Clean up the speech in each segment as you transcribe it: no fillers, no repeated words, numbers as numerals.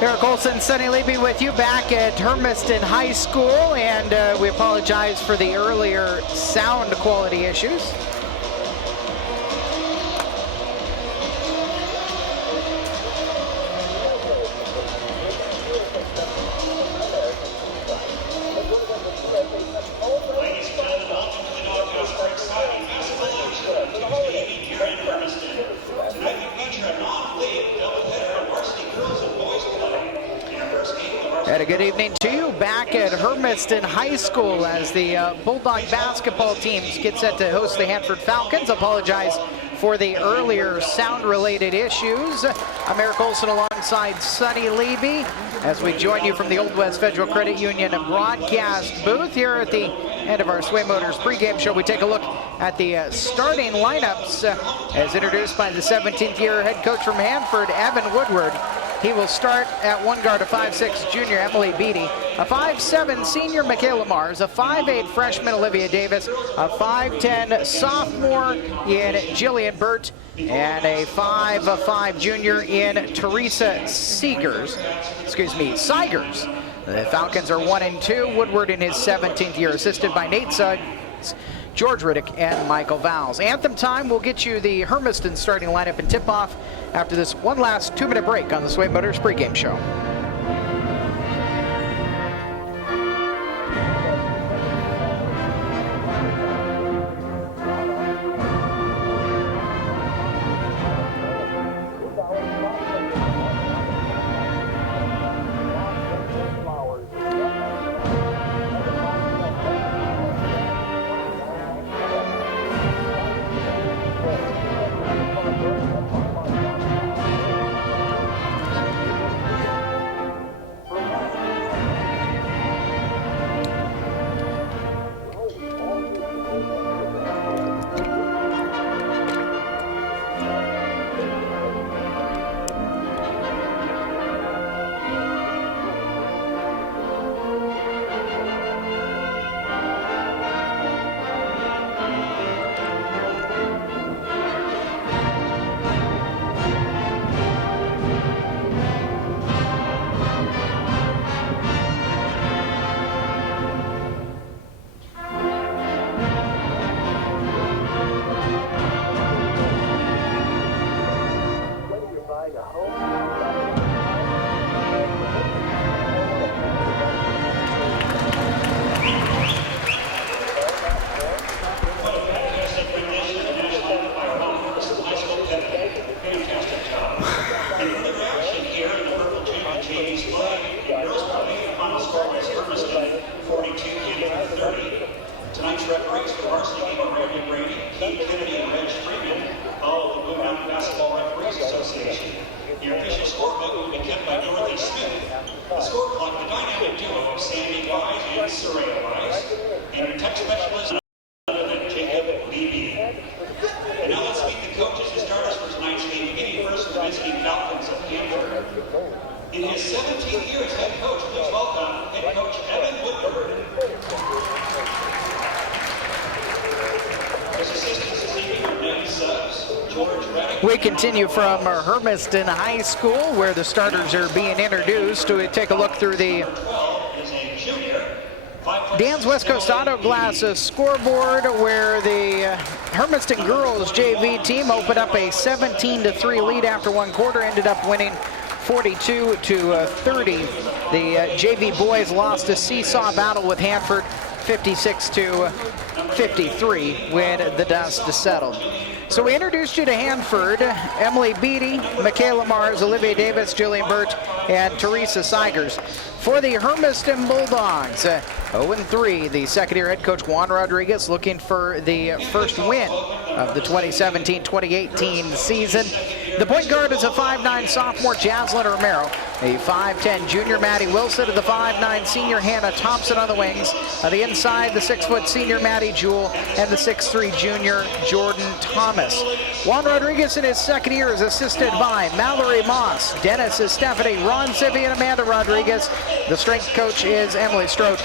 Eric Olson, Sonny Levy with you back at Hermiston High School, and we apologize for the earlier sound quality issues. Ladies and gentlemen, welcome to the doghouse for exciting basketball action Tuesday evening here in Hermiston. Tonight we feature a non-league doubleheader of varsity girls and boys play. In our first game, the varsity. And a good evening to you back at Hermiston High School as the Bulldog basketball teams get set to host the Hanford Falcons. Apologize for the earlier sound-related issues. I'm Eric Olson alongside Sonny Levy as we join you from the Old West Federal Credit Union broadcast booth here at the end of our Sway Motors pregame show. We take a look at the starting lineups as introduced by the 17th year head coach from Hanford, Evan Woodward. He will start at one guard, a 5'6" junior, Emily Beatty, a 5'7" senior, Michaela Mars, a 5'8" freshman, Olivia Davis, a 5'10" sophomore in Jillian Burt, and a 5'5" junior in Teresa Seigers. The Falcons are 1-2. Woodward in his 17th year, assisted by Nate Suggs, George Riddick, and Michael Vowles. Anthem time will get you the Hermiston starting lineup and tip-off after this one last 2-minute break on the Sway Motors pregame show. Tonight's referees for varsity game are Randy Brady, Keith Kennedy, and Reg Freeman, all of the Blue Mountain Basketball Referees Association. Your official scorebook will be kept by Dorothy Smith. The score clock, the dynamic duo of Sandy Wise and Soraya Wise, and your tech specialist, other than Jacob Levy. And now let's meet the coaches and starters for tonight's game, beginning first with the visiting Falcons of Hanford. In his 17 years head coach, please welcome head coach Evan Woodward. His assistants this evening are Nate Suggs, George Riddick. We continue from Hermiston High School, where the starters are being introduced. We take a look through the Dan's West Coast Auto Glass scoreboard, where the Hermiston girls JV team opened up a 17-3 lead after one quarter, ended up winning 42-30. The JV boys lost a seesaw battle with Hanford 56-53 when the dust settled. So we introduced you to Hanford, Emily Beatty, Michaela Mars, Olivia Davis, Jillian Burt, and Teresa Seigers. For the Hermiston Bulldogs, 0-3, the second-year head coach Juan Rodriguez looking for the first win of the 2017-2018 season. The point guard is a 5'9" sophomore, Jaslyn Romero, A 5'10" junior Maddie Wilson to the 5'9" senior Hannah Thompson on the wings. On the inside, the 6' senior Maddie Jewell and the 6'3" junior Jordan Thomas. Juan Rodriguez in his second year is assisted by Mallory Moss. Dennis is Stephanie, Ron Sivy, and Amanda Rodriguez. The strength coach is Emily Stroke.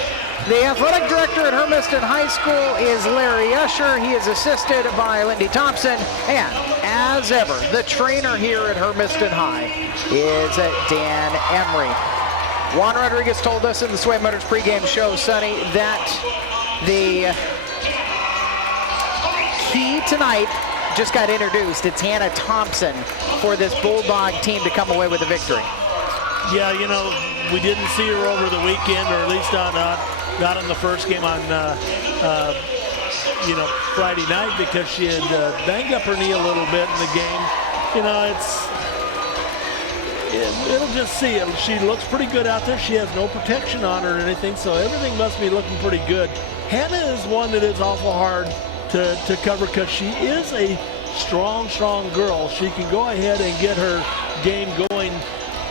The athletic director at Hermiston High School is Larry Usher. He is assisted by Lindy Thompson. And as ever, the trainer here at Hermiston High is Dan Emery. Juan Rodriguez told us in the Sway Motors pregame show, Sonny, that the key tonight just got introduced. It's Hannah Thompson for this Bulldog team to come away with a victory. Yeah, you know, we didn't see her over the weekend, or at least not on the first game on Friday night, because she had banged up her knee a little bit in the game. You know, it'll just see it. She looks pretty good out there. She has no protection on her or anything, so everything must be looking pretty good. Hannah is one that is awful hard to cover, because she is a strong girl. She can go ahead and get her game going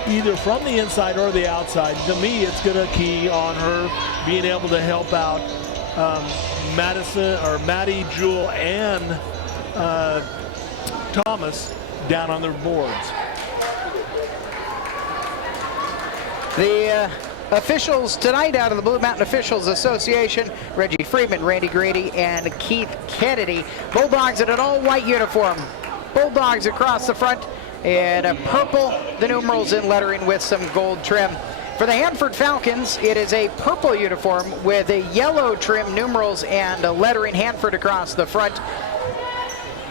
either from the inside or the outside. To me, it's going to key on her being able to help out Maddie Jewell and Thomas down on their boards. The officials tonight out of the Blue Mountain Officials Association: Reggie Freeman, Randy Grady, and Keith Kennedy. Bulldogs in an all-white uniform. Bulldogs across the front in purple, the numerals in lettering with some gold trim. For the Hanford Falcons, it is a purple uniform with a yellow trim, numerals, and lettering Hanford across the front.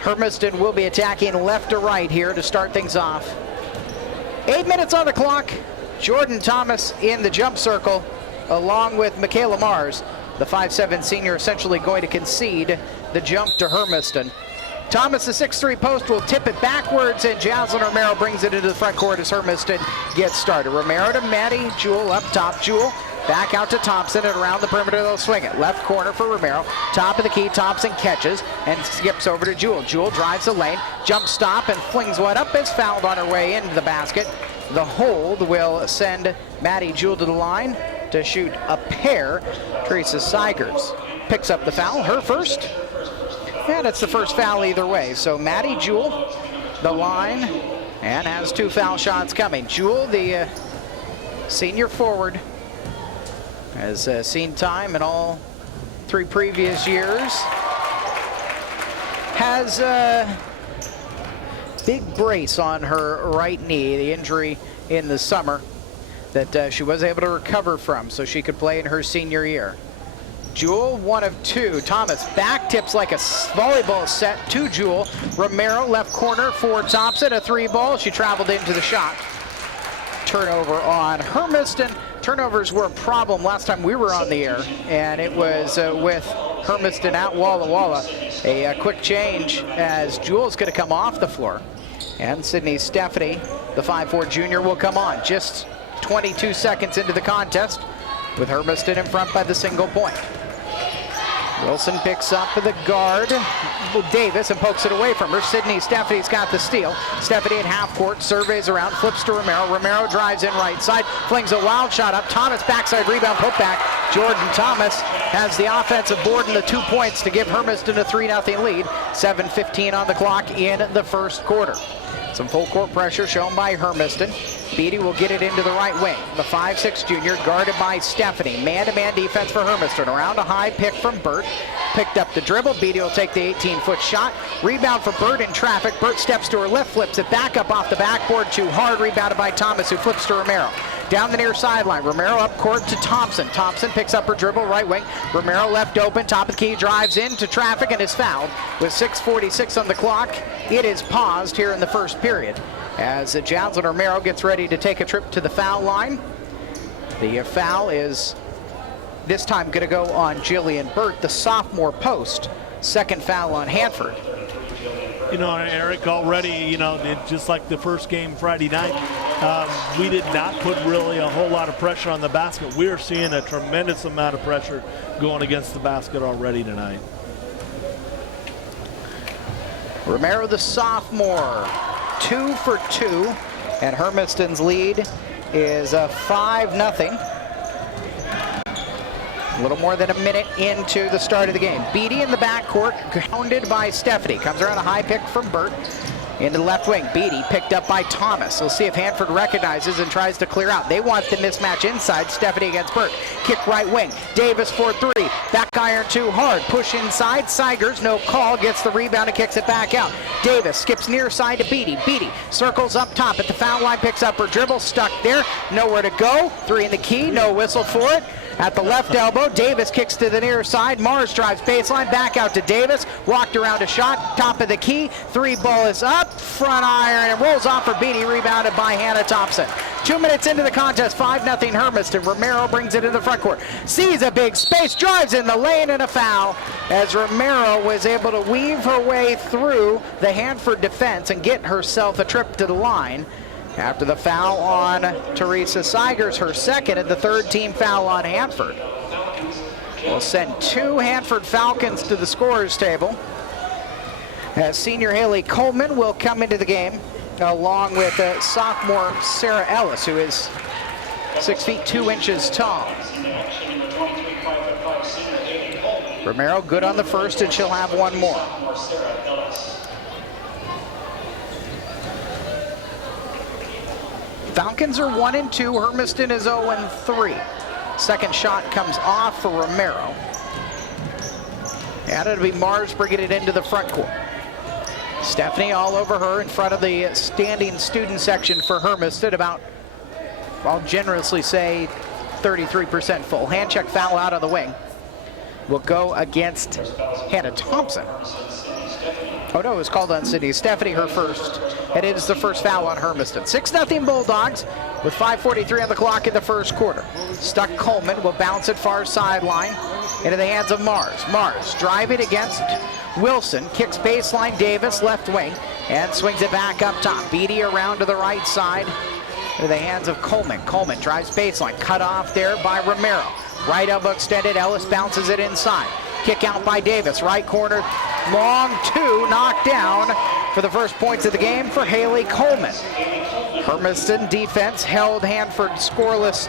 Hermiston will be attacking left to right here to start things off. 8 minutes on the clock. Jordan Thomas in the jump circle, along with Michaela Mars. The 5'7" senior essentially going to concede the jump to Hermiston. Thomas, the 6'3" post, will tip it backwards, and Jaslyn Romero brings it into the front court as Hermiston gets started. Romero to Maddie Jewell up top. Jewell back out to Thompson, and around the perimeter they'll swing it. Left corner for Romero. Top of the key, Thompson catches and skips over to Jewell. Jewell drives the lane, jump stop, and flings one up. Is fouled on her way into the basket. The hold will send Maddie Jewell to the line to shoot a pair. Teresa Seigers picks up the foul, her first. And it's the first foul either way. So Maddie Jewell, the line, and has 2 foul shots coming. Jewell, the senior forward, has seen time in all 3 previous years. Has a big brace on her right knee, the injury in the summer that she was able to recover from so she could play in her senior year. Jewell, 1 of 2. Thomas back tips like a volleyball set to Jewell. Romero left corner for Thompson, a 3 ball. She traveled into the shot. Turnover on Hermiston. Turnovers were a problem last time we were on the air, and it was with Hermiston out Walla Walla. A quick change as Jewell's going to come off the floor, and Sydney Stephanie, the 5'4" junior, will come on. Just 22 seconds into the contest, with Hermiston in front by the single point. Wilson picks up the guard, Davis, and pokes it away from her. Sydney Stephanie's got the steal. Stephanie in half court, surveys around, flips to Romero. Romero drives in right side, flings a wild shot up. Thomas backside rebound, put back. Jordan Thomas has the offensive board and the 2 points to give Hermiston a 3-0 lead. 7:15 on the clock in the first quarter. Some full court pressure shown by Hermiston. Beatty will get it into the right wing. The 5'6" junior guarded by Stephanie. Man-to-man defense for Hermiston. Around a high pick from Burt. Picked up the dribble. Beatty will take the 18-foot shot. Rebound for Burt in traffic. Burt steps to her left, flips it back up off the backboard. Too hard. Rebounded by Thomas, who flips to Romero. Down the near sideline. Romero up court to Thompson. Thompson picks up her dribble, right wing. Romero left open. Top of the key, drives into traffic and is fouled. With 6:46 on the clock, it is paused here in the first period as Jaslyn Romero gets ready to take a trip to the foul line. The foul is this time going to go on Jillian Burt, the sophomore post. Second foul on Hanford. You know, Eric, already, you know, just like the first game Friday night, we did not put really a whole lot of pressure on the basket. We're seeing a tremendous amount of pressure going against the basket already tonight. Romero, the sophomore, 2 for 2, and Hermiston's lead is 5-0. A little more than a minute into the start of the game. Beatty in the backcourt, grounded by Stephanie. Comes around a high pick from Burt. Into the left wing, Beatty picked up by Thomas. We'll see if Hanford recognizes and tries to clear out. They want the mismatch inside. Stephanie against Burt. Kick right wing. Davis for three. Back iron too hard. Push inside. Seigers, no call. Gets the rebound and kicks it back out. Davis skips near side to Beatty. Beatty circles up top at the foul line. Picks up her dribble. Stuck there. Nowhere to go. Three in the key. No whistle for it. At the left elbow, Davis kicks to the near side. Mars drives baseline, back out to Davis. Walked around a shot, top of the key. Three ball is up, front iron, and rolls off for Beatty, rebounded by Hannah Thompson. 2 minutes into the contest, 5-0 Hermiston. Romero brings it in the front court. Sees a big space, drives in the lane, and a foul as Romero was able to weave her way through the Hanford defense and get herself a trip to the line. After the foul on Teresa Seigers, her second, and the third team foul on Hanford. We'll send two Hanford Falcons to the scorer's table, as senior Haley Coleman will come into the game, along with sophomore Sarah Ellis, who is 6 feet 2 inches tall. Romero good on the first, and she'll have one more. Falcons are 1-2. Hermiston is 0-3. Second shot comes off for Romero. And it'll be Mars bringing it into the front court. Stephanie all over her in front of the standing student section for Hermiston, about, I'll generously say, 33% full. Hand check foul out on the wing will go against Hannah Thompson. Oh no, it was called on Sydney. Stephanie, her first. And it is the first foul on Hermiston. 6-0 Bulldogs with 5:43 on the clock in the first quarter. Stuck Coleman will bounce it far sideline into the hands of Mars. Mars driving against Wilson. Kicks baseline, Davis left wing, and swings it back up top. Beatty around to the right side into the hands of Coleman. Coleman drives baseline. Cut off there by Romero. Right elbow extended. Ellis bounces it inside. Kick out by Davis. Right corner. Long two, knocked down for the first points of the game for Haley Coleman. Hermiston defense held Hanford scoreless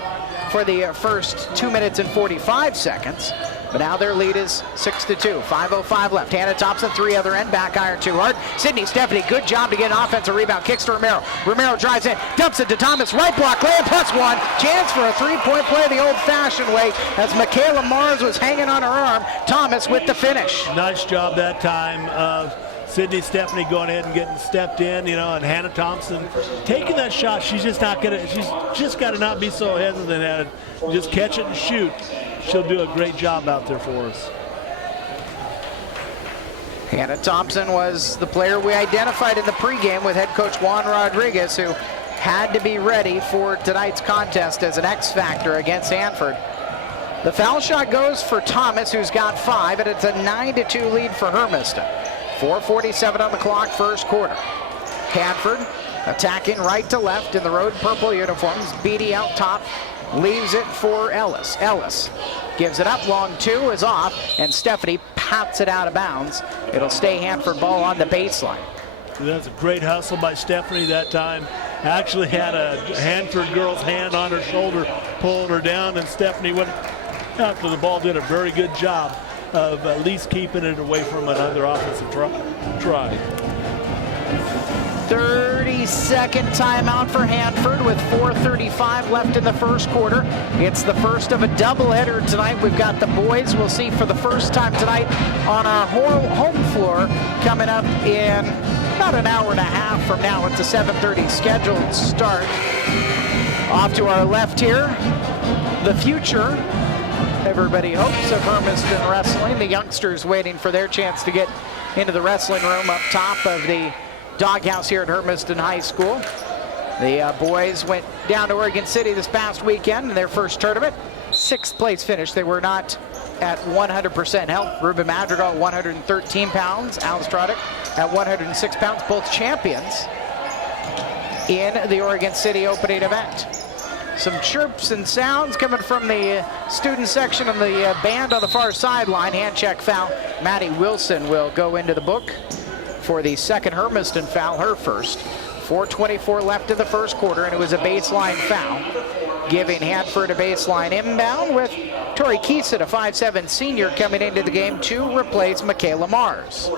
for the first 2 minutes and 45 seconds. But now their lead is 6-2. 5:05 left. Hannah Thompson, three other end, back iron too hard. Sydney Stephanie, good job to get an offensive rebound. Kicks to Romero. Romero drives in, dumps it to Thomas. Right block, layup plus one. Chance for a three-point play the old-fashioned way as Michaela Mars was hanging on her arm. Thomas with the finish. Nice job that time of Sydney Stephanie going ahead and getting stepped in, and Hannah Thompson taking that shot. She's just got to not be so hesitant at it. Just catch it and shoot. She'll do a great job out there for us. Hannah Thompson was the player we identified in the pregame with head coach Juan Rodriguez, who had to be ready for tonight's contest as an X factor against Hanford. The foul shot goes for Thomas, who's got 5, and it's a 9-2 lead for Hermiston. 4:47 on the clock, first quarter. Hanford attacking right to left in the road purple uniforms. Beatty out top, leaves it for Ellis. Ellis gives it up, long two is off, and Stephanie pats it out of bounds. It'll stay Hanford ball on the baseline. That's a great hustle by Stephanie that time. Actually had a Hanford girl's hand on her shoulder, pulling her down, and Stephanie went after the ball, did a very good job of at least keeping it away from another offensive try. 30-second timeout for Hanford with 4:35 left in the first quarter. It's the first of a doubleheader tonight. We've got the boys, we'll see for the first time tonight on our home floor, coming up in about an hour and a half from now. It's a 7:30 scheduled start. Off to our left here, the future, everybody hopes, of Hermiston Wrestling. The youngsters waiting for their chance to get into the wrestling room up top of the doghouse here at Hermiston High School. The boys went down to Oregon City this past weekend in their first tournament. 6th place finish. They were not at 100% health. Ruben Madrigal at 113 pounds. Alice Trodick at 106 pounds. Both champions in the Oregon City opening event. Some chirps and sounds coming from the student section and the band on the far sideline. Hand check foul. Maddie Wilson will go into the book for the second Hermiston foul, her first. 4:24 left in the first quarter, and it was a baseline foul, giving Hanford a baseline inbound with Tori Keeson, a 5'7" senior, coming into the game to replace Michaela Mars.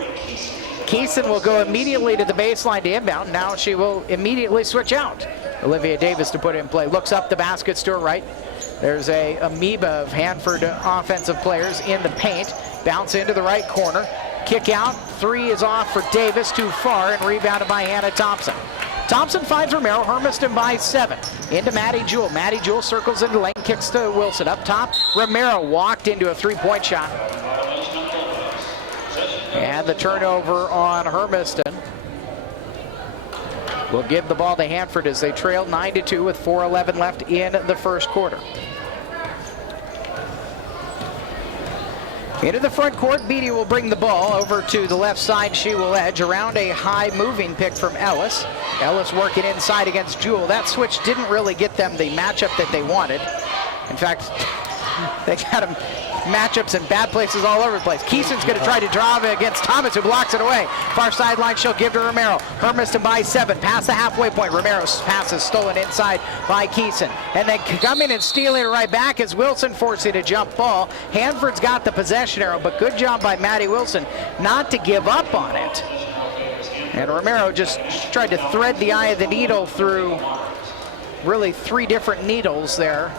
Keeson will go immediately to the baseline to inbound. Now she will immediately switch out. Olivia Davis to put it in play. Looks up the baskets to her right. There's a amoeba of Hanford offensive players in the paint. Bounce into the right corner. Kick out. Three is off for Davis, too far, and rebounded by Hannah Thompson. Thompson finds Romero. Hermiston by 7. Into Maddie Jewell. Maddie Jewell circles into lane, kicks to Wilson. Up top, Romero walked into a three-point shot. And the turnover on Hermiston will give the ball to Hanford as they trail 9-2 with 4:11 left in the first quarter. Into the front court, Beatty will bring the ball over to the left side. She will edge around a high moving pick from Ellis. Ellis working inside against Jewell. That switch didn't really get them the matchup that they wanted. In fact, they got them matchups in bad places all over the place. Keeson's going to try to drive against Thomas, who blocks it away. Far sideline, she'll give to Romero. Hermiston by 7, past the halfway point. Romero's pass is stolen inside by Keeson. And then coming and stealing it right back is Wilson, forcing a jump ball. Hanford's got the possession arrow, but good job by Maddie Wilson not to give up on it. And Romero just tried to thread the eye of the needle through really 3 different needles there.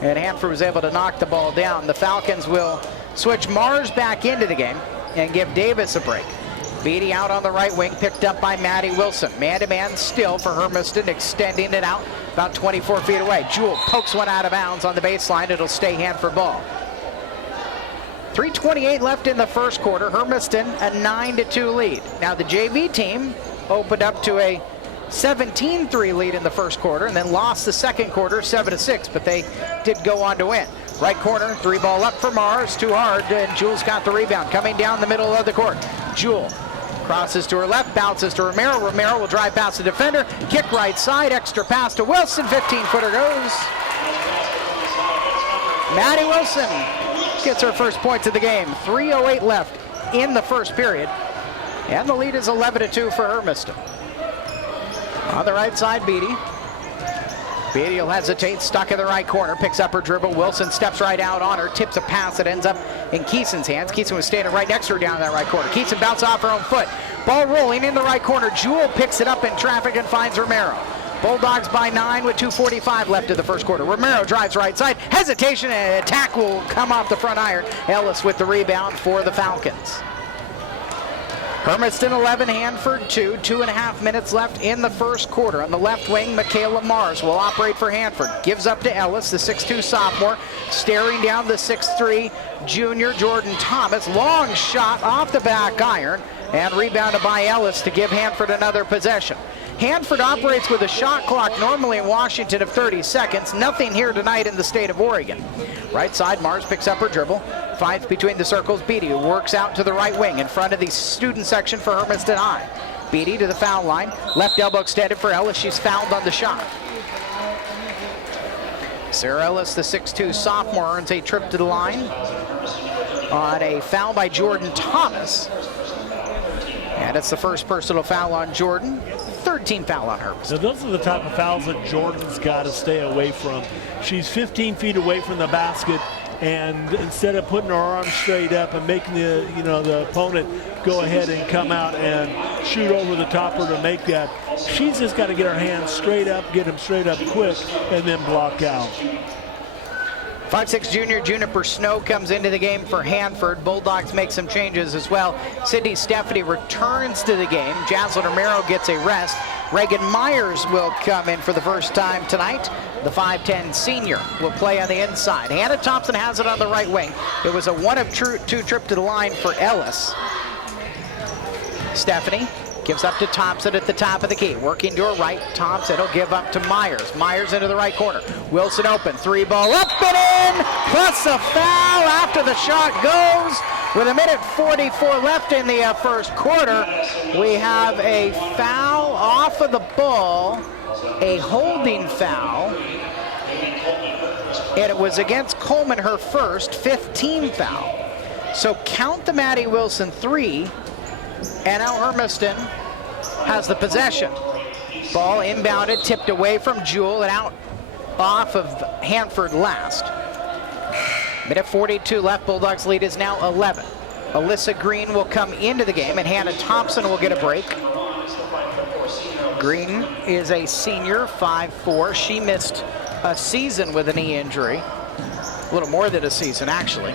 And Hanford was able to knock the ball down. The Falcons will switch Mars back into the game and give Davis a break. Beatty out on the right wing, picked up by Maddie Wilson. Man-to-man still for Hermiston, extending it out about 24 feet away. Jewell pokes one out of bounds on the baseline. It'll stay Hanford ball. 3:28 left in the first quarter. Hermiston a 9-2 lead. Now the JV team opened up to a 17-3 lead in the first quarter and then lost the second quarter 7-6, but they did go on to win. Right corner, 3-ball up for Mars, too hard, and Jewell's got the rebound. Coming down the middle of the court, Jewell crosses to her left, bounces to Romero. Romero will drive past the defender, kick right side, extra pass to Wilson, 15-footer goes. Maddie Wilson gets her first points of the game. 3:08 left in the first period, and the lead is 11-2 for Hermiston. On the right side, Beatty. Beatty will hesitate, stuck in the right corner, picks up her dribble. Wilson steps right out on her, tips a pass that ends up in Keeson's hands. Keeson was standing right next to her down in that right corner. Keeson bounces off her own foot. Ball rolling in the right corner. Jewell picks it up in traffic and finds Romero. Bulldogs by 9 with 2:45 left in the first quarter. Romero drives right side. Hesitation and attack will come off the front iron. Ellis with the rebound for the Falcons. Hermiston 11, Hanford 2. 2.5 minutes left in the first quarter. On the left wing, Michaela Mars will operate for Hanford. Gives up to Ellis, the 6'2 sophomore, staring down the 6'3 junior Jordan Thomas. Long shot off the back iron and rebounded by Ellis to give Hanford another possession. Hanford operates with a shot clock normally in Washington of 30 seconds. Nothing here tonight in the state of Oregon. Right side, Mars picks up her dribble, finds between the circles Beatty, who works out to the right wing in front of the student section for Hermiston High. Beatty to the foul line, left elbow extended for Ellis. She's fouled on the shot. Sarah Ellis, the 6'2 sophomore, earns a trip to the line on a foul by Jordan Thomas. And it's the first personal foul on Jordan. 13 foul on her. So those are the type of fouls that Jordan's got to stay away from. She's 15 feet away from the basket, and instead of putting her arms straight up and making the opponent go ahead and come out and shoot over the top of her to make that, she's just got to get her hands straight up, get them straight up quick, and then block out. 5'6 junior Juniper Snow comes into the game for Hanford. Bulldogs make some changes as well. Sydney Stephanie returns to the game. Jaslyn Romero gets a rest. Reagan Myers will come in for the first time tonight. The 5'10 senior will play on the inside. Hannah Thompson has it on the right wing. It was a 1 of 2 trip to the line for Ellis. Stephanie gives up to Thompson at the top of the key. Working to her right, Thompson will give up to Myers. Myers into the right corner. Wilson open, 3-ball up and in, plus a foul after the shot goes. With 1:44 left in the first quarter, we have a foul off of the ball, a holding foul. And it was against Coleman, her first, 5th team foul. So count the Maddie Wilson 3. And now Hermiston has the possession. Ball inbounded, tipped away from Jewell and out off of Hanford last. Minute 42 left. Bulldogs lead is now 11. Alyssa Green will come into the game and Hannah Thompson will get a break. Green is a senior, 5'4". She missed a season with a knee injury. A little more than a season, actually.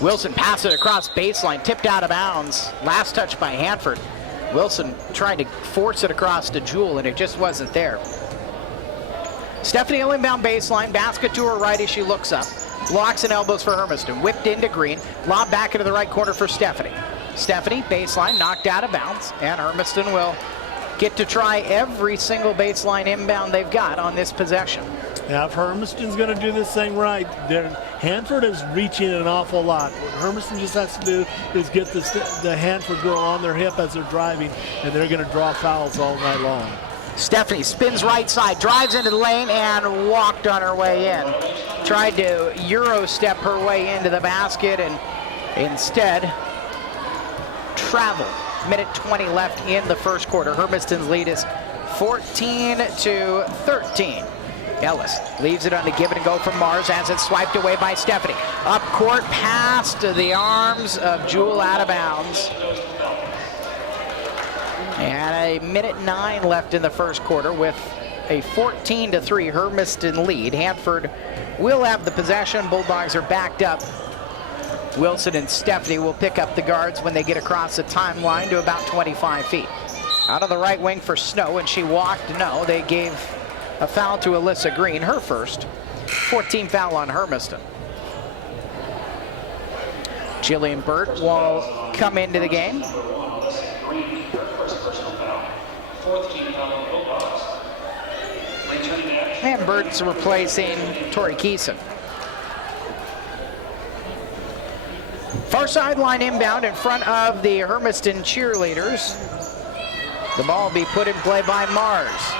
Wilson passed it across baseline, tipped out of bounds. Last touch by Hanford. Wilson tried to force it across to Jewell, and it just wasn't there. Stephanie will inbound baseline, basket to her right as she looks up. Blocks and elbows for Hermiston. Whipped into Green. Lob back into the right corner for Stephanie. Stephanie, baseline, knocked out of bounds, and Hermiston will get to try every single baseline inbound they've got on this possession. Now, if Hermiston's going to do this thing right, Hanford is reaching an awful lot. What Hermiston just has to do is get the Hanford girl on their hip as they're driving, and they're going to draw fouls all night long. Stephanie spins right side, drives into the lane, and walked on her way in. Tried to Euro step her way into the basket, and instead traveled. Minute 20 left in the first quarter. Hermiston's lead is 14-13. Ellis leaves it on the give and go from Mars as it's swiped away by Stephanie. Up court, pass to the arms of Jewell, out of bounds. And a minute 9 left in the first quarter with a 14-3 Hermiston lead. Hanford will have the possession. Bulldogs are backed up. Wilson and Stephanie will pick up the guards when they get across the timeline to about 25 feet. Out of the right wing for Snow, and she walked. No, they gave a foul to Alyssa Green, her first. 14 foul on Hermiston. Jillian Burt will come into the game. And Burt's replacing Tori Keeson. Far sideline inbound in front of the Hermiston cheerleaders. The ball will be put in play by Mars.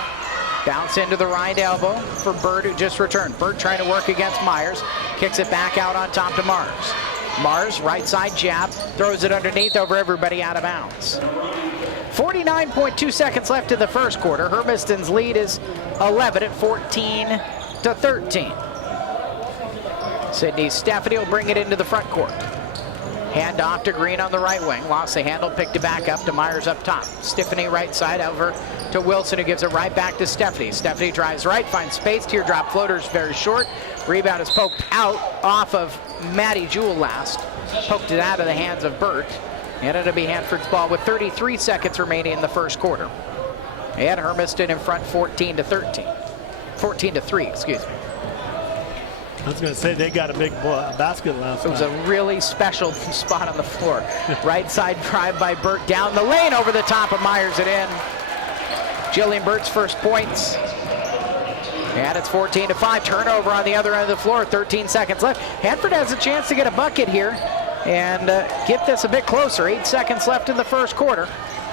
Bounce into the right elbow for Burt, who just returned. Burt trying to work against Myers. Kicks it back out on top to Mars. Mars, right side jab, throws it underneath over everybody, out of bounds. 49.2 seconds left in the first quarter. Hermiston's lead is 11 at 14-13. Sydney Stephanie will bring it into the front court. Hand off to Green on the right wing. Lost the handle, picked it back up to Myers up top. Stephanie right side over to Wilson, who gives it right back to Stephanie. Stephanie drives right, finds space. Teardrop floater's very short. Rebound is poked out off of Maddie Jewell last. Poked it out of the hands of Burt. And it'll be Hanford's ball with 33 seconds remaining in the first quarter. And Hermiston in front 14-13. 14-3, excuse me. I was going to say they got a big basket last night. It was a really special spot on the floor. Right side drive by Burt down the lane over the top of Myers it in. Jillian Burt's first points. And it's 14-5. Turnover on the other end of the floor. 13 seconds left. Hanford has a chance to get a bucket here and get this a bit closer. 8 seconds left in the first quarter.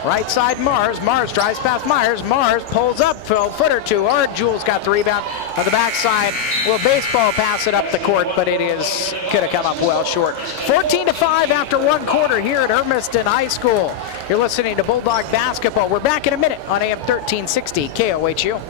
Right side Mars. Mars drives past Myers. Mars pulls up a foot or two hard. Jewell's got the rebound on the backside. Will baseball pass it up the court, but it is could have come up well short. 14-5 after one quarter here at Hermiston High School. You're listening to Bulldog Basketball. We're back in a minute on AM 1360 KOHU.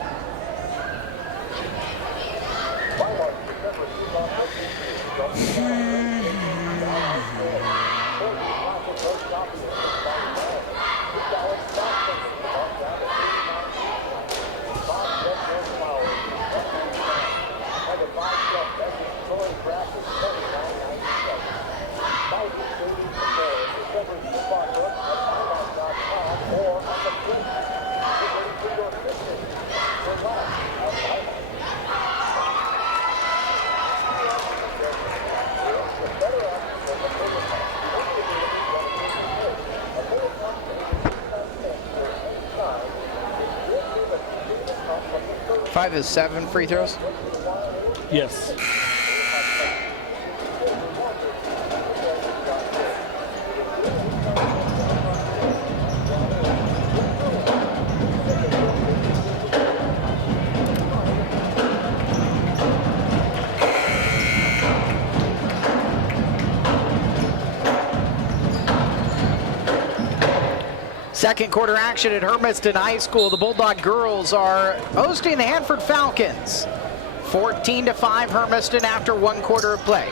Five is 7 free throws? Yes. Second quarter action at Hermiston High School. The Bulldog girls are hosting the Hanford Falcons. 14-5 Hermiston after 1 quarter of play.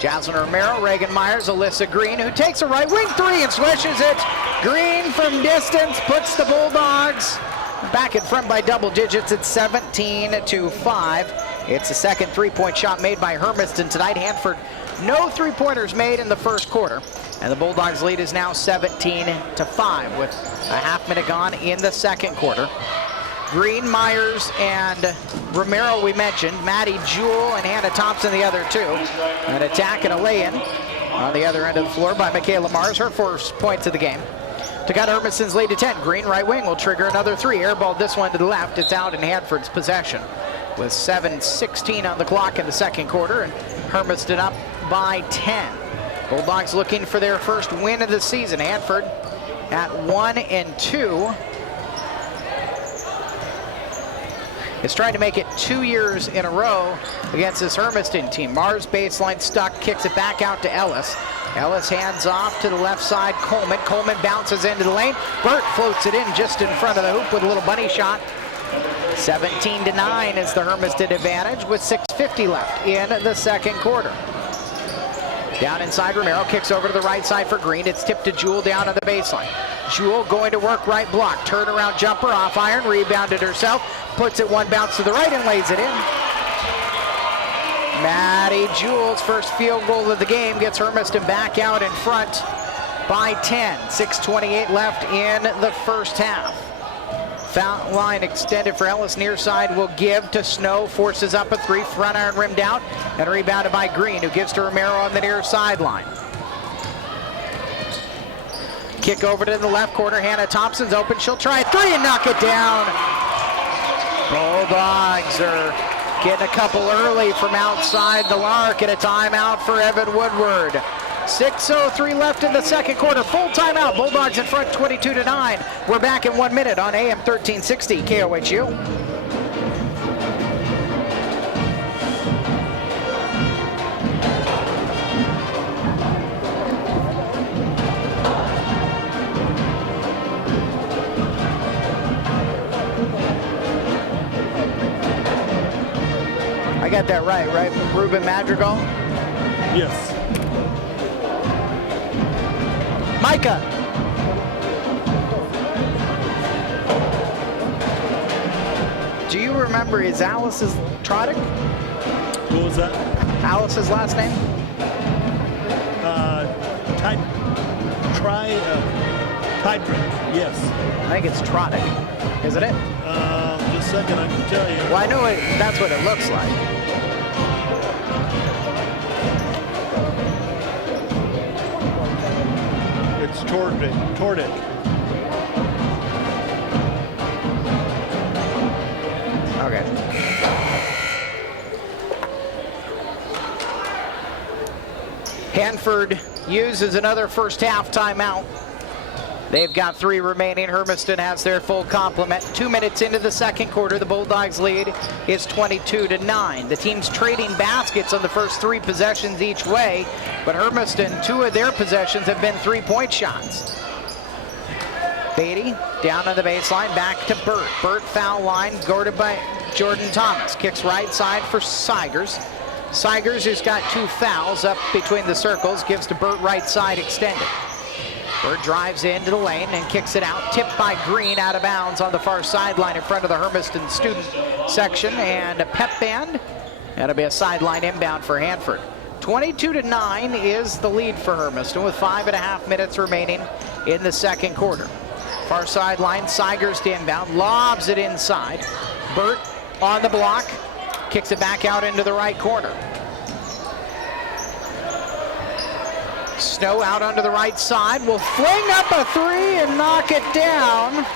Jasmine Romero, Reagan Myers, Alyssa Green, who takes a right wing three and swishes it. Green from distance puts the Bulldogs back in front by double digits at 17-5. It's the second three-point shot made by Hermiston tonight. Hanford, no three-pointers made in the first quarter. And the Bulldogs lead is now 17-5 with a half-minute gone in the second quarter. Green, Myers, and Romero we mentioned. Maddie Jewell and Hannah Thompson the other two. An attack and a lay-in on the other end of the floor by Michaela Mars, her first points of the game. To cut Hermiston's lead to 10. Green right wing will trigger another three. Airballed this one to the left. It's out in Hanford's possession with 7:16 on the clock in the second quarter, and Hermiston up by 10. Bulldogs looking for their first win of the season. Hanford at 1-2. Is trying to make it 2 years in a row against this Hermiston team. Mars baseline stuck, kicks it back out to Ellis. Ellis hands off to the left side, Coleman. Coleman bounces into the lane. Burt floats it in just in front of the hoop with a little bunny shot. 17-9 is the Hermiston advantage with 6:50 left in the second quarter. Down inside, Romero kicks over to the right side for Green. It's tipped to Jewell down on the baseline. Jewell going to work right block. Turnaround jumper off iron, rebounded herself. Puts it one bounce to the right and lays it in. Maddie Jewell's first field goal of the game gets Hermiston back out in front by 10. 6:28 left in the first half. Foul line extended for Ellis. Near side will give to Snow. Forces up a three. Front iron rimmed out and rebounded by Green, who gives to Romero on the near sideline. Kick over to the left corner. Hannah Thompson's open. She'll try a three and knock it down. Bulldogs are getting a couple early from outside the arc, and a timeout for Evan Woodward. 6:03 left in the second quarter. Full timeout. Bulldogs in front 22-9. We're back in 1 minute on AM 1360 KOHU. I got that right? Ruben Madrigal? Yes. Micah. Do you remember, is Alice's Trodick? What was that? Alice's last name? Tydrick, yes. I think it's Trodick, isn't it? Just a second, I can tell you. Well, I know that's what it looks like. It's Tordick. Okay. Hanford uses another first half timeout. They've got 3 remaining. Hermiston has their full complement. 2 minutes into the second quarter, the Bulldogs lead is 22-9. The team's trading baskets on the first 3 possessions each way, but Hermiston, 2 of their possessions have been 3-point shots. Beatty down on the baseline, back to Burt. Burt foul line, guarded by Jordan Thomas. Kicks right side for Sigers. Sigers, who's got 2 fouls up between the circles, gives to Burt right side extended. Burt drives into the lane and kicks it out. Tipped by Green out of bounds on the far sideline in front of the Hermiston student section. And a pep band. That'll be a sideline inbound for Hanford. 22-9 is the lead for Hermiston with 5.5 minutes remaining in the second quarter. Far sideline, Sigers to inbound. Lobs it inside. Burt on the block. Kicks it back out into the right corner. Snow out onto the right side, will fling up a 3 and knock it down.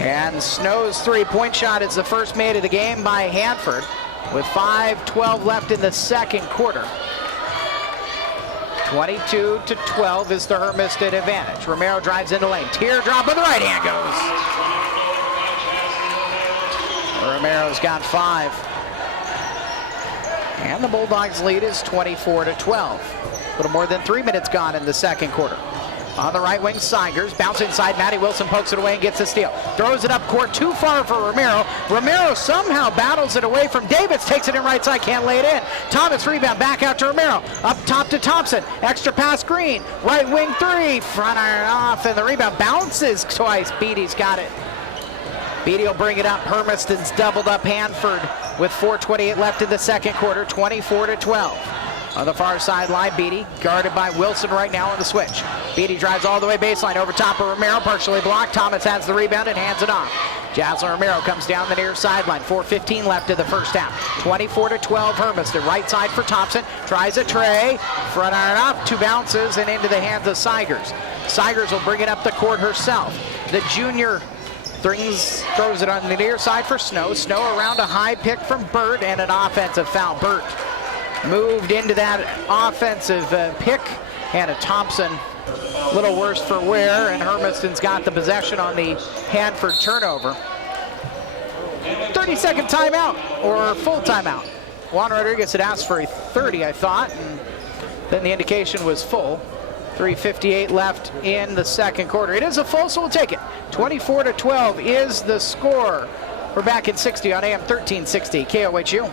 And Snow's 3-point shot is the first made of the game by Hanford with 5:12 left in the second quarter. 22-12 is the Hermiston advantage. Romero drives into lane. Teardrop with the right hand goes. Romero's got 5. And the Bulldogs lead is 24-12. A little more than 3 minutes gone in the second quarter. On the right wing, Seigers. Bounce inside. Maddie Wilson pokes it away and gets a steal. Throws it up court too far for Romero. Romero somehow battles it away from Davis. Takes it in right side. Can't lay it in. Thomas rebound. Back out to Romero. Up top to Thompson. Extra pass Green. Right wing three. Front iron off. And the rebound bounces twice. Beatty's got it. Beatty will bring it up. Hermiston's doubled up Hanford with 4:28 left in the second quarter. 24-12. On the far sideline, Beatty guarded by Wilson right now on the switch. Beatty drives all the way baseline over top of Romero, partially blocked. Thomas has the rebound and hands it off. Jaslyn Romero comes down the near sideline. 4:15 left in the first half. 24-12 Hermiston. Right side for Thompson. Tries a tray. Front iron up. Two bounces and into the hands of Seigers. Seigers will bring it up the court herself. The junior throws it on the near side for Snow. Snow around a high pick from Burt and an offensive foul. Burt moved into that offensive pick. Hannah Thompson a little worse for wear, and Hermiston's got the possession on the Hanford turnover. 30-second timeout, or full timeout. Juan Rodriguez had asked for a 30, I thought, and then the indication was full. 3:58 left in the second quarter. It is a full, so we'll take it. 24-12 is the score. We're back in 60 on AM 1360 KOHU.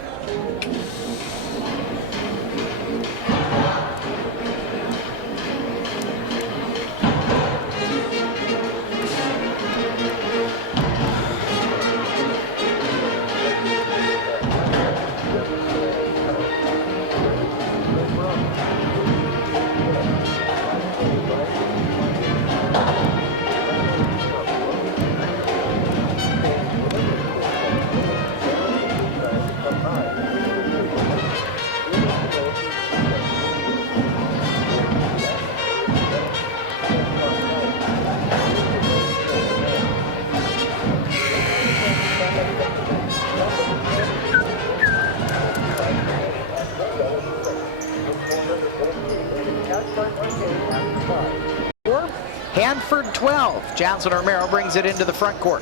Hanford 12. Jaslyn Romero brings it into the front court.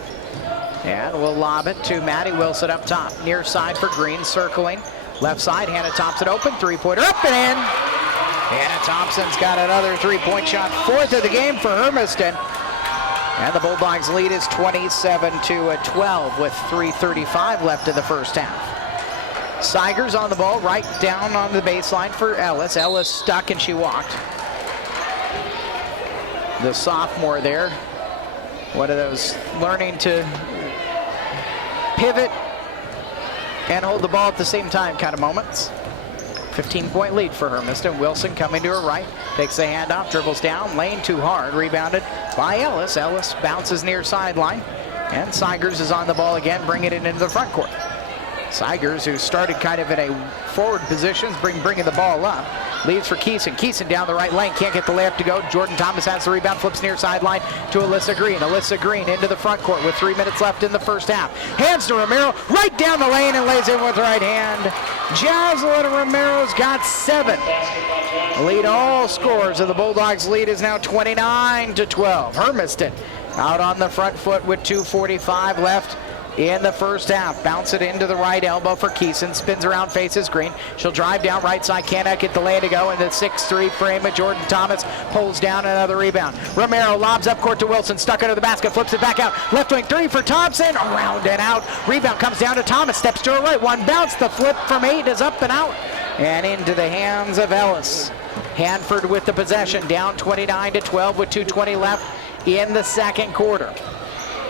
And we'll lob it to Maddie Wilson up top. Near side for Green, circling. Left side, Hannah Thompson open. Three-pointer up and in. Hannah Thompson's got another three-point shot. Fourth of the game for Hermiston. And the Bulldogs lead is 27-12 with 3:35 left in the first half. Seigers on the ball, right down on the baseline for Ellis. Ellis stuck and she walked. The sophomore there, one of those learning to pivot and hold the ball at the same time kind of moments. 15-point lead for Hermiston. Wilson coming to her right, takes the handoff, dribbles down, lane too hard, rebounded by Ellis. Ellis bounces near sideline, and Seigers is on the ball again, bringing it into the front court. Seigers, who started kind of in a forward position, bringing the ball up. Leaves for Keeson. Keeson down the right lane. Can't get the layup to go. Jordan Thomas has the rebound. Flips near sideline to Alyssa Green. Alyssa Green into the front court with 3 minutes left in the first half. Hands to Romero. Right down the lane and lays in with right hand. Jaslyn Romero's got 7. Lead all scores, and the Bulldogs' lead is now 29-12. Hermiston out on the front foot with 2:45 left in the first half. Bounce it into the right elbow for Keeson. Spins around, faces Green. She'll drive down right side. Cannot get the lay to go. And the 6'3" frame of Jordan Thomas pulls down another rebound. Romero lobs up court to Wilson. Stuck under the basket. Flips it back out. Left wing 3 for Thompson. Around and out. Rebound comes down to Thomas. Steps to her right. One bounce. The flip from 8 is up and out. And into the hands of Ellis. Hanford with the possession. Down 29-12 with 2:20 left in the second quarter.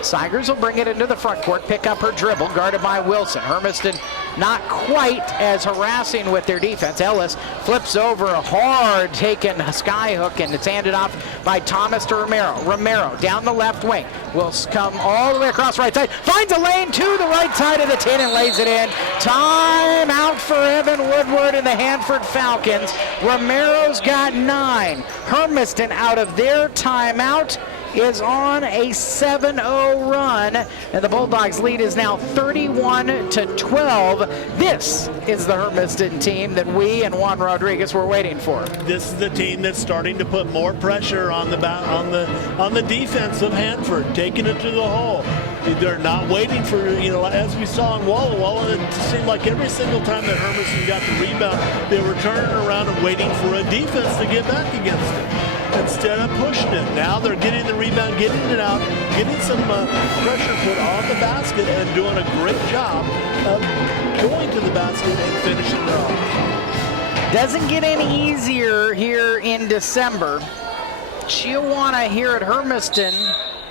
Seigers will bring it into the front court, pick up her dribble, guarded by Wilson. Hermiston not quite as harassing with their defense. Ellis flips over a hard taken sky hook, and it's handed off by Thomas to Romero. Romero down the left wing will come all the way across right side. Finds a lane to the right side of the 10 and lays it in. Time out for Evan Woodward and the Hanford Falcons. Romero's got 9. Hermiston out of their timeout is on a 7-0 run, and the Bulldogs lead is now 31-12. This is the Hermiston team that we and Juan Rodriguez were waiting for. This is the team that's starting to put more pressure on the defense of Hanford, taking it to the hole. They're not waiting for, as we saw in Walla Walla, it seemed like every single time that Hermiston got the rebound, they were turning around and waiting for a defense to get back against it. instead of pushing it. Now they're getting the rebound, getting it out, getting some pressure put on the basket, and doing a great job of going to the basket and finishing it off. Doesn't get any easier here in December. Chiawana here at Hermiston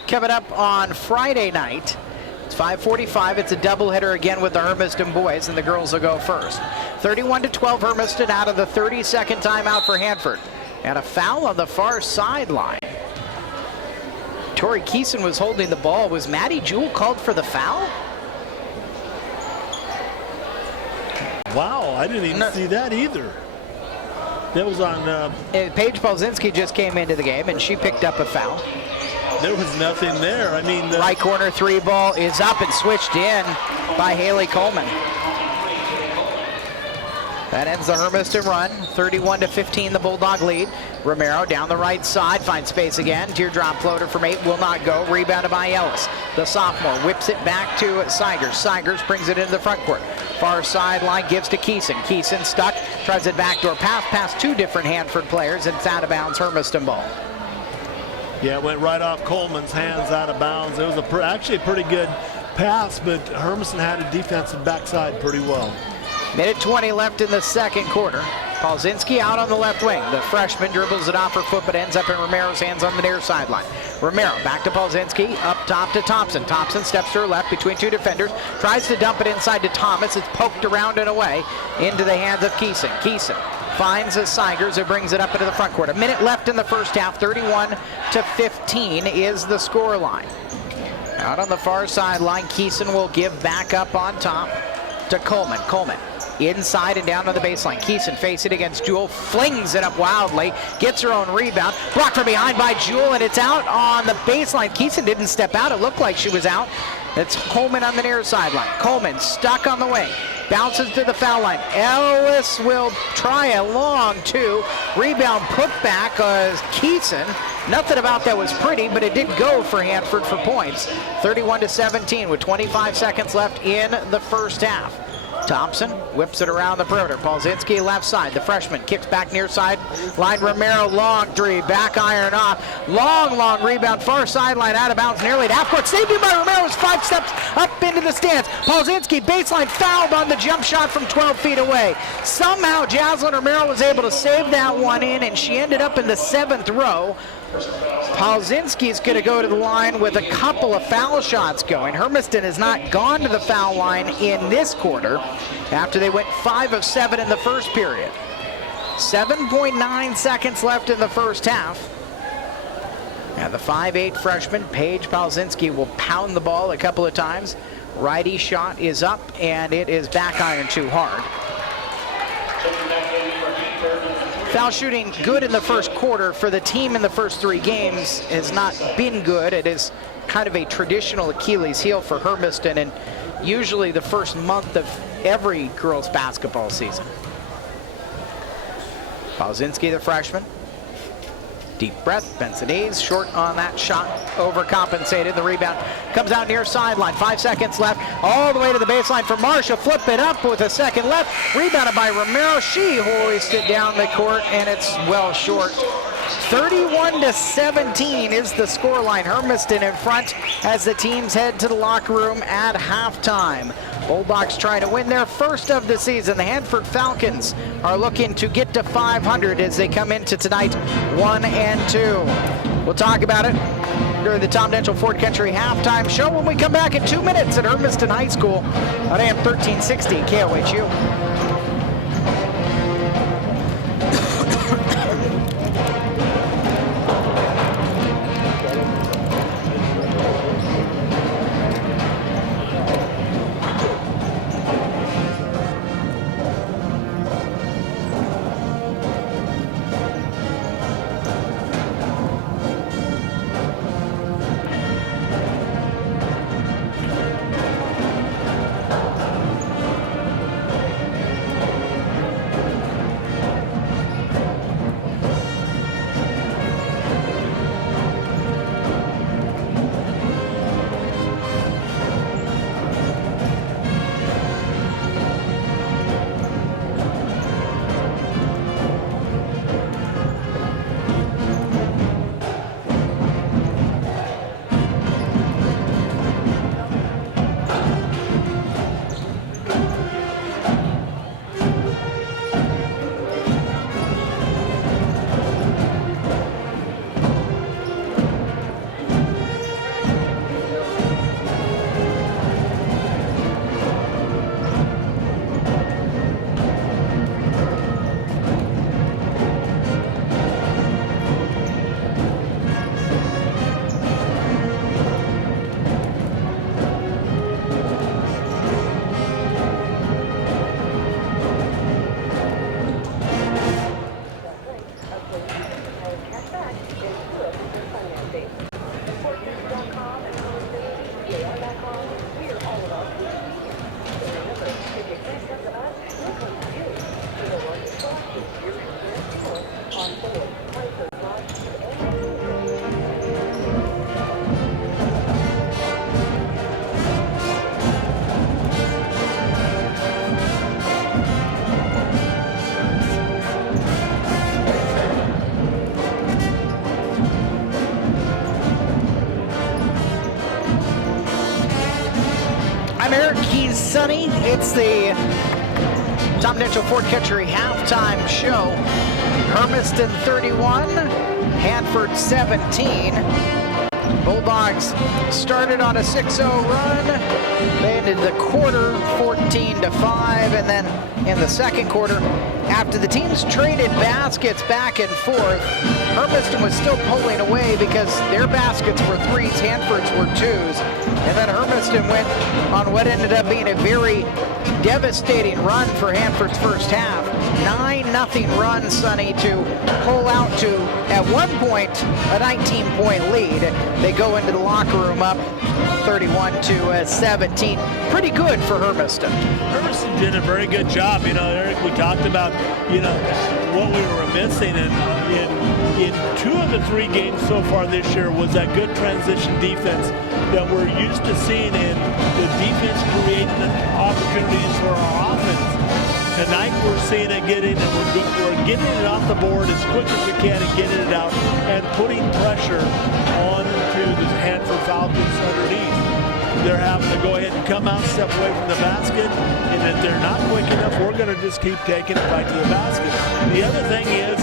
coming up on Friday night. It's 5:45. It's a doubleheader again with the Hermiston boys, and the girls will go first. 31-12 Hermiston out of the 30-second timeout for Hanford. And a foul on the far sideline. Tori Keeson was holding the ball. Was Maddie Jewell called for the foul? Wow, I didn't even see that either. That was on... Paige Polzinski just came into the game, and she picked up a foul. There was nothing there. I mean... right corner three ball is up and switched in by Haley Coleman. That ends the Hermiston run. 31-15, the Bulldog lead. Romero down the right side, finds space again. Teardrop floater from 8 will not go. Rebounded by Ellis. The sophomore whips it back to Seigers. Seigers brings it into the front court. Far sideline gives to Keeson. Keeson stuck, tries it backdoor pass past two different Hanford players, and it's out of bounds, Hermiston ball. Yeah, it went right off Coleman's hands, out of bounds. It was actually a pretty good pass, but Hermiston had a defensive backside pretty well. Minute 20 left in the second quarter. Polzinski out on the left wing. The freshman dribbles it off her foot, but ends up in Romero's hands on the near sideline. Romero back to Polzinski, up top to Thompson. Thompson steps to her left between two defenders, tries to dump it inside to Thomas. It's poked around and away into the hands of Keeson. Keeson finds Seigers, who brings it up into the front court. A minute left in the first half. 31-15 is the score line. Out on the far sideline, Keeson will give back up on top to Coleman. Coleman inside and down to the baseline. Keeson facing against Jewell, flings it up wildly, gets her own rebound, blocked from behind by Jewell, and it's out on the baseline. Keeson didn't step out. It looked like she was out. It's Coleman on the near sideline. Coleman stuck on the wing, bounces to the foul line. Ellis will try a long two. Rebound put back as Keeson. Nothing about that was pretty, but it did go for Hanford for points. 31-17 with 25 seconds left in the first half. Thompson whips it around the perimeter. Polzinski left side. The freshman kicks back near side line. Romero long three, back iron off. Long rebound, far sideline, out of bounds, nearly to half court. Saved by Romero, 5 steps up into the stands. Polzinski baseline fouled on the jump shot from 12 feet away. Somehow Jaslyn Romero was able to save that one in, and she ended up in the 7th row. Polzinski's going to go to the line with a couple of foul shots going. Hermiston has not gone to the foul line in this quarter after they went 5 of 7 in the first period. 7.9 seconds left in the first half. And the 5'8 freshman, Paige Polzinski, will pound the ball a couple of times. Righty shot is up, and it is back iron too hard. Foul shooting good in the first quarter for the team in the first 3 games has not been good. It is kind of a traditional Achilles heel for Hermiston, and usually the first month of every girls basketball season. Polzinski, the freshman. Deep breath, bends the knees, short on that shot, overcompensated. The rebound comes out near sideline. 5 seconds left, all the way to the baseline for Marsha. Flip it up with a second left. Rebounded by Romero. She hoisted down the court, and it's well short. 31-17 is the scoreline. Hermiston in front as the teams head to the locker room at halftime. Bulldogs trying to win their first of the season. The Hanford Falcons are looking to get to 500 as they come into tonight 1-2. We'll talk about it during the Tom Denchel Ford Country halftime show when we come back in 2 minutes at Hermiston High School on AM 1360 KOHU. Sonny. It's the Tom Mitchell Ford Country halftime show. Hermiston 31, Hanford 17. Bulldogs started on a 6-0 run. They ended the quarter 14-5, and then in the second quarter, after the teams traded baskets back and forth, Hermiston was still pulling away because their baskets were threes, Hanford's were twos, and then Hermiston went on what ended up being a very devastating run for Hanford's first half. 9-0 run, Sonny, to pull out to, at one point, a 19-point lead. They go into the locker room up 31-17. Pretty good for Hermiston. Hermiston did a very good job. You know, Eric, we talked about, you know, what we were missing in 2 of the 3 games so far this year was that good transition defense that we're used to seeing, in the defense creating opportunities for our offense. Tonight we're seeing it getting, and we're getting it off the board as quick as we can and getting it out and putting pressure onto the Hanford Falcons underneath. They're having to go ahead and come out, step away from the basket, and if they're not quick enough, we're going to just keep taking it right to the basket. The other thing is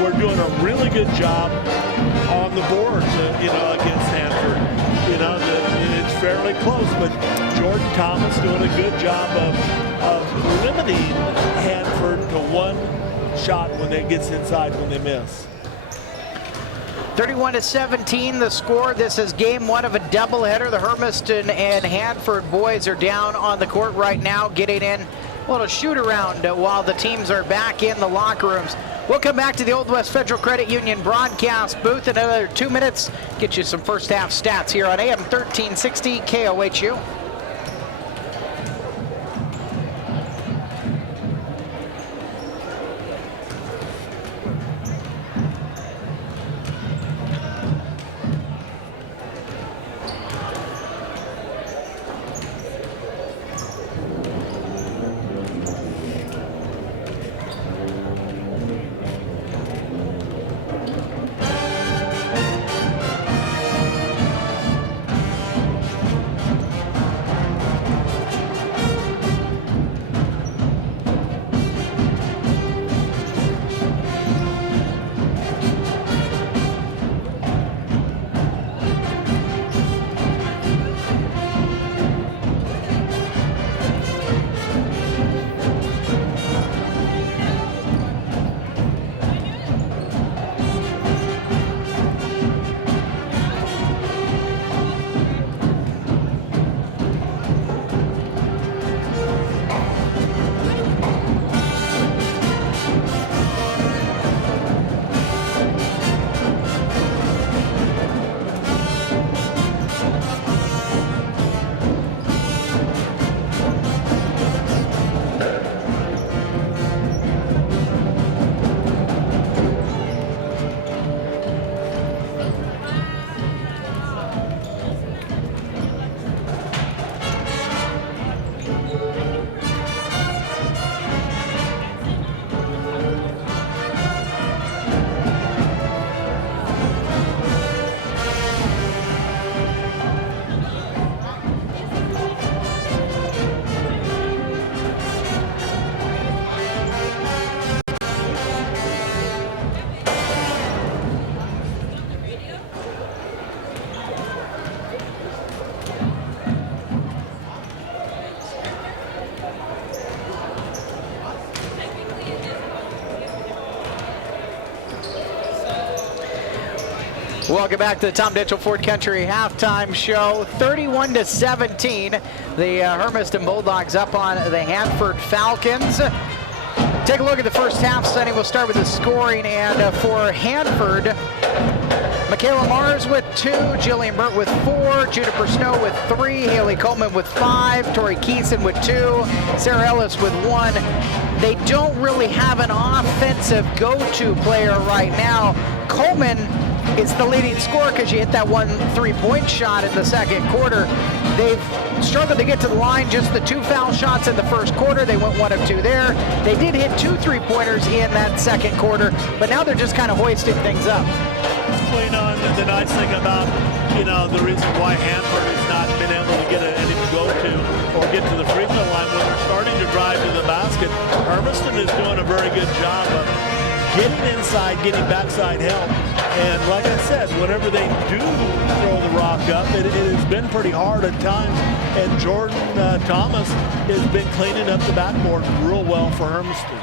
we're doing a really good job on the boards, you know, against Hanford. You know, it's fairly close, but Jordan Thomas doing a good job of limiting Hanford to 1 shot when they gets inside when they miss. 31-17 the score. This is game 1 of a doubleheader. The Hermiston and Hanford boys are down on the court right now, getting in a little shoot around while the teams are back in the locker rooms. We'll come back to the Old West Federal Credit Union broadcast booth in another 2 minutes. Get you some first half stats here on AM 1360 KOHU. Welcome back to the Tom Mitchell Ford Country halftime show. 31-17, the Hermiston Bulldogs up on the Hanford Falcons. Take a look at the first half, Sonny. We'll start with the scoring, and for Hanford, Michaela Mars with 2, Jillian Burt with 4, Juniper Snow with 3, Haley Coleman with 5, Tori Keeson with 2, Sarah Ellis with 1. They don't really have an offensive go-to player right now. Coleman is the leading scorer because she hit that 1 3-point shot in the second quarter. They've struggled to get to the line, just the 2 foul shots in the first quarter. They went 1 of 2 there. They did hit 2 3-pointers in that second quarter, but now they're just kind of hoisting things up. Well, you know, the nice thing about, you know, the reason why Hanford has not been able to get any go-to or or get to the free throw line when they're starting to drive to the basket. Hermiston is doing a very good job of getting inside, getting backside help. And like I said, whenever they do throw the rock up, it has been pretty hard at times. And Jordan Thomas has been cleaning up the backboard real well for Hermiston.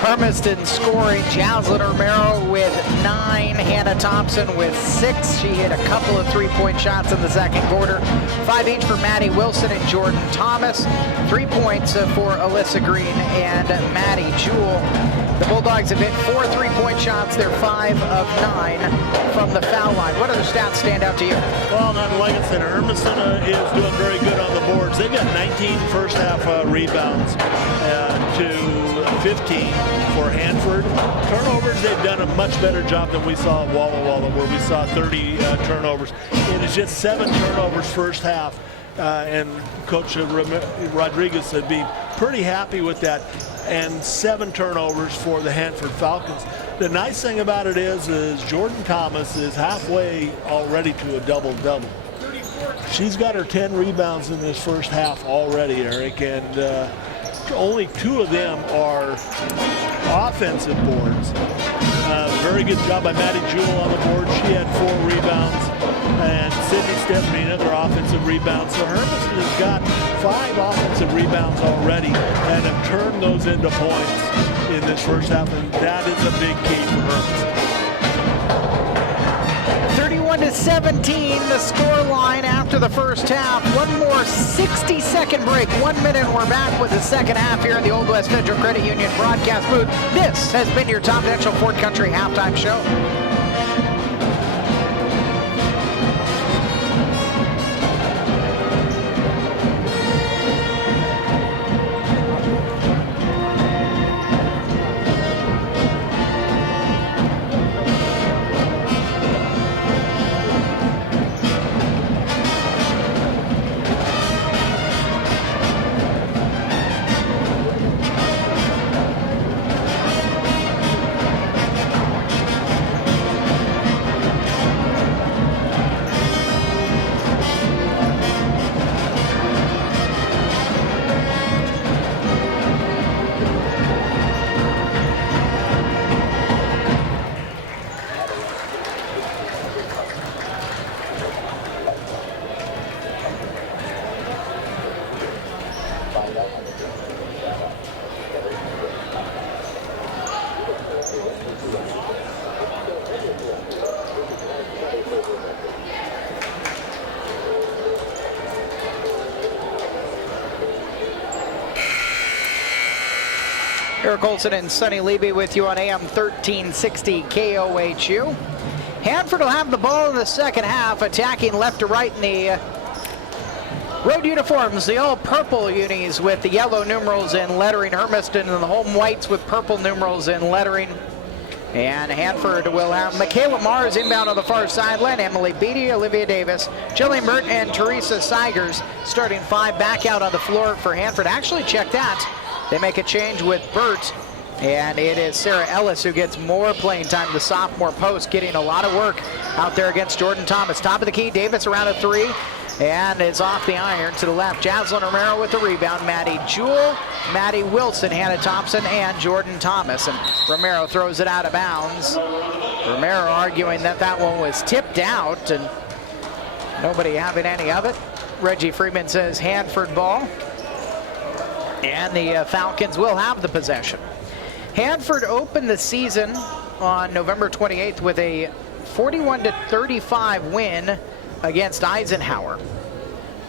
Hermiston scoring. Jaslyn Romero with 9. Hannah Thompson with 6. She hit a couple of three-point shots in the second quarter. 5 each for Maddie Wilson and Jordan Thomas. 3 points for Alyssa Green and Maddie Jewell. The Bulldogs have hit 4 three-point shots. They're 5 of 9 from the foul line. What other stats stand out to you? Well, like I said, Hermiston is doing very good on the boards. They've got 19 first half rebounds to 15 for Hanford. Turnovers, they've done a much better job than we saw at Walla Walla, where we saw 30 turnovers. It is just 7 turnovers first half. And Coach Rodriguez would be pretty happy with that. And 7 turnovers for the Hanford Falcons. The nice thing about it is Jordan Thomas is halfway already to a double-double. She's got her 10 rebounds in this first half already, Eric, and only 2 of them are offensive boards. Very good job by Maddie Jewell on the board. She had 4 rebounds. And Sydney Stephanie, another offensive rebound. So Hermiston has got 5 offensive rebounds already and have turned those into points in this first half. And that is a big key for Hermiston. 31-17, the score line after the first half. One more 60-second break. 1 minute and we're back with the second half here in the Old West Federal Credit Union broadcast booth. This has been your Tom Mitchell Ford Country halftime show. Eric Olson and Sonny Levy with you on AM 1360 KOHU. Hanford will have the ball in the second half, attacking left to right in the road uniforms, the all purple unis with the yellow numerals and lettering. Hermiston and the home whites with purple numerals and lettering. And Hanford will have Michaela Mars inbound on the far sideline, Emily Beatty, Olivia Davis, Jillian Burt, and Teresa Seigers starting 5 back out on the floor for Hanford. Actually, check that. They make a change with Burt, and it is Sarah Ellis who gets more playing time. The sophomore post getting a lot of work out there against Jordan Thomas. Top of the key, Davis around a 3, and it's off the iron to the left. Jaslyn Romero with the rebound. Maddie Jewell, Maddie Wilson, Hannah Thompson, and Jordan Thomas. And Romero throws it out of bounds. Romero arguing that that one was tipped out, and nobody having any of it. Reggie Freeman says Hanford ball. And the Falcons will have the possession. Hanford opened the season on November 28th with a 41-35 win against Eisenhower.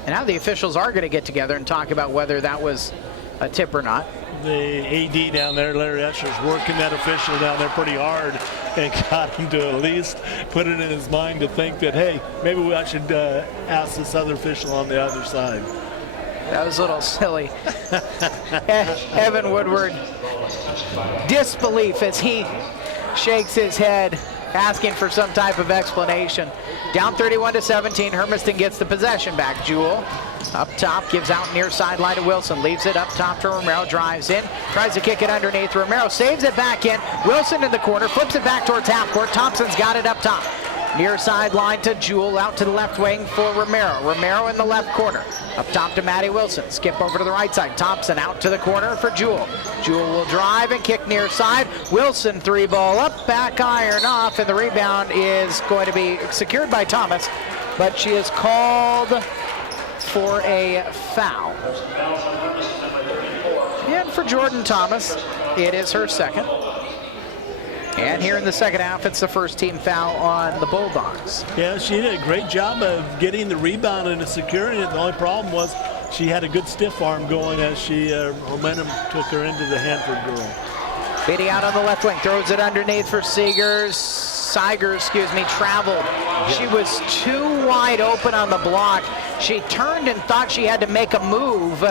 And now the officials are going to get together and talk about whether that was a tip or not. The AD down there, Larry Escher's working that official down there pretty hard and got him to at least put it in his mind to think that, hey, maybe I should ask this other official on the other side. That was a little silly. Evan Woodward, disbelief as he shakes his head, asking for some type of explanation. Down 31-17, Hermiston gets the possession back. Jewell up top, gives out near sideline to Wilson, leaves it up top to Romero, drives in, tries to kick it underneath. Romero saves it back in. Wilson in the corner, flips it back towards half court. Thompson's got it up top. Near sideline to Jewell, out to the left wing for Romero. Romero in the left corner. Up top to Maddie Wilson. Skip over to the right side. Thompson out to the corner for Jewell. Jewell will drive and kick near side. Wilson 3-ball up, back iron off, and the rebound is going to be secured by Thomas, but she is called for a foul. And for Jordan Thomas, it is her second. And here in the second half, it's the first team foul on the Bulldogs. Yeah, she did a great job of getting the rebound and securing it. The only problem was she had a good stiff arm going as momentum took her into the Hanford girl. Beatty out on the left wing, throws it underneath for Seigers, traveled. She was too wide open on the block. She turned and thought she had to make a move,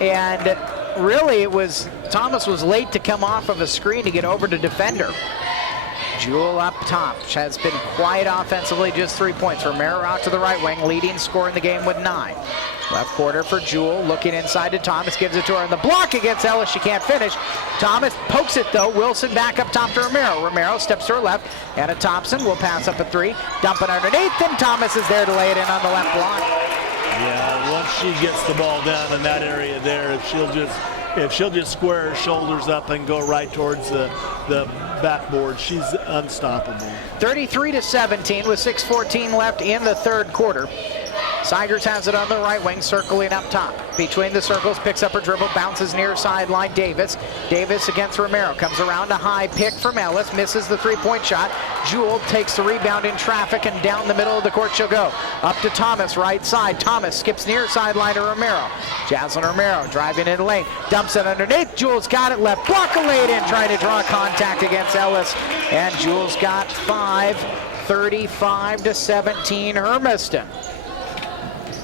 and really Thomas was late to come off of a screen to get over to defend her. Jewell up top, has been quiet offensively, just 3 points. Romero out to the right wing, leading scorer in the game with 9. Left quarter for Jewell, looking inside to Thomas, gives it to her in the block against Ellis. She can't finish. Thomas pokes it though. Wilson back up top to Romero. Romero steps to her left. Anna Thompson will pass up a 3, dump it underneath, and Thomas is there to lay it in on the left block. Yeah, once she gets the ball down in that area there, if she'll just square her shoulders up and go right towards the backboard, she's unstoppable. 33-17 with 6:14 left in the third quarter. Seigers has it on the right wing, circling up top. Between the circles, picks up her dribble, bounces near sideline. Davis against Romero, comes around a high pick from Ellis, misses the 3-point shot. Jewell takes the rebound in traffic, and down the middle of the court she'll go. Up to Thomas, right side. Thomas skips near sideline to Romero. Jaslyn Romero driving in the lane, dumps it underneath. Jewell's got it, left block laid in, trying to draw contact against Ellis, and Jewell's got 5. 35-17 Hermiston.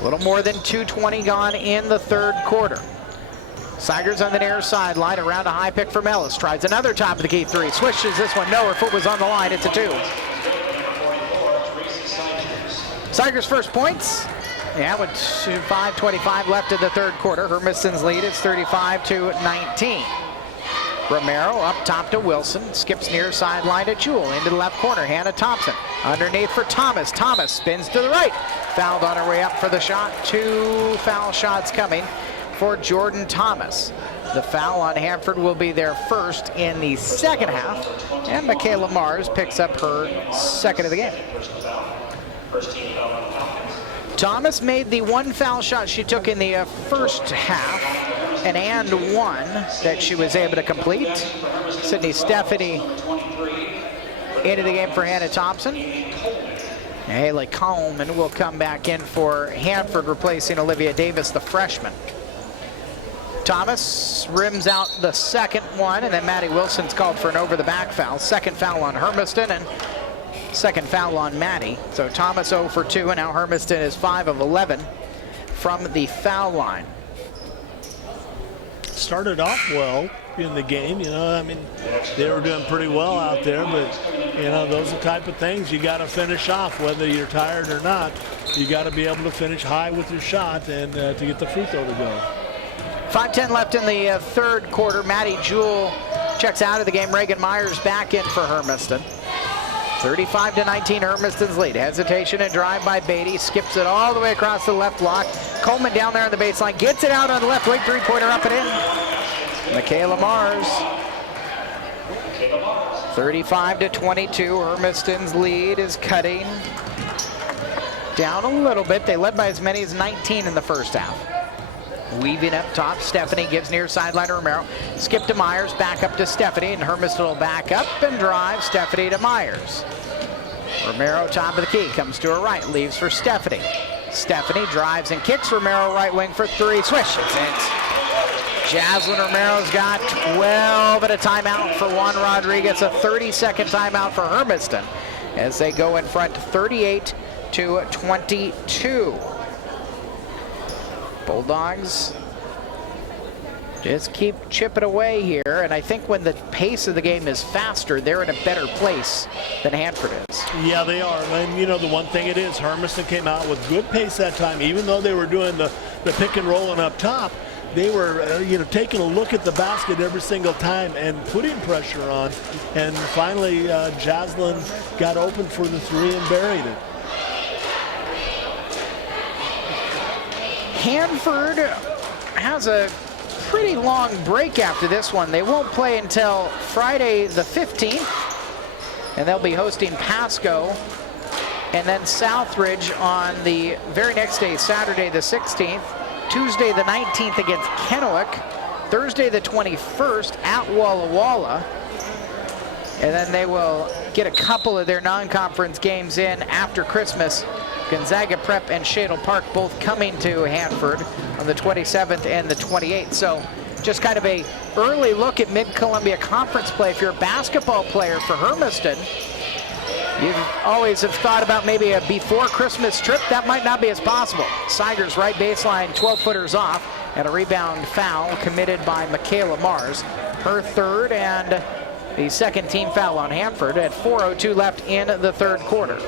A little more than 2:20 gone in the third quarter. Seigers on the near sideline, around a high pick from Ellis. Tries another top of the key 3. Swishes this one. No, her foot was on the line. It's a 2. Seigers' first points. Yeah, with 5:25 left in the third quarter. Hermiston's lead is 35-19. Romero up top to Wilson, skips near sideline to Jewell, into the left corner. Hannah Thompson underneath for Thomas. Thomas spins to the right. Fouled on her way up for the shot. 2 foul shots coming for Jordan Thomas. The foul on Hanford will be their first in the second half, and Michaela Mars picks up her second of the game. Thomas made the 1 foul shot she took in the first half, an and 1 that she was able to complete. Sydney Stephanie into the game for Hannah Thompson. Haley Coleman will come back in for Hanford, replacing Olivia Davis, the freshman. Thomas rims out the second one, and then Maddie Wilson's called for an over-the-back foul. Second foul on Hermiston, and second foul on Maddie. So Thomas 0 for 2, and now Hermiston is 5 of 11 from the foul line. Started off well in the game, I mean, they were doing pretty well out there, but, those are the type of things you got to finish off, whether you're tired or not. You got to be able to finish high with your shot and to get the free throw to go. 5:10 left in the third quarter. Maddie Jewell checks out of the game. Reagan Myers back in for Hermiston. 35-19 Hermiston's lead. Hesitation and drive by Beatty. Skips it all the way across the left block. Coleman down there on the baseline. Gets it out on the left wing. 3-pointer up and in. Michaela Mars. 35-22. Hermiston's lead is cutting down a little bit. They led by as many as 19 in the first half. Weaving up top, Stephanie gives near sideline to Romero. Skip to Myers, back up to Stephanie, and Hermiston will back up and drive Stephanie to Myers. Romero top of the key, comes to her right, leaves for Stephanie. Stephanie drives and kicks. Romero right wing for 3, swishes it. Jaslyn Romero's got 12 and a timeout for Juan Rodriguez, a 30-second timeout for Hermiston as they go in front 38-22. Bulldogs just keep chipping away here, and I think when the pace of the game is faster, they're in a better place than Hanford is. Yeah, they are. And the one thing it is, Hermiston came out with good pace that time, even though they were doing the pick and rolling up top. they were taking a look at the basket every single time and putting pressure on. And finally, Jocelyn got open for the three and buried it. Hanford has a pretty long break after this one. They won't play until Friday the 15th, and they'll be hosting Pasco, and then Southridge on the very next day, Saturday the 16th, Tuesday the 19th against Kennewick, Thursday the 21st at Walla Walla, and then they will get a couple of their non-conference games in after Christmas. Gonzaga Prep and Shadle Park both coming to Hanford on the 27th and the 28th. So just kind of a early look at Mid-Columbia Conference play. If you're a basketball player for Hermiston, you always have thought about maybe a before Christmas trip. That might not be as possible. Sigers right baseline, 12-footers off, and a rebound foul committed by Michaela Mars. Her third and the second team foul on Hanford at 4:02 left in the third quarter.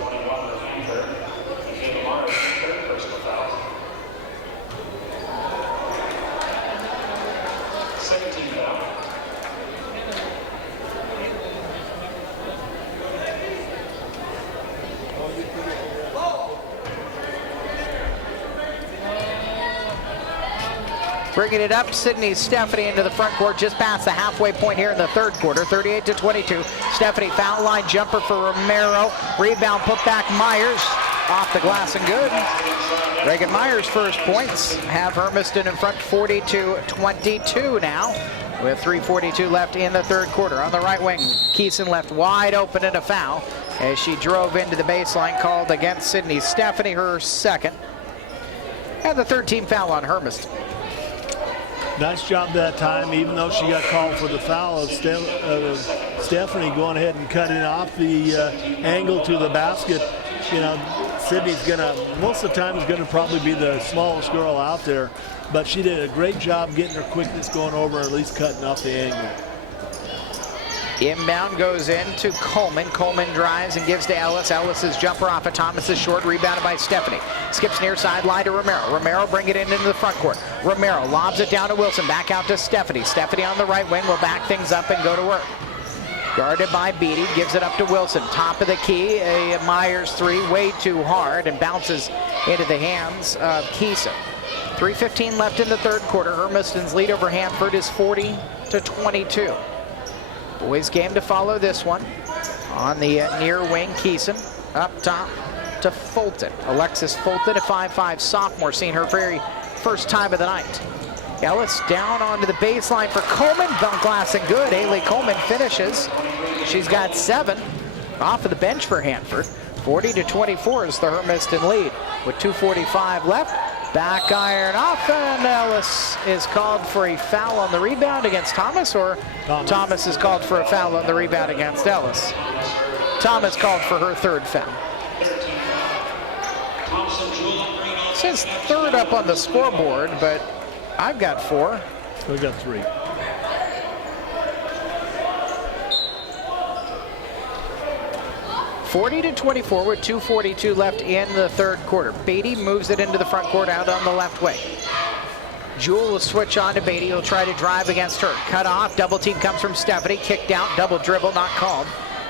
Bringing it up, Sydney Stephanie into the front court, just past the halfway point here in the third quarter, 38-22. Stephanie foul line jumper for Romero. Rebound put back Myers. Off the glass and good. Reagan Myers' first points have Hermiston in front 40-22 now, with 3:42 left in the third quarter. On the right wing, Keeson left wide open and a foul as she drove into the baseline, called against Sydney Stephanie, her second. And the third team foul on Hermiston. Nice job that time, even though she got called for the foul of Stephanie going ahead and cutting off the angle to the basket. Sydney's most of the time is gonna probably be the smallest girl out there, but she did a great job getting her quickness going over, or at least cutting off the angle. Inbound goes into Coleman. Coleman drives and gives to Ellis. Ellis's jumper off of Thomas's short, rebounded by Stephanie. Skips near sideline to Romero. Romero bring it into the front court. Romero lobs it down to Wilson. Back out to Stephanie. Stephanie on the right wing will back things up and go to work. Guarded by Beatty, gives it up to Wilson. Top of the key, a Myers three, way too hard, and bounces into the hands of Keeson. 3:15 left in the third quarter. Hermiston's lead over Hanford is 40-22. Boys game to follow this one. On the near wing, Keeson up top to Fulton. Alexis Fulton, a 5'5" sophomore, seeing her very first time of the night. Ellis down onto the baseline for Coleman. Bump glass and good. Ailey Coleman finishes. She's got 7 off of the bench for Hanford. 40-24 is the Hermiston lead with 2:45 left. Back iron off, and Ellis is called for a foul on the rebound against Thomas, or Thomas is called for a foul on the rebound against Ellis. Thomas called for her third foul. It says third up on the scoreboard, but I've got 4. We got 3. (40-24) with 2:42 left in the third quarter. Beatty moves it into the front court out on the left wing. Jewell will switch on to Beatty. He'll try to drive against her. Cut off. Double team comes from Stephanie. Kicked out. Double dribble. Not called.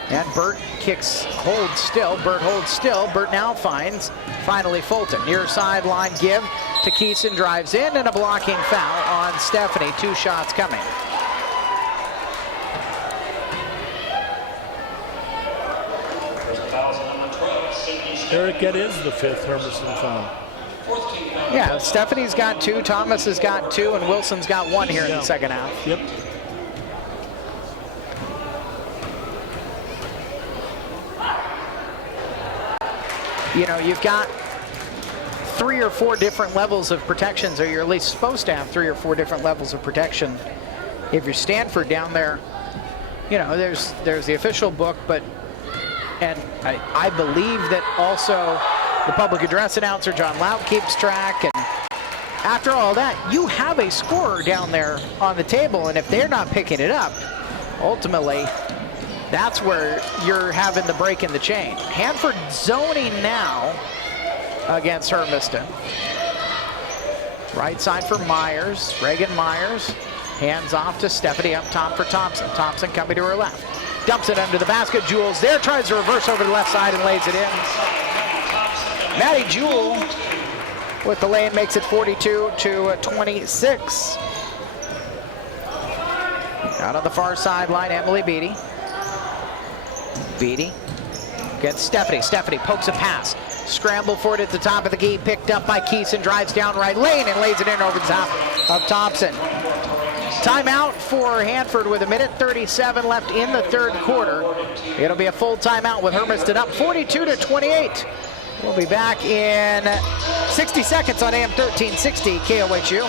And Burt holds still. Burt holds still. Burt now finds finally Fulton. Near sideline give to Keeson. Drives in, and a blocking foul on Stephanie. 2 shots coming. Eric, that is the 5th Hermiston foul. Yeah, Stephanie's got 2, Thomas has got 2, and Wilson's got 1 here in the second half. Yep. You've got 3 or 4 different levels of protections, or you're at least supposed to have 3 or 4 different levels of protection. If you're Stanford down there, there's the official book, and I believe that also the public address announcer, John Lout, keeps track. And after all that, you have a scorer down there on the table, and if they're not picking it up, ultimately, that's where you're having the break in the chain. Hanford zoning now against Hermiston. Right side for Myers. Reagan Myers. Hands off to Stephanie up top for Thompson. Thompson coming to her left. Dumps it under the basket. Jules there. Tries to reverse over the left side and lays it in. Maddie Jewell with the lane makes it 42-26. Out on the far sideline, Emily Beatty. Beatty gets Stephanie. Stephanie pokes a pass. Scramble for it at the top of the key. Picked up by Keeson. Drives down right lane and lays it in over the top of Thompson. Timeout for Hanford with 1:37 left in the third quarter. It'll be a full timeout with Hermiston up 42-28. We'll be back in 60 seconds on AM 1360 KOHU.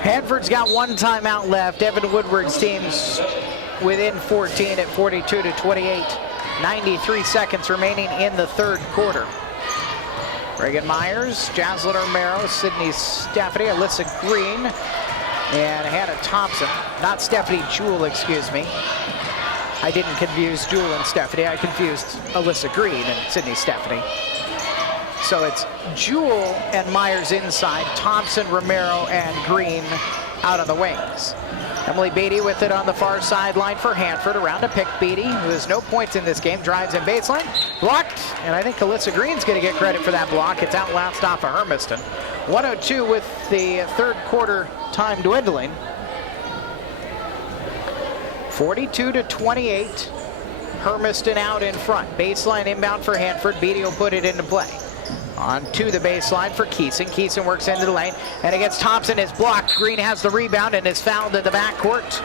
Hanford's got one timeout left. Evan Woodward's team's within 14 at 42-28. 93 seconds remaining in the third quarter. Reagan Myers, Jaslyn Romero, Sydney Stephanie, Alyssa Green, and Hannah Thompson. Not Stephanie Jewell, excuse me. I didn't confuse Jewell and Stephanie. I confused Alyssa Green and Sydney Stephanie. So it's Jewell and Myers inside, Thompson, Romero, and Green out on the wings. Emily Beatty with it on the far sideline for Hanford. Around to pick Beatty, who has no points in this game. Drives in baseline, blocked, and I think Alyssa Green's going to get credit for that block. It's outlast off of Hermiston. 1:02 with the third quarter time dwindling. 42-28. Hermiston out in front. Baseline inbound for Hanford. Beatty will put it into play. On to the baseline for Keeson. Keeson works into the lane, and against Thompson is blocked. Green has the rebound and is fouled in the backcourt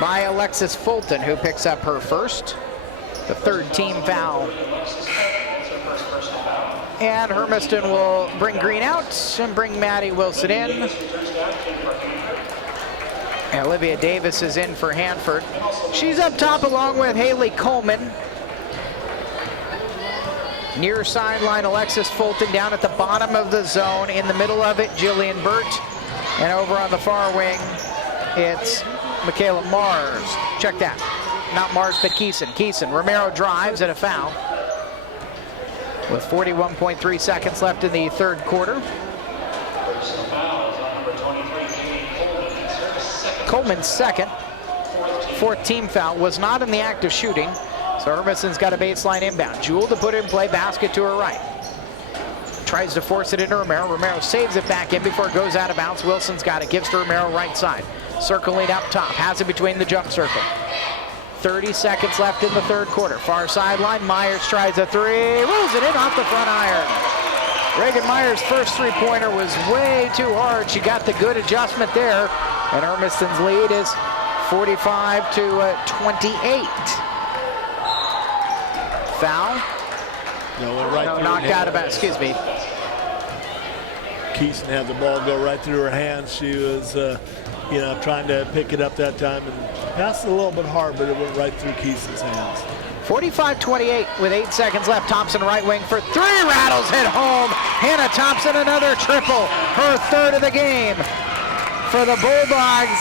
by Alexis Fulton, who picks up her first, the third team foul. And Hermiston will bring Green out and bring Maddie Wilson in. And Olivia Davis is in for Hanford. She's up top along with Haley Coleman. Near sideline, Alexis Fulton. Down at the bottom of the zone. In the middle of it, Jillian Burt. And over on the far wing, it's Michaela Mars. Check that. Not Mars, but Keeson. Keeson. Romero drives and a foul. With 41.3 seconds left in the third quarter. Coleman's second. Fourth team foul. Was not in the act of shooting. So Hermiston's got a baseline inbound. Jewell to put it in play, basket to her right. Tries to force it into Romero. Romero saves it back in before it goes out of bounds. Wilson's got it, gives to Romero right side. Circling up top, has it between the jump circle. 30 seconds left in the third quarter. Far sideline, Myers tries a three, rolls it in off the front iron. Reagan Myers' first three-pointer was way too hard. She got the good adjustment there, and Hermiston's lead is 45-28. Foul? No, knocked out of it, excuse me. Keeson had the ball go right through her hands. She was, trying to pick it up that time and passed it a little bit hard, but it went right through Keeson's hands. 45-28 with 8 seconds left. Thompson right wing for three, rattles it home. Hannah Thompson another triple, her third of the game. For the Bulldogs,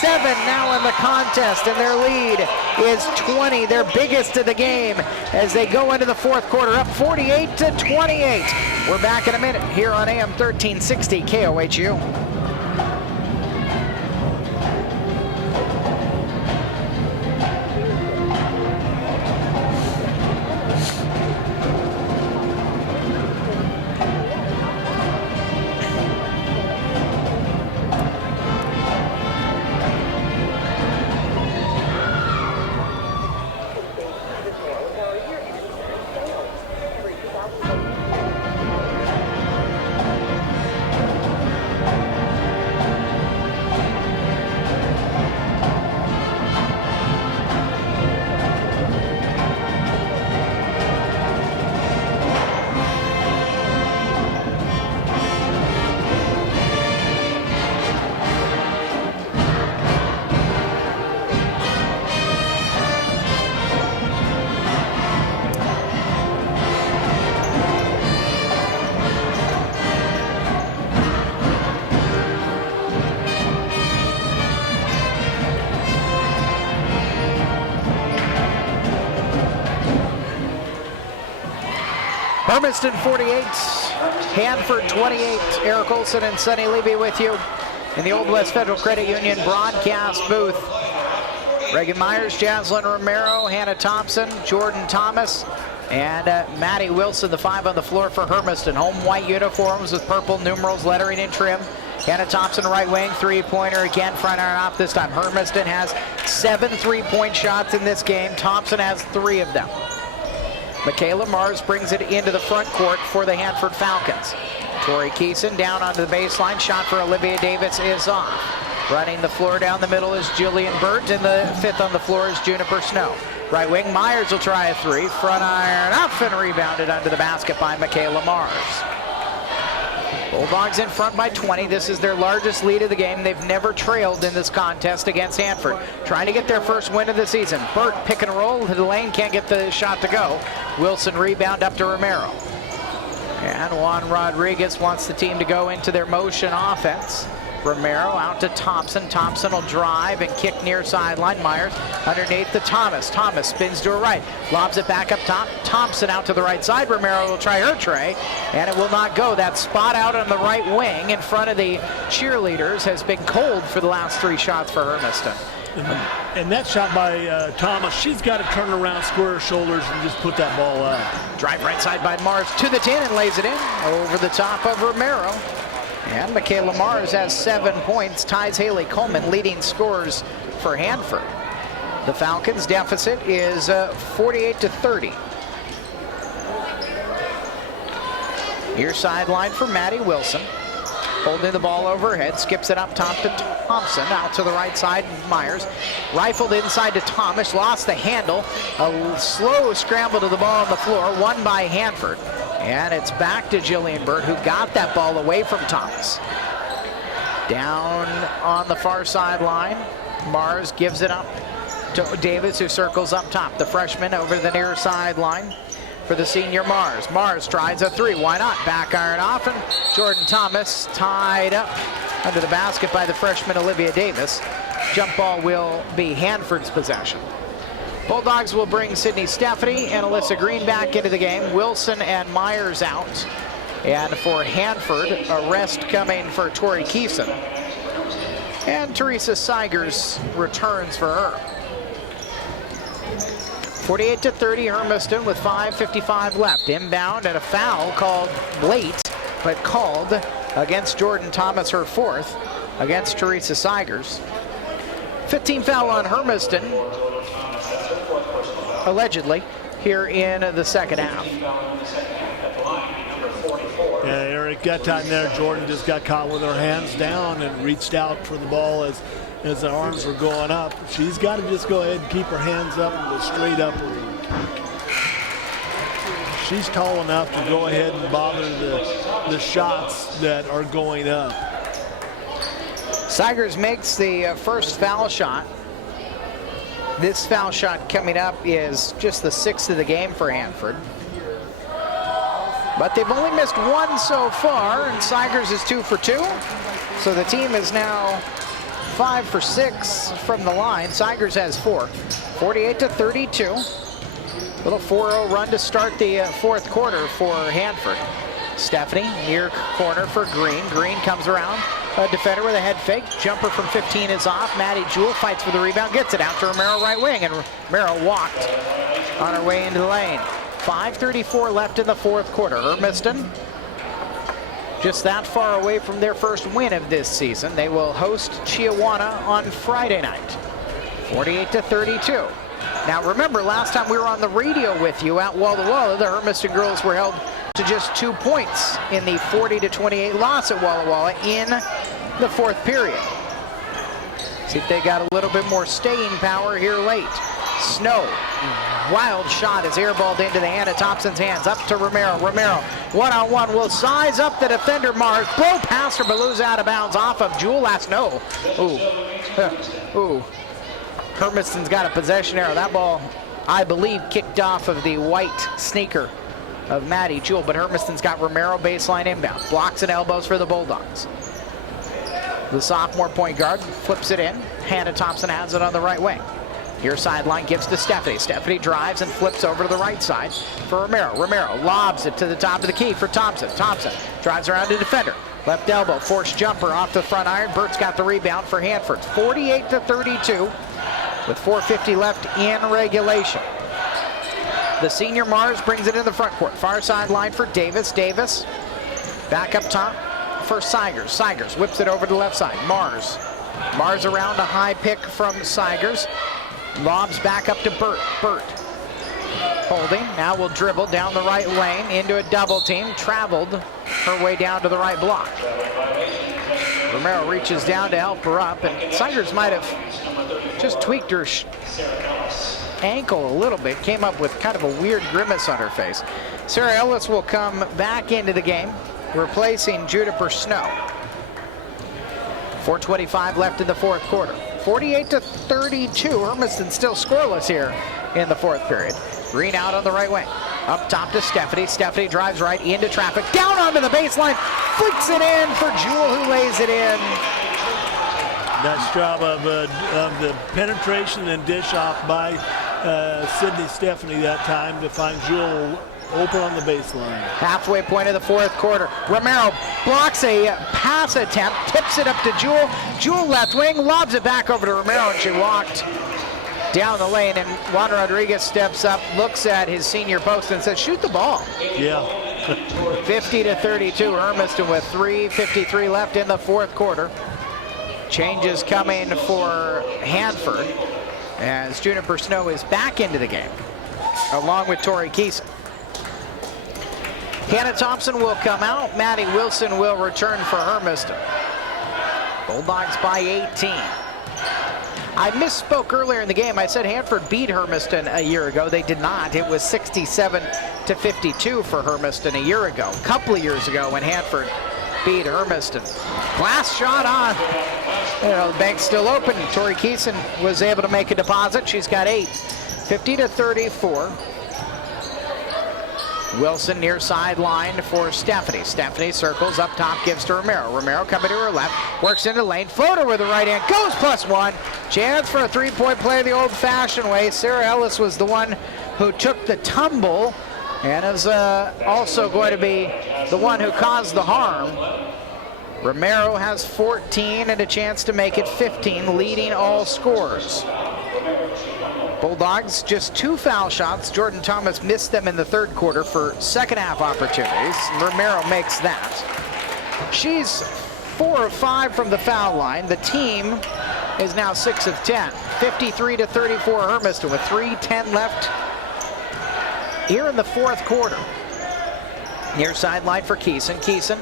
7 now in the contest, and their lead is 20, their biggest of the game, as they go into the fourth quarter, up 48-28. We're back in a minute here on AM 1360 KOHU. Hermiston 48, Hanford 28. Eric Olson and Sonny Levy with you in the Old West Federal Credit Union broadcast booth. Reagan Myers, Jaslyn Romero, Hannah Thompson, Jordan Thomas, and Maddie Wilson, the 5 on the floor for Hermiston. Home white uniforms with purple numerals, lettering, and trim. Hannah Thompson, right wing, three-pointer again, front iron off this time. Hermiston has 7 3-point shots in this game. Thompson has 3 of them. Michaela Mars brings it into the front court for the Hanford Falcons. Tori Keeson down onto the baseline. Shot for Olivia Davis is off. Running the floor down the middle is Jillian Burt, and the 5th on the floor is Juniper Snow. Right wing, Myers will try a 3. Front iron up and rebounded under the basket by Michaela Mars. Bulldogs in front by 20. This is their largest lead of the game. They've never trailed in this contest against Hanford. Trying to get their first win of the season. Burt pick and roll to the lane, can't get the shot to go. Wilson rebound up to Romero. And Juan Rodriguez wants the team to go into their motion offense. Romero out to Thompson. Thompson will drive and kick near sideline. Myers underneath to Thomas. Thomas spins to her right. Lobs it back up top. Thompson out to the right side. Romero will try her tray, and it will not go. That spot out on the right wing in front of the cheerleaders has been cold for the last 3 shots for Hermiston. And that shot by Thomas, she's got to turn around, square her shoulders, and just put that ball up. Drive right side by Mars to the 10 and lays it in over the top of Romero. And Michaela Mars has 7 points, ties Haley Coleman, leading scorers for Hanford. The Falcons' deficit is 48-30. Near sideline for Maddie Wilson. Holding the ball overhead, skips it up top to Thompson, out to the right side, Myers. Rifled inside to Thomas, lost the handle. A slow scramble to the ball on the floor, won by Hanford. And it's back to Jillian Burt, who got that ball away from Thomas. Down on the far sideline, Mars gives it up to Davis, who circles up top. The freshman over the near sideline for the senior Mars. Mars tries a 3, why not? Back iron off, and Jordan Thomas tied up under the basket by the freshman Olivia Davis. Jump ball will be Hanford's possession. Bulldogs will bring Sydney Stephanie and Alyssa Green back into the game. Wilson and Myers out. And for Hanford, a rest coming for Tori Keeson. And Teresa Seigers returns for her. 48-30 Hermiston with 5:55 left. Inbound and a foul called late, but called against Jordan Thomas, her 4th, against Teresa Seigers. 15 foul on Hermiston, allegedly, here in the second half. Yeah, Eric got time there. Jordan just got caught with her hands down and reached out for the ball as the arms were going up. She's got to just go ahead and keep her hands up and go straight up. She's tall enough to go ahead and bother the shots that are going up. Seigers makes the first foul shot. This foul shot coming up is just the 6th of the game for Hanford. But they've only missed 1 so far, and Seigers is 2 for 2. So the team is now 5 for 6 from the line. Seigers has 4. 48-32. Little 4-0 run to start the 4th quarter for Hanford. Stephanie near corner for Green. Green comes around. A defender with a head fake. Jumper from 15 is off. Maddie Jewell fights for the rebound. Gets it out to Romero right wing. And Romero walked on her way into the lane. 5:34 left in the 4th quarter. Hermiston just that far away from their first win of this season. They will host Chiawana on Friday night. 48-32. Now remember, last time we were on the radio with you at Walla Walla, the Hermiston girls were held to just 2 points in the 40-28 loss at Walla Walla in the 4th period. See if they got a little bit more staying power here late. Snow, wild shot is airballed into the Hannah Thompson's hands, up to Romero. Romero, one-on-one, will size up the defender Mars, blow past her, but lose out of bounds off of Jewell. That's no. Ooh. Hermiston's got a possession arrow. That ball, I believe, kicked off of the white sneaker of Maddie Jewell, but Hermiston's got Romero baseline inbound. Blocks and elbows for the Bulldogs. The sophomore point guard flips it in. Hannah Thompson has it on the right wing. Near sideline gives to Stephanie. Stephanie drives and flips over to the right side for Romero. Romero lobs it to the top of the key for Thompson. Thompson drives around to defender. Left elbow, forced jumper off the front iron. Burt's got the rebound for Hanford. 48-32 with 4:50 left in regulation. The senior Mars brings it in the front court. Far sideline for Davis. Davis back up top for Sigers. Sigers whips it over to the left side. Mars around a high pick from Sigers. Lobs back up to Burt. Burt holding. Now will dribble down the right lane into a double team. Traveled her way down to the right block. Romero reaches down to help her up, and Sigers might have just tweaked her ankle a little bit. Came up with kind of a weird grimace on her face. Sarah Ellis will come back into the game, replacing Juniper Snow. 4:25 left in the fourth quarter. 48-32. Hermiston still scoreless here in the fourth period. Green out on the right wing. Up top to Stephanie. Stephanie drives right into traffic. Down onto the baseline. Flicks it in for Jewel, who lays it in. Nice job of the penetration and dish off by Sydney Stephanie that time to find Jewel open on the baseline. Halfway point of the fourth quarter. Romero blocks a pass attempt, tips it up to Jewel. Jewel left wing, lobs it back over to Romero, and she walked down the lane. And Juan Rodriguez steps up, looks at his senior post and says, shoot the ball. Yeah. 50-32, Hermiston with 3:53 left in the fourth quarter. Changes coming for Hanford as Juniper Snow is back into the game, along with Tori Keeson. Hannah Thompson will come out. Maddie Wilson will return for Hermiston. Bulldogs by 18. I misspoke earlier in the game. I said Hanford beat Hermiston a year ago. They did not. It was 67-52 for Hermiston a year ago. A couple of years ago when Hanford beat Hermiston. Last shot on. The bank's still open. Tori Keeson was able to make a deposit. She's got 8. 50-34. Wilson near sideline for Stephanie. Stephanie circles up top, gives to Romero. Romero coming to her left, works into the lane, floater with the right hand, goes +1. Chance for a three-point play the old-fashioned way. Sarah Ellis was the one who took the tumble and is also going to be the one who caused the harm. Romero has 14 and a chance to make it 15, leading all scorers. Bulldogs just 2 foul shots. Jordan Thomas missed them in the third quarter for second half opportunities. Romero makes that. She's 4 of 5 from the foul line. The team is now 6 of 10. 53-34 Hermiston with 3:10 left here in the fourth quarter. Near sideline for Keeson. Keeson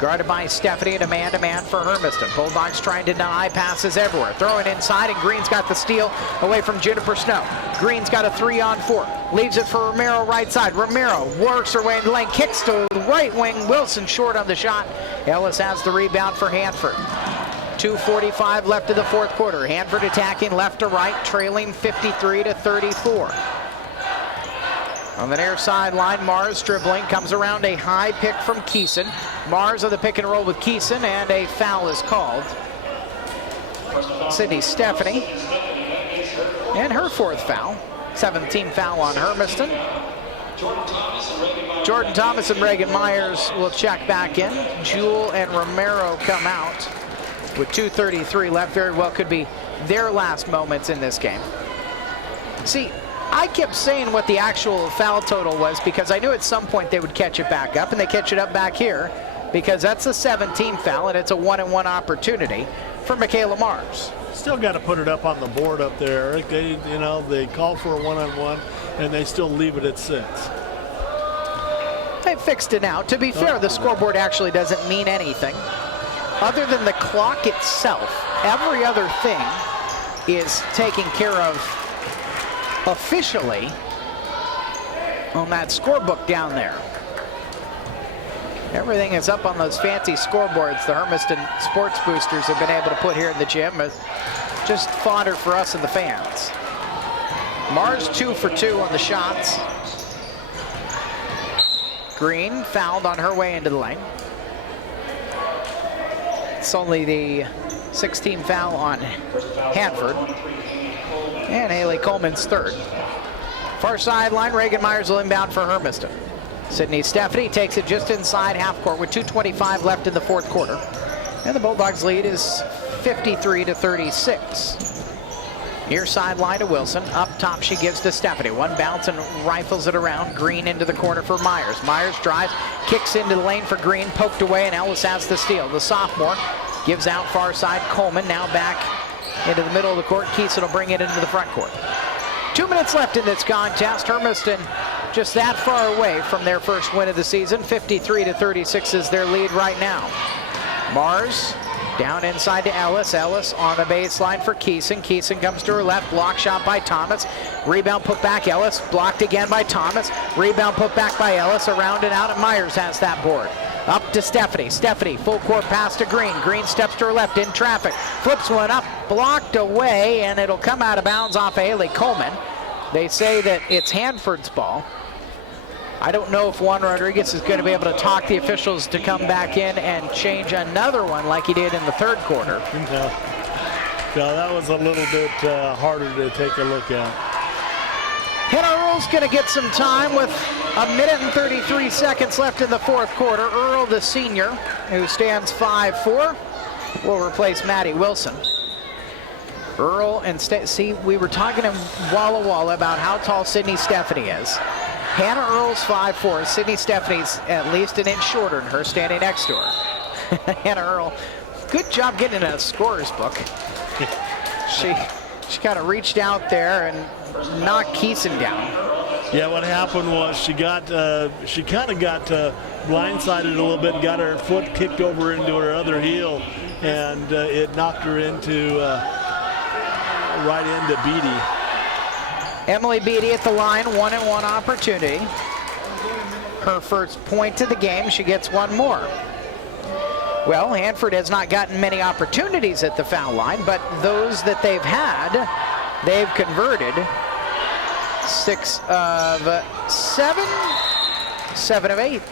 guarded by Stephanie, and a man-to-man for Hermiston. Bulldogs trying to deny passes everywhere. Throwing inside, and Green's got the steal away from Juniper Snow. Green's got a 3-on-4. Leaves it for Romero right side. Romero works her way in the lane, kicks to the right wing. Wilson short on the shot. Ellis has the rebound for Hanford. 2:45 left in the fourth quarter. Hanford attacking left to right, trailing 53-34. On the near sideline, Mars dribbling, comes around a high pick from Keeson. Mars on the pick and roll with Keeson, and a foul is called. Sydney Stephanie, and her 4th foul. 7th team foul on Hermiston. Jordan Thomas and Reagan Myers will check back in. Jewel and Romero come out with 2:33 left. Very well could be their last moments in this game. See, I kept saying what the actual foul total was because I knew at some point they would catch it back up, and they catch it up back here because that's a 7-team foul, and it's a 1-and-1 opportunity for Michaela Mars. Still got to put it up on the board up there, Eric. They call for a 1-on-1, and they still leave it at 6. They fixed it now. To be fair, the scoreboard actually doesn't mean anything. Other than the clock itself, every other thing is taken care of officially on that scorebook down there. Everything is up on those fancy scoreboards the Hermiston sports boosters have been able to put here in the gym. It's just fodder for us and the fans. Mars 2 for 2 on the shots. Green fouled on her way into the lane. It's only the 6th team foul on Hanford. And Haley Coleman's third. Far sideline, Reagan Myers will inbound for Hermiston. Sydney Stephanie takes it just inside half court with 2:25 left in the fourth quarter. And the Bulldogs lead is 53-36. Near sideline to Wilson. Up top she gives to Stephanie. One bounce and rifles it around. Green into the corner for Myers. Myers drives, kicks into the lane for Green, poked away, and Ellis has the steal. The sophomore gives out far side. Coleman now back into the middle of the court. Keeson will bring it into the front court. 2 minutes left in this contest. Hermiston just that far away from their first win of the season. 53-36 is their lead right now. Mars down inside to Ellis. Ellis on the baseline for Keeson. Keeson comes to her left. Block shot by Thomas. Rebound put back. Ellis blocked again by Thomas. Rebound put back by Ellis. Around and out, and Myers has that board. Up to Stephanie. Stephanie, full court pass to Green. Green steps to her left in traffic. Flips one up, blocked away, and it'll come out of bounds off of Haley Coleman. They say that it's Hanford's ball. I don't know if Juan Rodriguez is going to be able to talk the officials to come back in and change another one like he did in the third quarter. No, that was a little bit harder to take a look at. Hannah Earl's going to get some time with a minute and 33 seconds left in the fourth quarter. Earl, the senior, who stands 5'4", will replace Maddie Wilson. Earl and see, we were talking to Walla Walla about how tall Sydney Stephanie is. Hannah Earl's 5'4". Sydney Stephanie's at least an inch shorter than her, standing next to her. Hannah Earl, good job getting in a scorer's book. She kind of reached out there and knocked Keeson down. Yeah, what happened was she kind of got blindsided a little bit and got her foot kicked over into her other heel, and it knocked her into right into Beatty. Emily Beatty at the line, 1-and-1 opportunity. Her first point of the game, she gets one more. Well, Hanford has not gotten many opportunities at the foul line, but those that they've had, they've converted. 6 of 7, 7 of 8.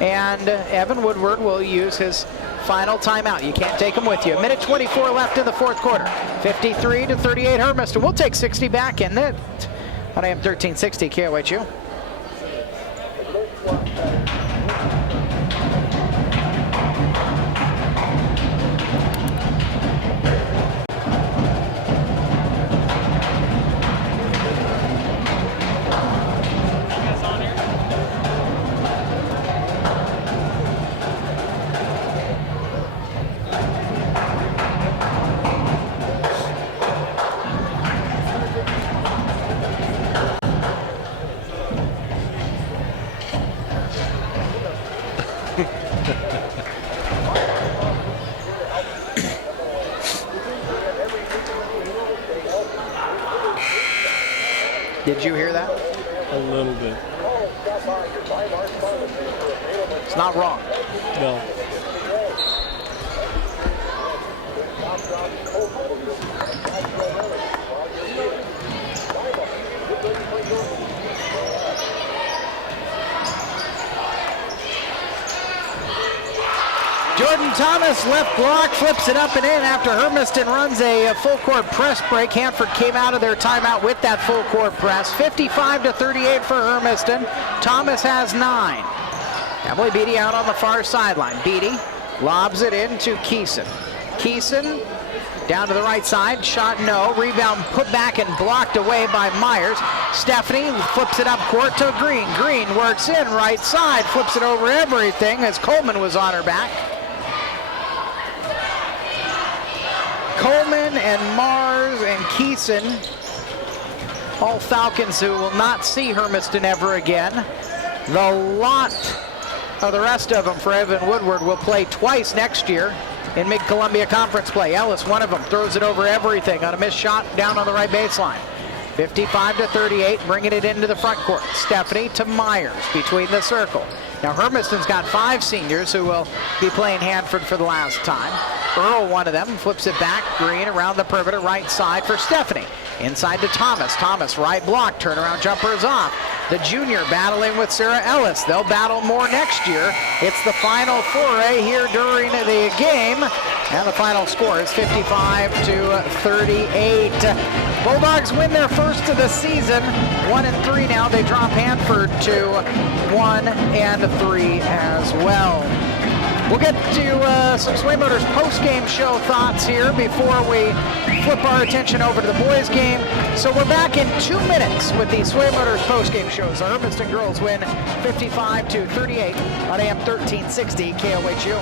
And Evan Woodward will use his final timeout. You can't take them with you. 1:24 left in the fourth quarter. 53-38 Hermiston. We'll take 60 back in it. On AM 1360 KOHU. Did you hear that? A little bit. It's not wrong. No. Jordan Thomas left block, flips it up and in after Hermiston runs a full court press break. Hanford came out of their timeout with that full court press. 55-38 for Hermiston. Thomas has 9. Emily Beatty out on the far sideline. Beatty lobs it into Keeson. Keeson down to the right side, shot no. Rebound put back and blocked away by Myers. Stephanie flips it up court to Green. Green works in right side, flips it over everything as Coleman was on her back. Coleman and Mars and Keeson, all Falcons who will not see Hermiston ever again. The lot of the rest of them for Evan Woodward will play twice next year in Mid-Columbia Conference play. Ellis, one of them, throws it over everything on a missed shot down on the right baseline. 55-38, bringing it into the front court. Stephanie to Myers between the circle. Now Hermiston's got 5 seniors who will be playing Hanford for the last time. Earl, one of them, flips it back. Green around the perimeter, right side for Stephanie. Inside to Thomas. Thomas, right block, turnaround jumper is off. the junior, battling with Sarah Ellis. They'll battle more next year. It's the final foray here during the game, and the final score is 55-38. Bulldogs win their first of the season, 1-3 now. They drop Hanford to 1-3 as well. We'll get to some Sway Motors post-game show thoughts here before we flip our attention over to the boys' game. So we're back in 2 minutes with the Sway Motors post-game shows. The Hermiston girls win 55-38 on AM 1360 KOHU.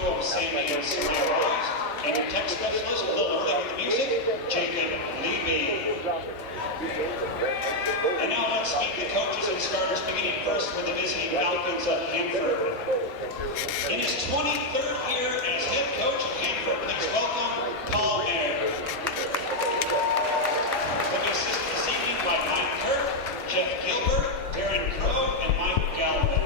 duo of Sammy and Samaya Rose, and your tech specialist, a little early with the music, Jacob Levy. And now let's meet the coaches and starters, beginning first with the visiting Falcons of Hanford. In his 23rd year as head coach of Hanford, please welcome Paul Mayer. He'll be assisted this evening by Mike Kirk, Jeff Gilbert, Darren Crow, and Mike Galvin.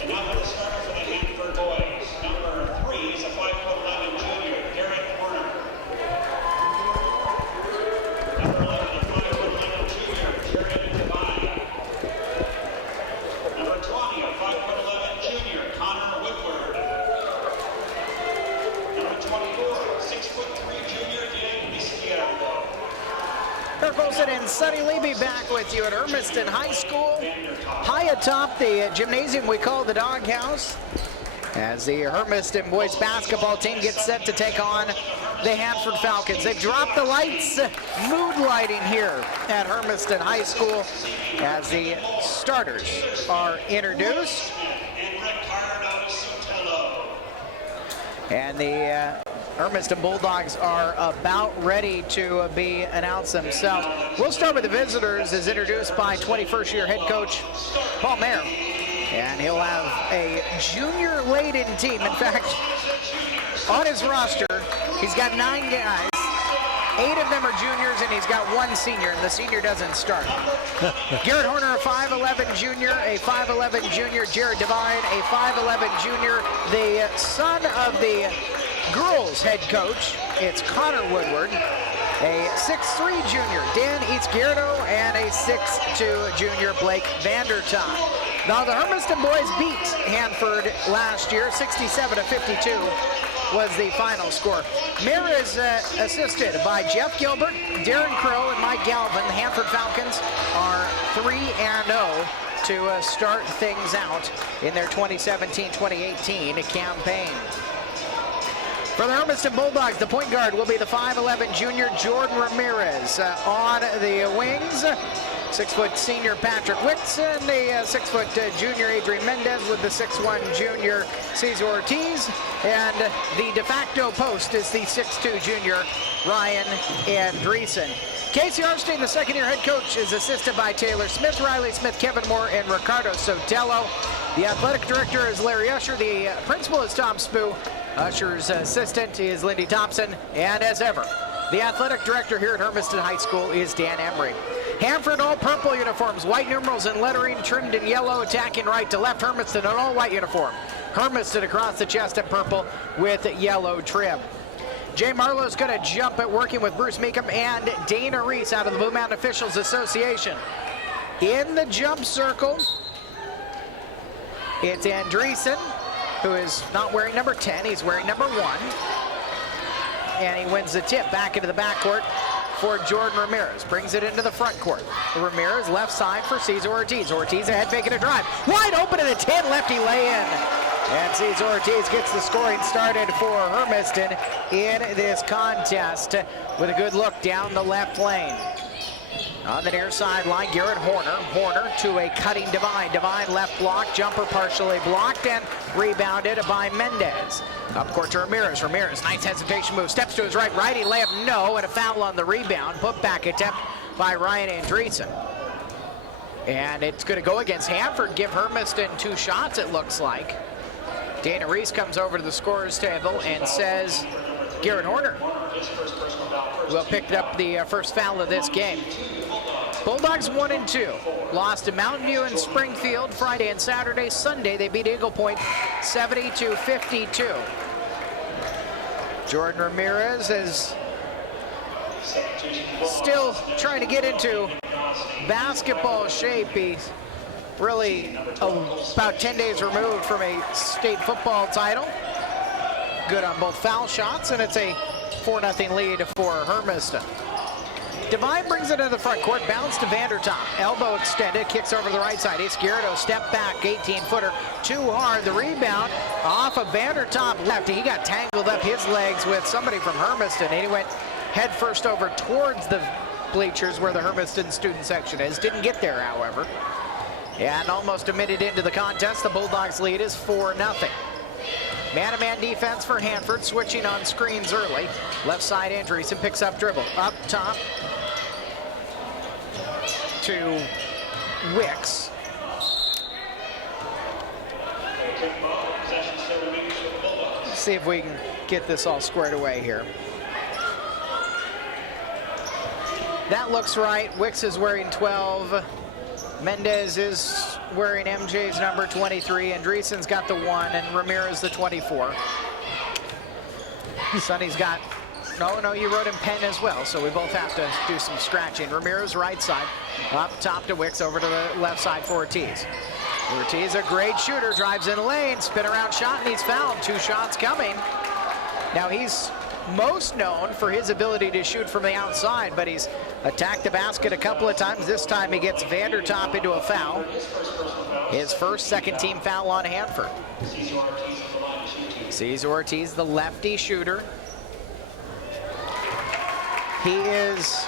And now for the starter for the Hanford boys. Number 3 is a 5'11" junior, Garrett Horner. Number 11, a 5'11" junior, Jared Devine. Number 20, a 5'11" junior, Connor Woodward. Number 24, 6'3" junior, Dan Izquierdo. Kirk Olson and Sonny Levy back with you at Hermiston High School. High atop the gymnasium we call the Doghouse, as the Hermiston boys basketball team gets set to take on the Hanford Falcons. They've dropped the lights, mood lighting here at Hermiston High School as the starters are introduced. And the Hermiston Bulldogs are about ready to be announced themselves. We'll start with the visitors, as introduced by 21st year head coach Paul Mayer. And he'll have a junior-laden team. In fact, on his roster, he's got 9 guys. 8 of them are juniors, and he's got 1 senior, and the senior doesn't start. Garrett Horner, a 5'11" junior, a 5'11" junior, Jared Devine, a 5'11" junior. The son of the girls head coach, it's Connor Woodward, a 6'3" junior, Dan Izquierdo, and a 6'2" junior, Blake Vanderton. Now the Hermiston boys beat Hanford last year, 67-52 was the final score. Mayer is assisted by Jeff Gilbert, Darren Crow, and Mike Galvin. The Hanford Falcons are 3-0 to start things out in their 2017-2018 campaign. For the Hermiston Bulldogs, the point guard will be the 5'11" junior Jordan Ramirez. On the wings, 6' senior Patrick Wicks, and the 6' junior Adrian Mendez with the 6'1" junior Cesar Ortiz. And the de facto post is the 6'2" junior Ryan Andreessen. Casey Arstein, the second-year head coach, is assisted by Taylor Smith, Riley Smith, Kevin Moore, and Ricardo Sotelo. The athletic director is Larry Usher. The principal is Tom Spoo. Usher's assistant is Lindy Thompson. And as ever, the athletic director here at Hermiston High School is Dan Emery. Hanford all-purple uniforms, white numerals and lettering trimmed in yellow, attacking right to left. Hermiston an all-white uniform. Hermiston across the chest in purple with yellow trim. Jay Marlowe's going to jump at working with Bruce Meekum and Dana Reese out of the Blue Mountain Officials Association. In the jump circle, it's Andreessen, who is not wearing number 10. He's wearing number 1. And he wins the tip back into the backcourt for Jordan Ramirez. Brings it into the front court. Ramirez left side for Cesar Ortiz. Ortiz ahead making a drive. Wide open at a 10 lefty lay-in. And Cesar Ortiz gets the scoring started for Hermiston in this contest with a good look down the left lane. On the near sideline, Garrett Horner. Horner to a cutting Devine. Devine left block, jumper partially blocked and rebounded by Mendez. Up court to Ramirez. Ramirez, nice hesitation move. Steps to his right, righty layup, no, and a foul on the rebound. Put back attempt by Ryan Andreessen. And it's going to go against Hanford. Give Hermiston 2 shots, it looks like. Dana Reese comes over to the scorer's table and says Garrett Horner will pick up the first foul of this game. Bulldogs 1-2. Lost to Mountain View and Springfield Friday and Saturday. Sunday they beat Eagle Point 70-52. Jordan Ramirez is still trying to get into basketball shape. He's really about 10 days removed from a state football title. Good on both foul shots, and it's a 4-0 lead for Hermiston. Devine brings it into the front court, bounce to Vanderton. Elbow extended, kicks over to the right side. Izquierdo step back, 18-footer, too hard. The rebound off of Vanderton left. He got tangled up his legs with somebody from Hermiston, and he went head first over towards the bleachers where the Hermiston student section is. Didn't get there, however. And almost a minute into the contest, the Bulldogs lead is 4-0. Man-to-man defense for Hanford, switching on screens early. Left side, Andreessen picks up dribble. Up top to Wicks. Let's see if we can get this all squared away here. That looks right. Wicks is wearing 12. Mendez is wearing MJ's number 23. Andreessen's got the 1, and Ramirez the 24. Sonny's got, no, you wrote him Penn as well, so we both have to do some scratching. Ramirez right side, up top to Wicks, over to the left side for Ortiz. Ortiz, a great shooter, drives in the lane, spin around shot, and he's fouled. 2 shots coming. Now he's most known for his ability to shoot from the outside, but he's attacked the basket a couple of times. This time he gets Vandertop into a foul. His first second-team foul on Hanford. Cesar Ortiz, the lefty shooter. He's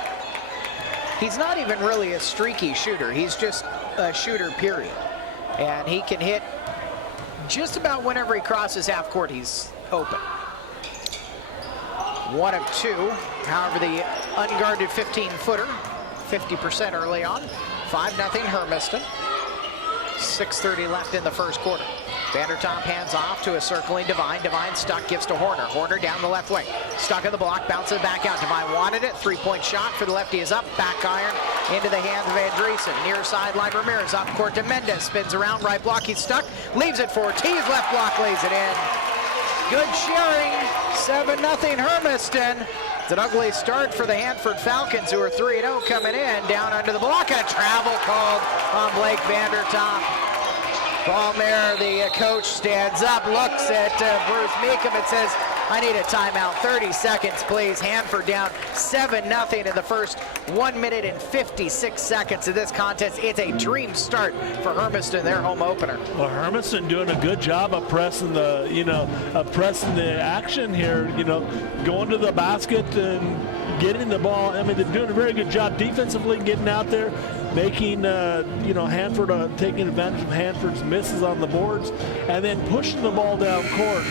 not even really a streaky shooter. He's just a shooter, period. And he can hit just about whenever he crosses half court, he's open. 1 of 2. However, the unguarded 15-footer, 50% early on. 5-0 Hermiston. 6:30 left in the first quarter. Vandertop hands off to a circling Devine. Devine stuck, gives to Horner. Horner down the left wing. Stuck in the block, bounces back out. Devine wanted it. 3-point shot for the lefty is up. Back iron into the hands of Andreessen. Near sideline, Ramirez up court to Mendez. Spins around, right block, he's stuck. Leaves it for Ortiz. Left block lays it in. Good sharing. 7-0 Hermiston. It's an ugly start for the Hanford Falcons, who are 3-0 coming in. Down under the block, and a travel called on Blake Vandertop. Ball there, the coach stands up, looks at Bruce Meekum and says, I need a timeout. 30 seconds, please. Hanford down 7-0 in the first 1 minute and 56 seconds of this contest. It's a dream start for Hermiston, their home opener. Well, Hermiston doing a good job of pressing the, pressing the action here. Going to the basket and getting the ball. I mean, they're doing a very good job defensively, getting out there, making Hanford taking advantage of Hanford's misses on the boards, and then pushing the ball down court.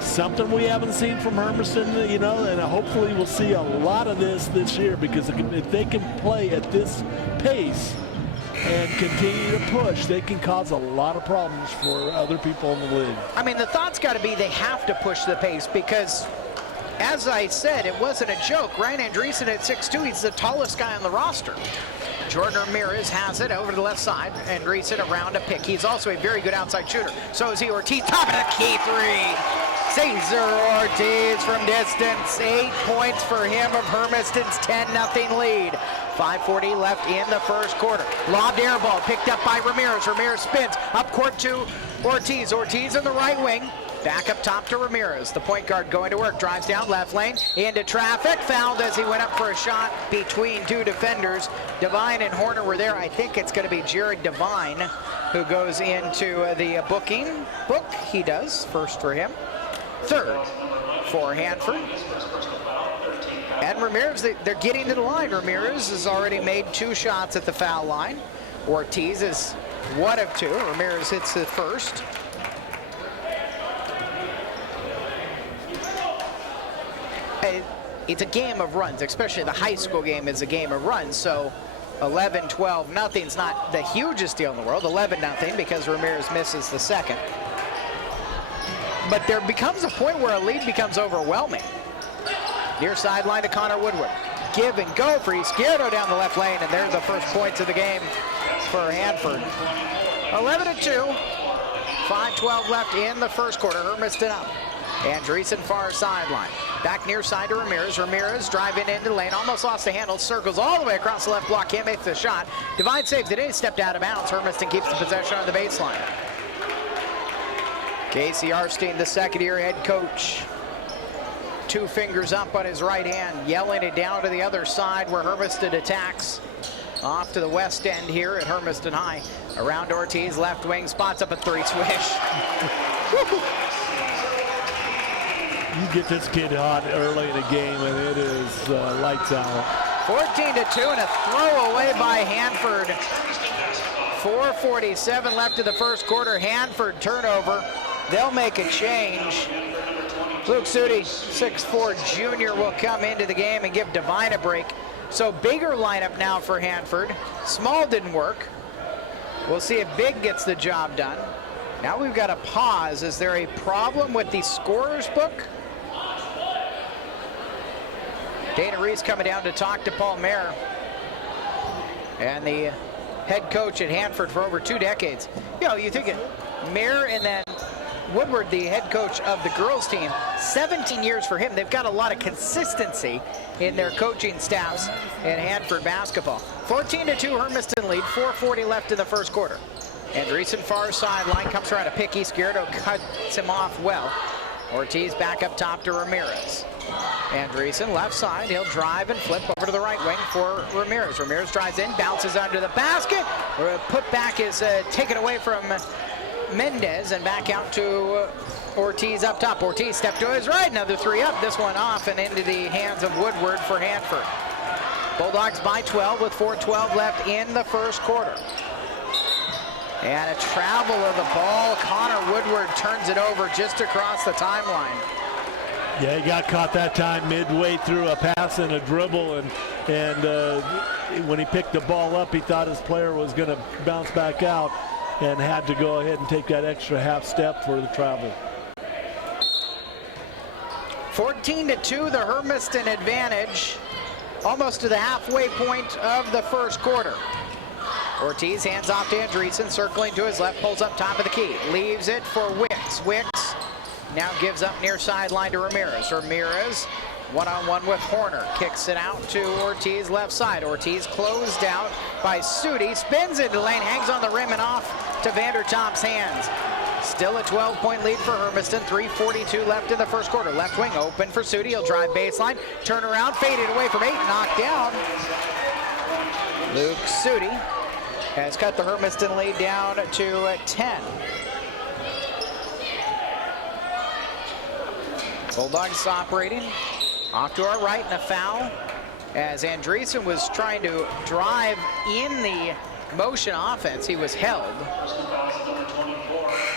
Something we haven't seen from Hermiston, and hopefully we'll see a lot of this year, because if they can play at this pace and continue to push, they can cause a lot of problems for other people in the league. I mean, the thought's got to be they have to push the pace, because as I said, it wasn't a joke. Ryan Andreessen at 6'2", he's the tallest guy on the roster. Jordan Ramirez has it over to the left side. Andreessen around a pick. He's also a very good outside shooter. So is he. Ortiz, top of the key three. Cesar Ortiz from distance. 8 points for him of Hermiston's 10-0 lead. 5:40 left in the first quarter. Lobbed air ball picked up by Ramirez. Ramirez spins up court to Ortiz. Ortiz in the right wing. Back up top to Ramirez. The point guard going to work. Drives down left lane. Into traffic. Fouled as he went up for a shot between 2 defenders. Devine and Horner were there. I think it's going to be Jared Devine who goes into the booking book. He does. First for him. Third for Hanford. And Ramirez, they're getting to the line. Ramirez has already made 2 shots at the foul line. Ortiz is 1 of 2. Ramirez hits the first. It's a game of runs, especially the high school game is a game of runs. So 11-12, nothing's not the hugest deal in the world. 11-0 because Ramirez misses the second. But there becomes a point where a lead becomes overwhelming. Near sideline to Connor Woodward. Give and go for Izquierdo down the left lane, and there's the first points of the game for Hanford. 11-2, 5:12 left in the first quarter. Hermiston up. Andreessen far sideline. Back near side to Ramirez. Ramirez driving into the lane. Almost lost the handle. Circles all the way across the left block. Can't make the shot. Devine saves it. He stepped out of bounds. Hermiston keeps the possession on the baseline. Casey Arstein, the second-year head coach. 2 fingers up on his right hand. Yelling it down to the other side where Hermiston attacks. Off to the west end here at Hermiston High. Around Ortiz. Left wing. Spots up a 3 swish. You get this kid hot early in the game, and it is lights out. 14-2, and a throwaway by Hanford 4:47 left in the first quarter. Hanford turnover. They'll make a change. Luke Sudi, 6'4" junior, will come into the game and give Devine a break. So bigger lineup now for Hanford. Small didn't work. We'll see if Big gets the job done. Now we've got a pause. Is there a problem with the scorer's book? Dana Reese coming down to talk to Paul Mayer. And the head coach at Hanford for over 2 decades. You know, you think it, Mayer and then Woodward, the head coach of the girls team, 17 years for him. They've got a lot of consistency in their coaching staffs in Hanford basketball. 14-2 Hermiston lead, 4:40 left in the first quarter. Andreessen far sideline, comes around a pick. Izquierdo cuts him off well. Ortiz back up top to Ramirez. Andreessen left side, he'll drive and flip over to the right wing for Ramirez. Ramirez drives in, bounces under the basket. Put back is taken away from Mendez, and back out to Ortiz up top. Ortiz stepped to his right, another 3 up. This one off and into the hands of Woodward for Hanford. Bulldogs by 12 with 4:12 left in the first quarter. And a travel of the ball. Connor Woodward turns it over just across the timeline. Yeah, he got caught that time midway through a pass and a dribble, and when he picked the ball up, he thought his player was going to bounce back out and had to go ahead and take that extra half step for the travel. 14-2, the Hermiston advantage, almost to the halfway point of the first quarter. Ortiz hands off to Andreessen, circling to his left, pulls up top of the key, leaves it for Wicks. Wicks now gives up near sideline to Ramirez. Ramirez one-on-one with Horner, kicks it out to Ortiz left side. Ortiz closed out by Sudi, spins into the lane, hangs on the rim and off to Vandertop's hands. Still a 12-point lead for Hermiston, 3:42 left in the first quarter. Left wing open for Sudi, he'll drive baseline, turn around, faded away from 8, knocked down. Luke Sudi has cut the Hermiston lead down to 10. Bulldogs operating off to our right, and a foul as Andreessen was trying to drive in the motion offense. He was held.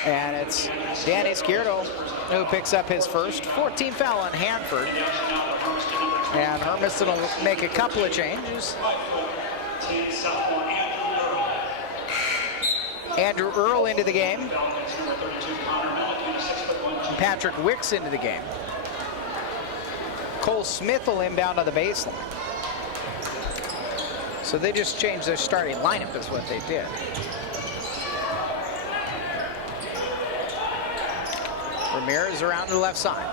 And it's Dan Izquierdo who picks up his first. 14 foul on Hanford. And Hermiston will make a couple of changes. Andrew Earl into the game. And Patrick Wicks into the game. Cole Smith will inbound on the baseline. So they just changed their starting lineup is what they did. Ramirez around to the left side.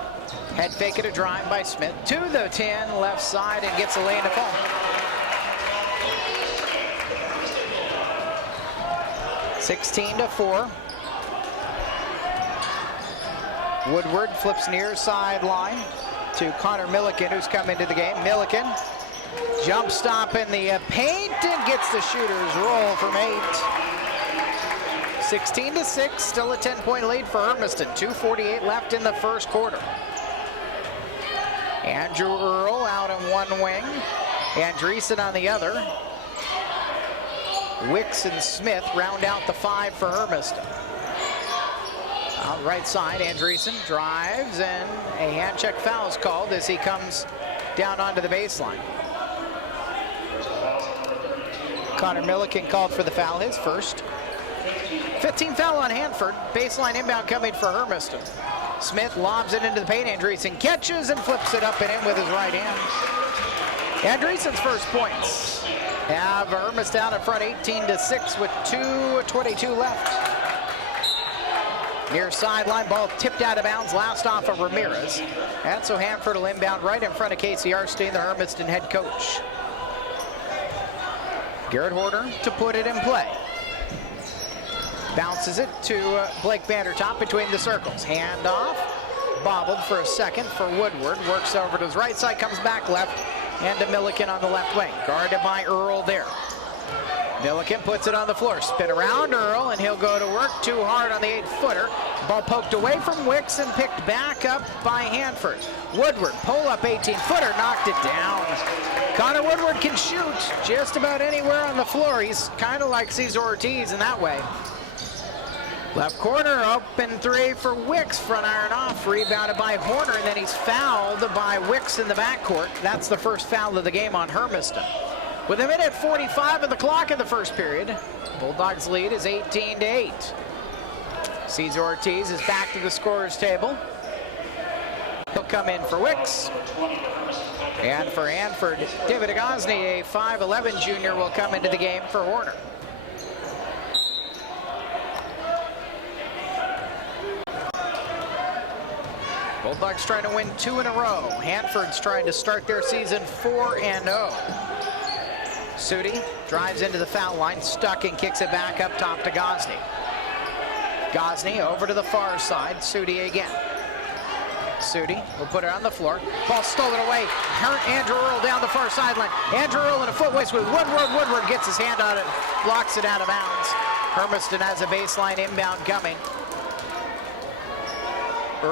Head fake it, a drive by Smith to the 10 left side and gets a lane to fall. (16-4). Woodward flips near sideline to Connor Milliken, who's come into the game. Milliken jump stop in the paint and gets the shooter's roll from 8. 16-6, still a 10-point lead for Hermiston. 2:48 left in the first quarter. Andrew Earl out on one wing, Andreessen on the other. Wicks and Smith round out the 5 for Hermiston. On the right side, Andreessen drives, and a hand check foul is called as he comes down onto the baseline. Connor Milliken called for the foul, his first. 15 foul on Hanford. Baseline inbound coming for Hermiston. Smith lobs it into the paint. Andreessen catches and flips it up and in with his right hand. Andreessen's first points have Hermiston down in front 18-6 with 2:22 left. Near sideline, ball tipped out of bounds, last off of Ramirez. And so Hanford will inbound right in front of Casey Arstein, the Hermiston head coach. Garrett Horner to put it in play. Bounces it to Blake Vandertop between the circles. Hand off, bobbled for a second for Woodward. Works over to his right side, comes back left, and to Milliken on the left wing. Guarded by Earl there. Milliken puts it on the floor. Spin around Earl, and he'll go to work too hard on the 8-footer. Ball poked away from Wicks and picked back up by Hanford. Woodward, pull-up 18-footer, knocked it down. Connor Woodward can shoot just about anywhere on the floor. He's kind of like Cesar Ortiz in that way. Left corner, open three for Wicks, front iron off, rebounded by Horner, and then he's fouled by Wicks in the backcourt. That's the first foul of the game on Hermiston. With a minute 45 of the clock in the first period, Bulldogs lead is 18-8. Cesar Ortiz is back to the scorer's table. He'll come in for Wicks. And for Hanford, David Agosny, a 5'11 junior, will come into the game for Horner. Bulldogs trying to win 2 in a row. Hanford's trying to start their season 4-0. Sudi drives into the foul line, stuck and kicks it back up top to Gosney. Gosney over to the far side, Sudi again. Sudi will put it on the floor. Ball stolen away. Andrew Earl down the far sideline. Andrew Earl in a foot waste with Woodward. Woodward gets his hand on it, blocks it out of bounds. Hermiston has a baseline inbound coming.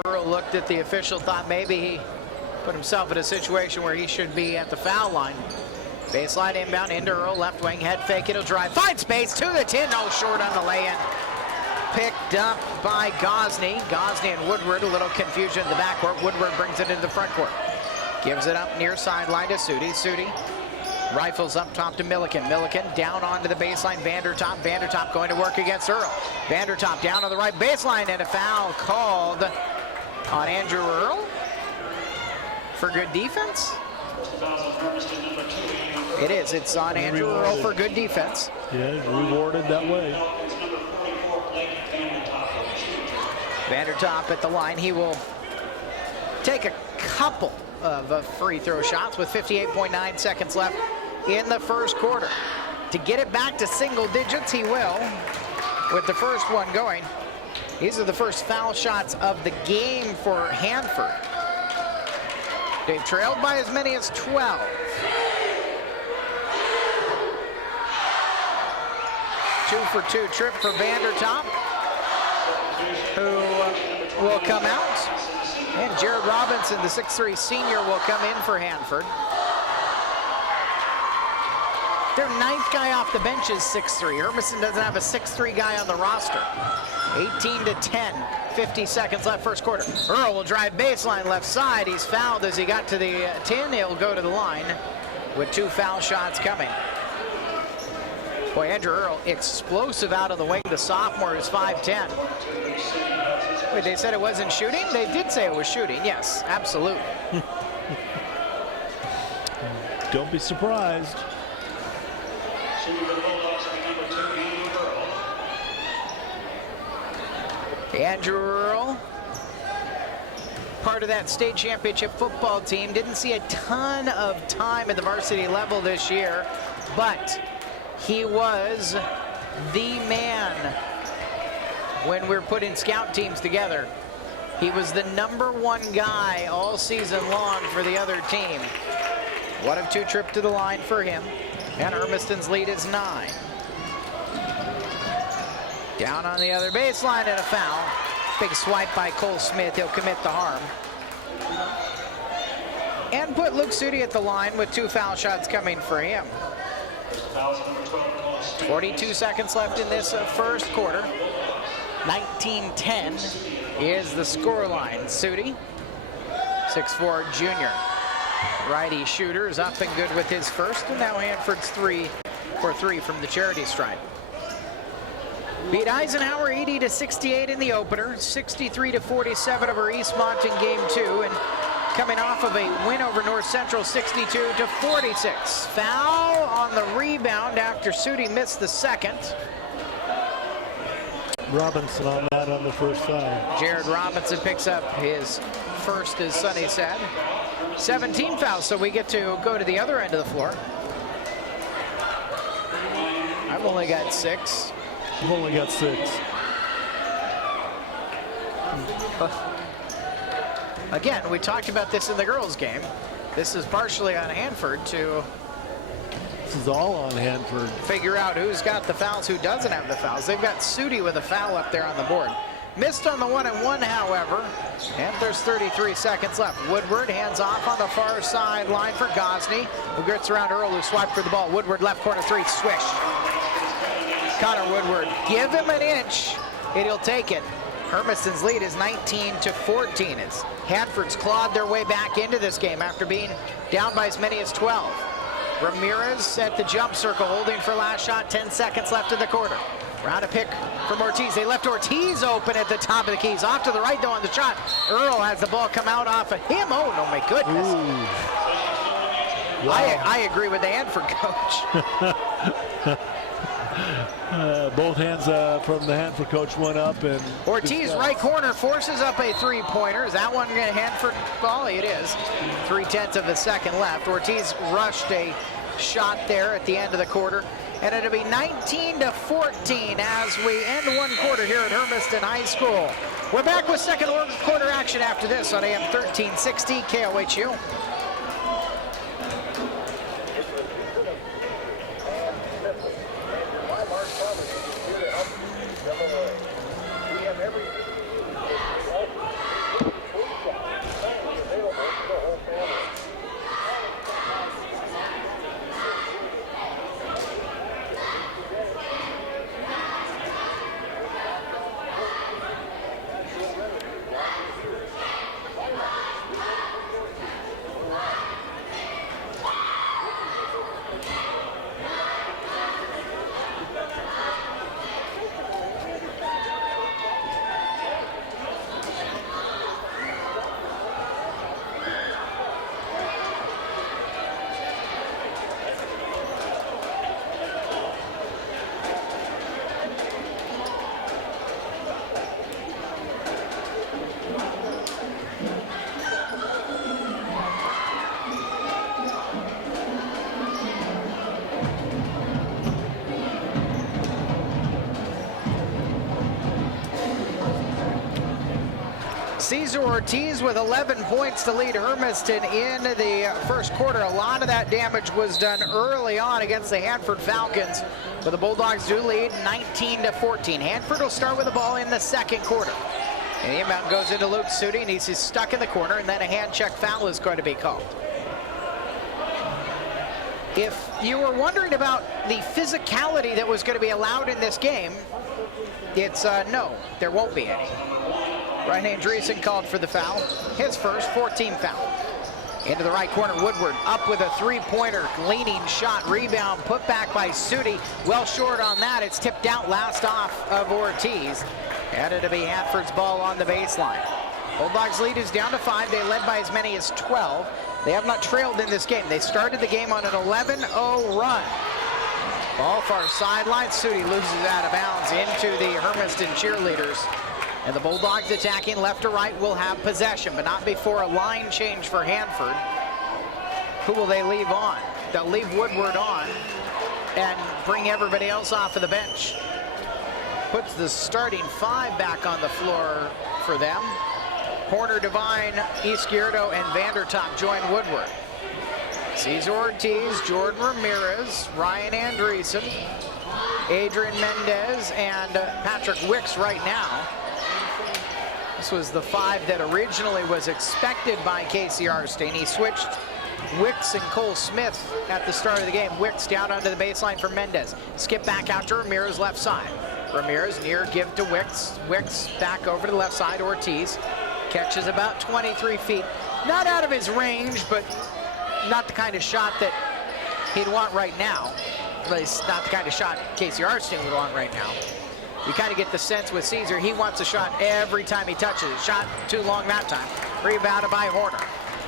Earl looked at the official, thought maybe he put himself in a situation where he should be at the foul line. Baseline inbound into Earl, left wing, head fake, it'll drive. Find space to the 10, no short on the lay-in. Picked up by Gosney. Gosney and Woodward, a little confusion in the backcourt. Woodward brings it into the front court. Gives it up near sideline to Sudi. Sudi rifles up top to Milliken. Milliken down onto the baseline. Vandertop. Vandertop going to work against Earl. Vandertop down on the right baseline, and a foul called on Andrew Earl for good defense. It is. It's on Andrew Earl for good defense. Yeah, rewarded that way. Vandertop at the line. He will take a couple of free throw shots with 58.9 seconds left in the first quarter. To get it back to single digits, he will, with the first one going. These are the first foul shots of the game for Hanford. They've trailed by as many as 12. Two for two trip for Vandertop, who will come out. And Jared Robinson, the 6'3 senior, will come in for Hanford. Their ninth guy off the bench is 6'3. Hermiston doesn't have a 6'3 guy on the roster. 18-10, 50 seconds left first quarter. Earl will drive baseline left side. He's fouled as he got to the 10. He'll go to the line with 2 foul shots coming. Boy, Andrew Earl, explosive out on the wing. The sophomore is 5'10". Wait, they said it wasn't shooting? They did say it was shooting. Yes, absolutely. Don't be surprised. Andrew Earl, part of that state championship football team, didn't see a ton of time at the varsity level this year, but he was the man when we're putting scout teams together. He was the #1 guy all season long for the other team. 1 of 2 trip to the line for him, and Hermiston's lead is 9. Down on the other baseline and a foul. Big swipe by Cole Smith. He'll commit the harm. And put Luke Sudi at the line with 2 foul shots coming for him. 42 seconds left in this first quarter. 19-10 is the scoreline. Sudi, 6'4 junior. Righty shooter is up and good with his first, and now Hanford's 3 for 3 from the charity stripe. Beat Eisenhower 80-68 in the opener, 63-47 over Eastmont in game 2, and coming off of a win over North Central 62-46. Foul on the rebound after Sudi missed the second. Robinson on that on the first side. Jared Robinson picks up his first, as Sonny said. 17 fouls, so we get to go to the other end of the floor. I've only got 6. I've only got 6. Again, we talked about this in the girls' game. This is partially on Hanford to This is all on Hanford. figure out who's got the fouls, who doesn't have the fouls. They've got Sudi with a foul up there on the board. Missed on the 1-and-1, however. And there's 33 seconds left. Woodward hands off on the far sideline for Gosney, who gets around Earl, who swiped for the ball. Woodward left corner three, swish. Connor Woodward, give him an inch, and he'll take it. Hermiston's lead is 19-14 as Hanford's clawed their way back into this game after being down by as many as 12. Ramirez at the jump circle, holding for last shot, 10 seconds left in the quarter. Round a pick from Ortiz. They left Ortiz open at the top of the keys. Off to the right, though, on the shot. Earl has the ball come out off of him. Oh, no, my goodness. Wow. I agree with the Hanford coach. Both hands from the Hanford coach went up. And Ortiz, right corner, forces up a three-pointer. Is that one going to Hanford ball? It is. 3/10 of a second left. Ortiz rushed a shot there at the end of the quarter. And it'll be 19-14 as we end one quarter here at Hermiston High School. We're back with second quarter action after this on AM 1360 KOHU. Cesar Ortiz with 11 points to lead Hermiston in the first quarter. A lot of that damage was done early on against the Hanford Falcons, but the Bulldogs do lead 19-14. Hanford will start with the ball in the second quarter. And the inbound goes into Luke Sudi, and he's stuck in the corner, and then a hand check foul is going to be called. If you were wondering about the physicality that was going to be allowed in this game, it's no, there won't be any. Ryan Andreessen called for the foul. His first, 14 foul. Into the right corner, Woodward up with a three-pointer, leaning shot, rebound, put back by Sudi. Well short on that. It's tipped out last off of Ortiz. And it'll be Hanford's ball on the baseline. Bulldogs lead is down to 5. They led by as many as 12. They have not trailed in this game. They started the game on an 11-0 run. Ball far sideline. Sudi loses out of bounds into the Hermiston cheerleaders. And the Bulldogs attacking left to right will have possession, but not before a line change for Hanford. Who will they leave on? They'll leave Woodward on and bring everybody else off of the bench. Puts the starting 5 back on the floor for them. Porter, Devine, Izquierdo, and Vandertop join Woodward. Cesar Ortiz, Jordan Ramirez, Ryan Andreessen, Adrian Mendez, and Patrick Wicks right now. This was the 5 that originally was expected by Casey Arstein. He switched Wicks and Cole Smith at the start of the game. Wicks down onto the baseline for Mendez. Skip back out to Ramirez left side. Ramirez near give to Wicks. Wicks back over to the left side. Ortiz catches about 23 feet. Not out of his range, but not the kind of shot that he'd want right now. But it's not the kind of shot Casey Arstein would want right now. You kind of get the sense with Cesar, he wants a shot every time he touches it. Shot too long that time. Rebounded by Horner.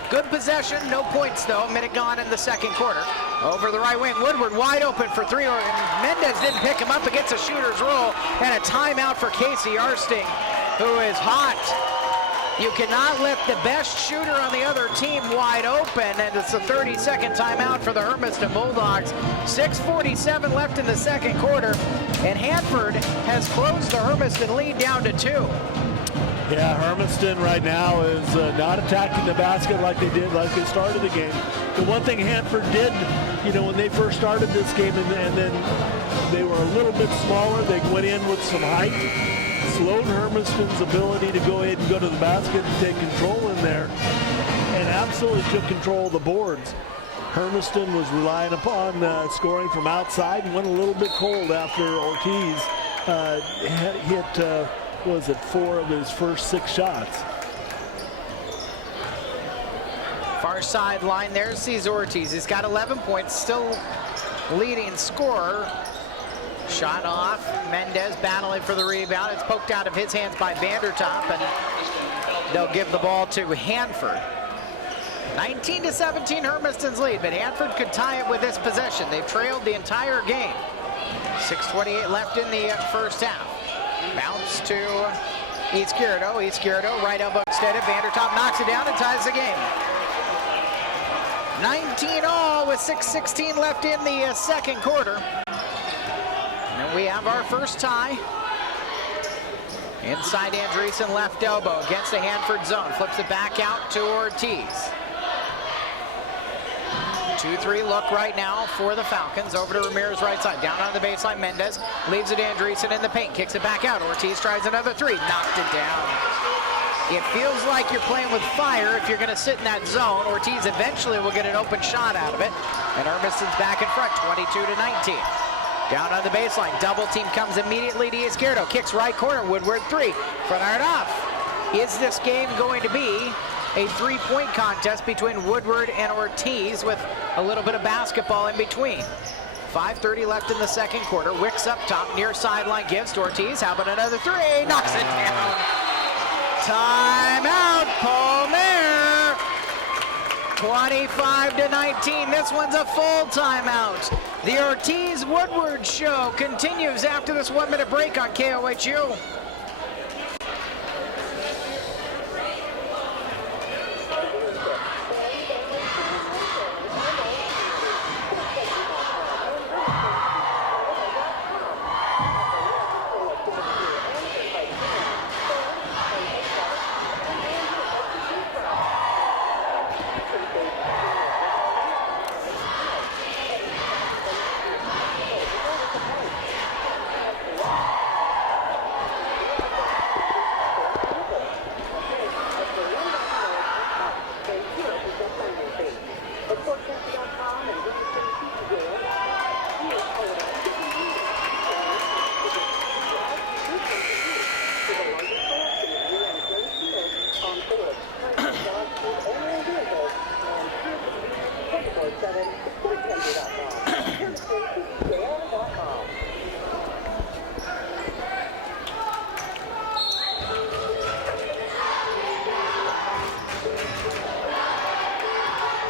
Good possession, no points though. A minute gone in the second quarter. Over the right wing, Woodward wide open for three. Mendez didn't pick him up against a shooter's roll. And a timeout for Casey Arstein, who is hot. You cannot let the best shooter on the other team wide open, and it's a 30-second timeout for the Hermiston Bulldogs. 6:47 left in the second quarter, and Hanford has closed the Hermiston lead down to 2. Yeah, Hermiston right now is not attacking the basket like they did, like they started the game. The one thing Hanford did, you know, when they first started this game and then they were a little bit smaller, they went in with some height. slowed Hermiston's ability to go ahead and go to the basket and take control in there, and absolutely took control of the boards. Hermiston was relying upon scoring from outside and went a little bit cold after Ortiz hit, was it 4 of his first 6 shots. Far sideline there sees Ortiz. He's got 11 points, still leading scorer. Shot off. Mendez battling for the rebound. It's poked out of his hands by Vandertop, and they'll give the ball to Hanford. 19-17 Hermiston's lead, but Hanford could tie it with this possession. They've trailed the entire game. 6:28 left in the first half. Bounce to Izquierdo. Izquierdo, right elbow extended. Vandertop knocks it down and ties the game. 19-all with 6:16 left in the second quarter. And we have our first tie. Inside Andreessen, left elbow against the Hanford zone. Flips it back out to Ortiz. 2-3 look right now for the Falcons. Over to Ramirez right side. Down on the baseline. Mendez leaves it Andreessen in the paint. Kicks it back out. Ortiz tries another 3. Knocked it down. It feels like you're playing with fire if you're going to sit in that zone. Ortiz eventually will get an open shot out of it. And Hermiston's back in front, 22-19. Down on the baseline. Double team comes immediately to Izquierdo. Kicks right corner. Woodward 3. Front iron off. Is this game going to be a 3-point contest between Woodward and Ortiz with a little bit of basketball in between? 5:30 left in the second quarter. Wicks up top, near sideline, gives to Ortiz. How about another 3? Knocks it down. Timeout, Palmer. 25-19. This one's a full timeout. The Ortiz-Woodward show continues after this 1-minute break on KOHU.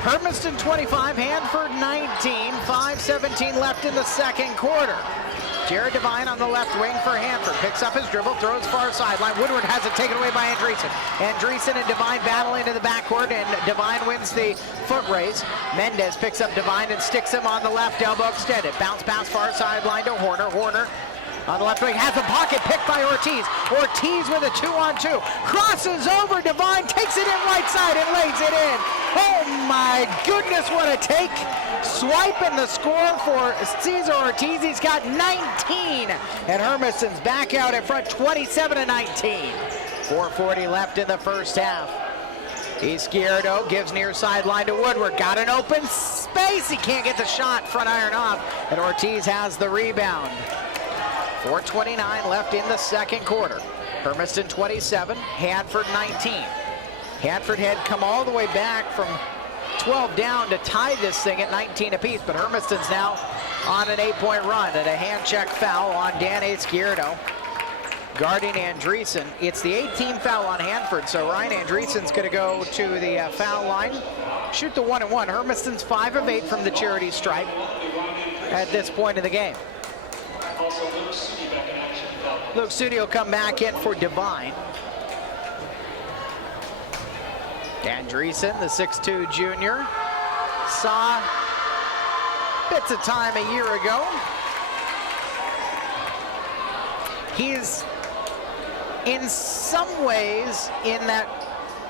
Hermiston 25, Hanford 19, 5:17 left in the second quarter. Jared Devine on the left wing for Hanford. Picks up his dribble, throws far sideline. Woodward has it taken away by Andreessen. Andreessen and Devine battle into the backcourt, and Devine wins the foot race. Mendez picks up Devine and sticks him on the left elbow extended. Bounce pass far sideline to Horner. Horner on the left wing has a pocket picked by Ortiz. Ortiz with a 2-on-2. Crosses over Devine, takes it in right side and lays it in. Oh my goodness, what a take. Swipe in the score for Cesar Ortiz. He's got 19. And Hermiston's back out in front, 27-19. 4:40 left in the first half. Izquierdo gives near sideline to Woodward. Got an open space. He can't get the shot. Front iron off. And Ortiz has the rebound. 4:29 left in the second quarter. Hermiston 27, Hanford 19. Hanford had come all the way back from 12 down to tie this thing at 19 apiece, but Hermiston's now on an 8-point run and a hand check foul on Dan Izquierdo. Guarding Andreessen. It's the 18th foul on Hanford, so Ryan Andreessen's going to go to the foul line, shoot the 1-and-1. Hermiston's 5 of 8 from the charity stripe at this point in the game. Luke Sudi will come back in for Devine. Andreessen, the 6'2 junior, saw bits of time a year ago. He's in some ways in that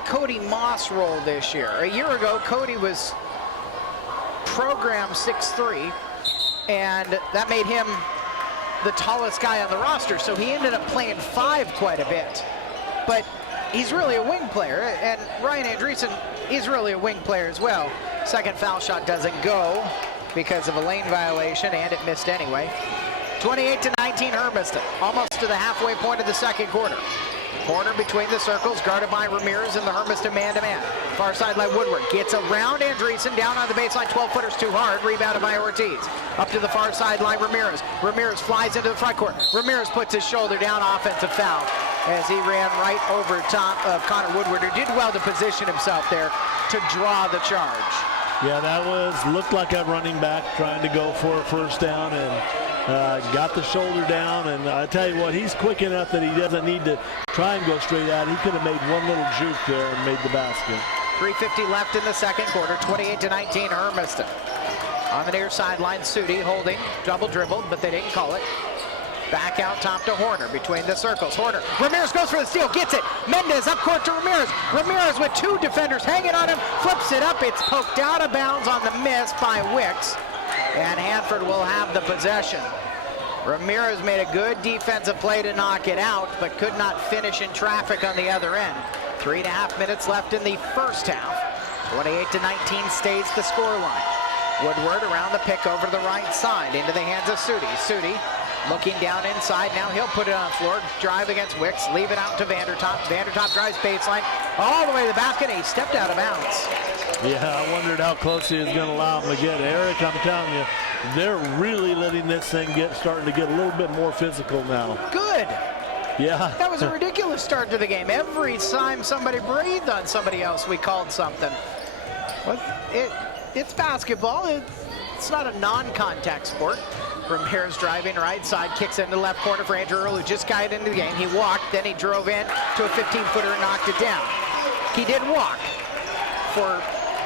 Cody Moss role this year. A year ago, Cody was program 6'3", and that made him the tallest guy on the roster, so he ended up playing 5 quite a bit. But he's really a wing player, and Ryan Andreessen, he's really a wing player as well. Second foul shot doesn't go because of a lane violation, and it missed anyway. 28-19 Hermiston, almost to the halfway point of the second quarter. Corner between the circles, guarded by Ramirez and the Hermiston man-to-man. Far sideline Woodward gets around Andreessen, down on the baseline, 12-footers too hard, rebounded by Ortiz. Up to the far sideline, Ramirez. Ramirez flies into the front court. Ramirez puts his shoulder down, offensive foul, as he ran right over top of Connor Woodward, who did well to position himself there to draw the charge. Yeah, that looked like a running back trying to go for a first down, and got the shoulder down, and I tell you what, he's quick enough that he doesn't need to try and go straight out. He could have made one little juke there and made the basket. 3:50 left in the second quarter, 28-19 Hermiston. On the near sideline, Sudi holding, double dribbled, but they didn't call it. Back out top to Horner between the circles. Horner, Ramirez goes for the steal, gets it. Mendez up court to Ramirez. Ramirez with 2 defenders hanging on him, flips it up. It's poked out of bounds on the miss by Wicks, and Hanford will have the possession. Ramirez made a good defensive play to knock it out, but could not finish in traffic on the other end. 3.5 minutes left in the first half. 28-19 stays the scoreline. Woodward around the pick over to the right side, into the hands of Sudi. Sudi looking down inside, now he'll put it on the floor, drive against Wicks, leave it out to Vandertop. Vandertop drives baseline, all the way to the basket, and he stepped out of bounds. Yeah, I wondered how close he was going to allow him to get. Eric, I'm telling you, they're really letting this thing starting to get a little bit more physical now. Good. Yeah. That was a ridiculous start to the game. Every time somebody breathed on somebody else, we called something. Well, it's basketball. It's not a non-contact sport. Ramirez driving right side, kicks into the left corner for Andrew Earl, who just got into the game. He walked, then he drove in to a 15-footer and knocked it down. He did walk. For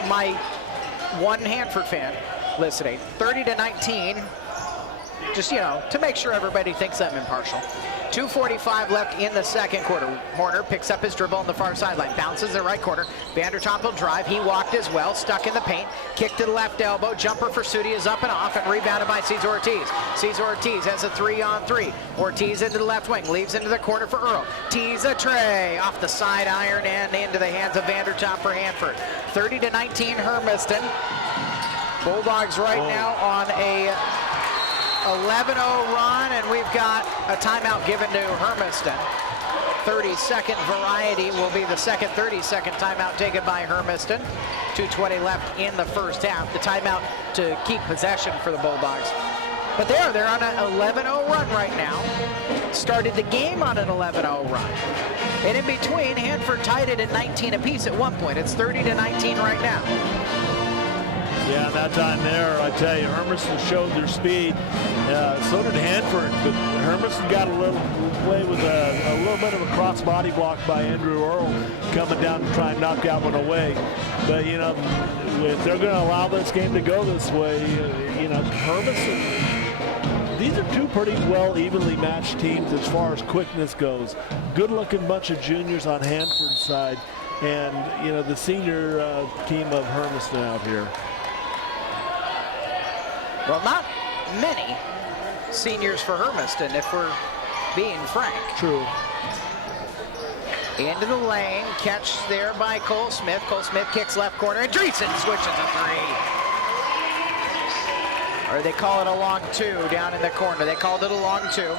my one Hanford fan listening, 30-19, just, to make sure everybody thinks I'm impartial. 2:45 left in the second quarter. Horner picks up his dribble on the far sideline, bounces the right corner. Vandertop will drive. He walked as well, stuck in the paint, kick to the left elbow. Jumper for Sudi is up and off, and rebounded by Cesar Ortiz. Cesar Ortiz has a 3-on-3. Ortiz into the left wing, leaves into the corner for Earl. Tees a tray off the side iron and into the hands of Vandertop for Hanford. 30-19 Hermiston. Bulldogs right now on a 11-0 run, and we've got a timeout given to Hermiston. 30-second variety will be the second 30-second timeout taken by Hermiston. 2:20 left in the first half. The timeout to keep possession for the Bulldogs. But they're on an 11-0 run right now. Started the game on an 11-0 run. And in between, Hanford tied it at 19 apiece at one point. It's 30-19 right now. Yeah, that time there, I tell you, Hermiston showed their speed. So did Hanford, but Hermiston got a little play with a little bit of a cross body block by Andrew Earl coming down to try and knock that one away. But, if they're going to allow this game to go this way, Hermiston, these are two pretty well evenly matched teams as far as quickness goes. Good-looking bunch of juniors on Hanford's side, and, the senior team of Hermiston out here. Well, not many seniors for Hermiston, if we're being frank. True. Into the lane, catch there by Cole Smith. Cole Smith kicks left corner, and Andreessen switches a 3. Or they call it a long 2 down in the corner. They called it a long 2.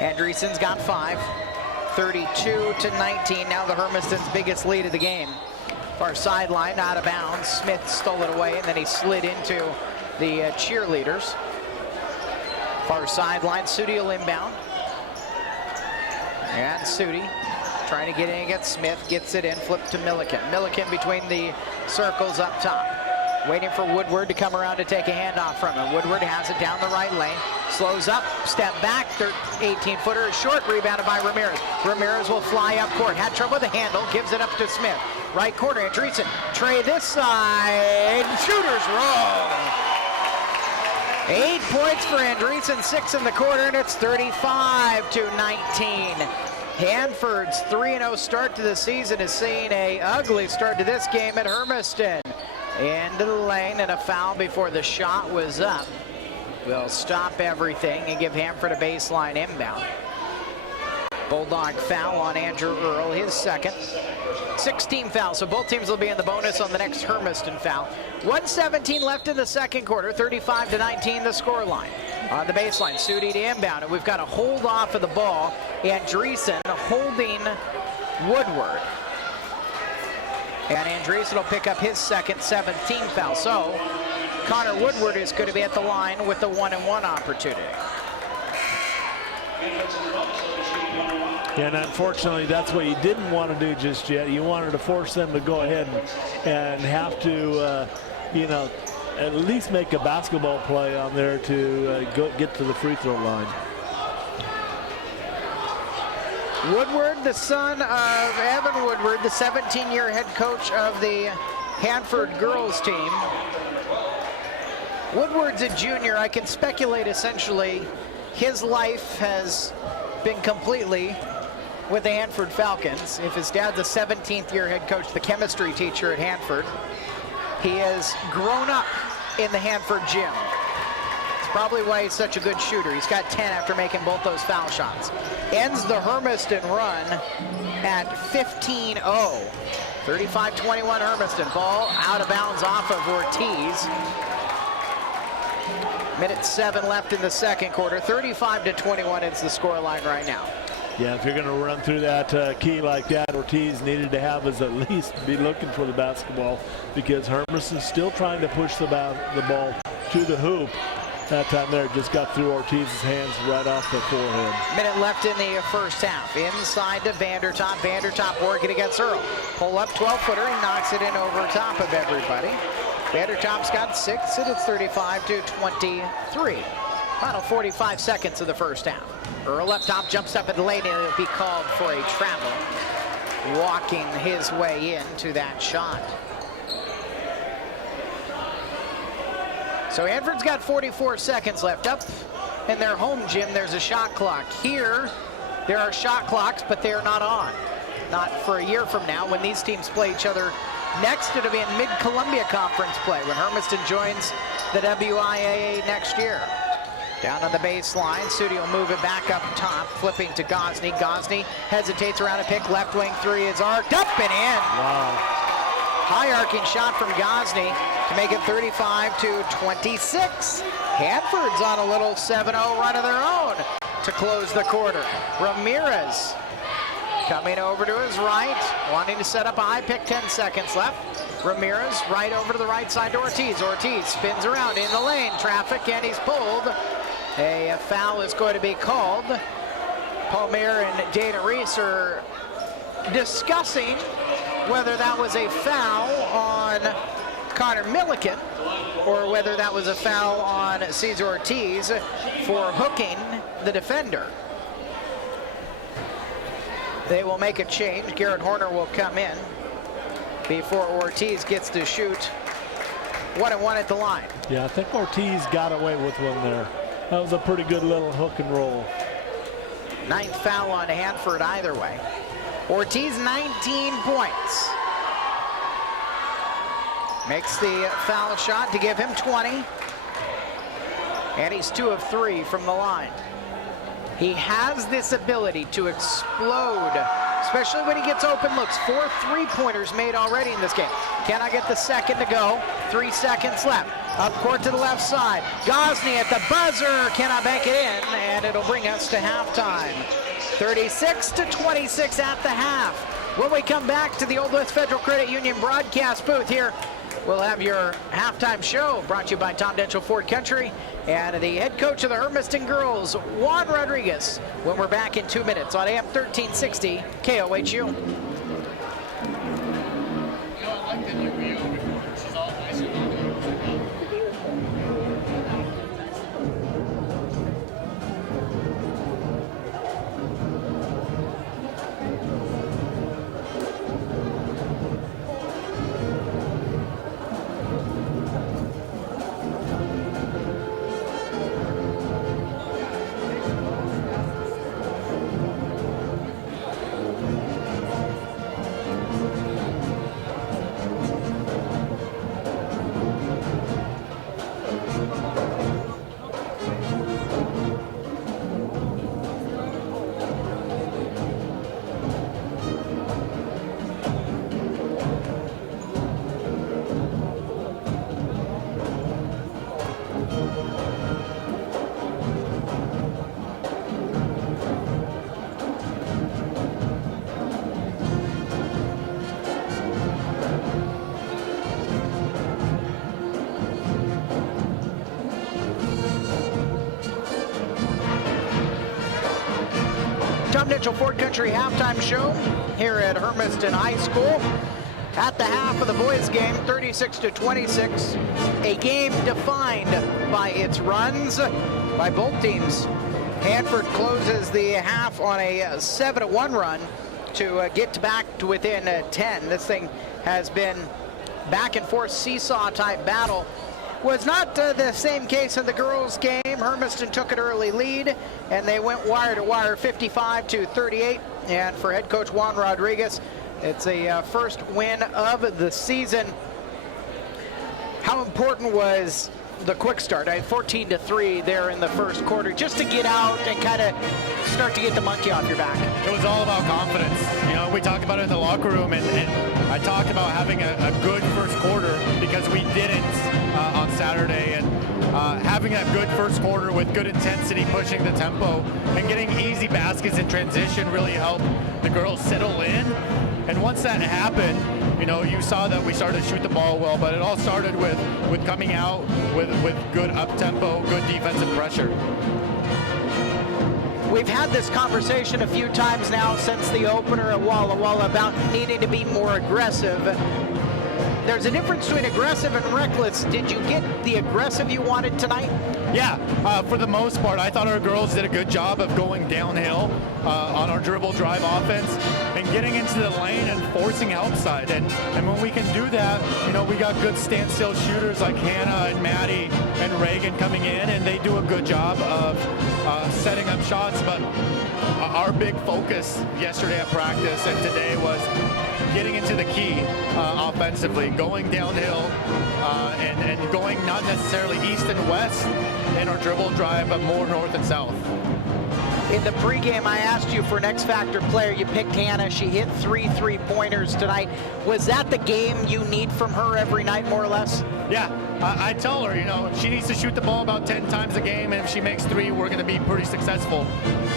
Andreessen's got 5. 32-19, now the Hermiston's biggest lead of the game. Far sideline, out of bounds. Smith stole it away, and then he slid into the cheerleaders. Far sideline, Sudi will inbound. And Sudi trying to get in against Smith, gets it in, flip to Milliken. Milliken between the circles up top. Waiting for Woodward to come around to take a handoff from him. Woodward has it down the right lane. Slows up, step back, 18-footer is short, rebounded by Ramirez. Ramirez will fly up court. Had trouble with the handle, gives it up to Smith. Right corner, Andreessen. Trey this side, shooter's roll. 8 points for Andreessen, 6 in the quarter, and it's 35-19. Hanford's 3-0 start to the season is seeing a ugly start to this game at Hermiston. Into the lane, and a foul before the shot was up. will stop everything and give Hanford a baseline inbound. Bulldog foul on Andrew Earl, his second. 16 fouls, so both teams will be in the bonus on the next Hermiston foul. 1:17 left in the second quarter, 35-19 the score line. On the baseline, Sudi to inbound, and we've got a hold off of the ball. Andreessen holding Woodward. And Andreessen will pick up his second 17th foul. So Connor Woodward is going to be at the line with the 1-and-1 opportunity. And unfortunately, that's what you didn't want to do just yet. You wanted to force them to go ahead and have to, you know, at least make a basketball play on there to get to the free throw line. Woodward, the son of Evan Woodward, the 17-year head coach of the Hanford girls team. Woodward's a junior. I can speculate essentially his life has been completely with the Hanford Falcons. If his dad's a 17th year head coach, the chemistry teacher at Hanford, he has grown up in the Hanford gym. It's probably why he's such a good shooter. He's got 10 after making both those foul shots. Ends the Hermiston run at 15-0. 35-21 Hermiston. Ball out of bounds off of Ortiz. Minute 7 left in the second quarter. 35-21 is the score line right now. Yeah, if you're going to run through that key like that, Ortiz needed to have us at least be looking for the basketball, because Hermiston's still trying to push the ball to the hoop. That time there just got through Ortiz's hands right off the forehead. Minute left in the first half. Inside to Vandertop. Vandertop working against Earl. Pull up 12-footer. He knocks it in over top of everybody. Vandertop's got 6, and it's 35-23. Final 45 seconds of the first half. Earl up top, jumps up at the lane, and he'll be called for a travel. Walking his way into that shot. So Hanford's got 44 seconds left. Up in their home gym, there's a shot clock. Here, there are shot clocks, but they're not on. Not for a year from now when these teams play each other. Next, it'll be in Mid-Columbia Conference play when Hermiston joins the WIAA next year. Down on the baseline, Sudi will move it back up top, flipping to Gosney. Gosney hesitates around a pick, left wing three is arced up and in. Wow. High arcing shot from Gosney to make it 35-26. Hanford's on a little 7-0 run of their own to close the quarter. Ramirez coming over to his right, wanting to set up a high pick, 10 seconds left. Ramirez right over to the right side to Ortiz. Ortiz spins around in the lane, traffic, and he's pulled. A foul is going to be called. Palmer and Dana Reese are discussing whether that was a foul on Connor Milliken or whether that was a foul on Cesar Ortiz for hooking the defender. They will make a change. Garrett Horner will come in before Ortiz gets to shoot 1-and-1 at the line. Yeah, I think Ortiz got away with one there. That was a pretty good little hook and roll. 9th foul on Hanford either way. Ortiz 19 points. Makes the foul shot to give him 20. And he's 2 of 3 from the line. He has this ability to explode, especially when he gets open looks. 4 3-pointers made already in this game. Cannot get the second to go. 3 seconds left. Up court to the left side. Gosney at the buzzer. Cannot bank it in, and it'll bring us to halftime. 36-26 at the half. When we come back to the Old West Federal Credit Union broadcast booth here, we'll have your halftime show brought to you by Tom Denchel Ford Country and the head coach of the Hermiston girls, Juan Rodriguez, when we're back in 2 minutes on AM 1360 KOHU. Mitchell Ford Country halftime show here at Hermiston High School. At the half of the boys game, 36-26, a game defined by its runs by both teams. Hanford closes the half on a 7-1 run to get back to within 10. This thing has been back and forth seesaw type battle. Was not the same case in the girls game. Hermiston took an early lead and they went wire to wire 55-38. And for head coach Juan Rodriguez, it's a first win of the season. How important was the quick start? 14-3 there in the first quarter, just to get out and kind of start to get the monkey off your back. It was all about confidence. You know, we talked about it in the locker room, and I talked about having a good first quarter because we didn't on Saturday, and having a good first quarter with good intensity, pushing the tempo, and getting easy baskets in transition really helped the girls settle in. And once that happened, you know, you saw that we started to shoot the ball well, but it all started with coming out with good up-tempo, good defensive pressure. We've had this conversation a few times now since the opener at Walla Walla about needing to be more aggressive. There's a difference between aggressive and reckless. Did you get the aggressive you wanted tonight? Yeah, for the most part, I thought our girls did a good job of going downhill on our dribble drive offense and getting into the lane and forcing outside. And when we can do that, you know, we got good standstill shooters like Hannah and Maddie and Reagan coming in, and they do a good job of setting up shots. But our big focus yesterday at practice and today was getting into the key offensively, going downhill and going not necessarily east and west in our dribble drive, but more north and south. In the pregame, I asked you for an X-Factor player. You picked Hannah. She hit 3 3-pointers tonight. Was that the game you need from her every night, more or less? Yeah, I tell her, you know, she needs to shoot the ball about 10 times a game, and if she makes 3, we're going to be pretty successful.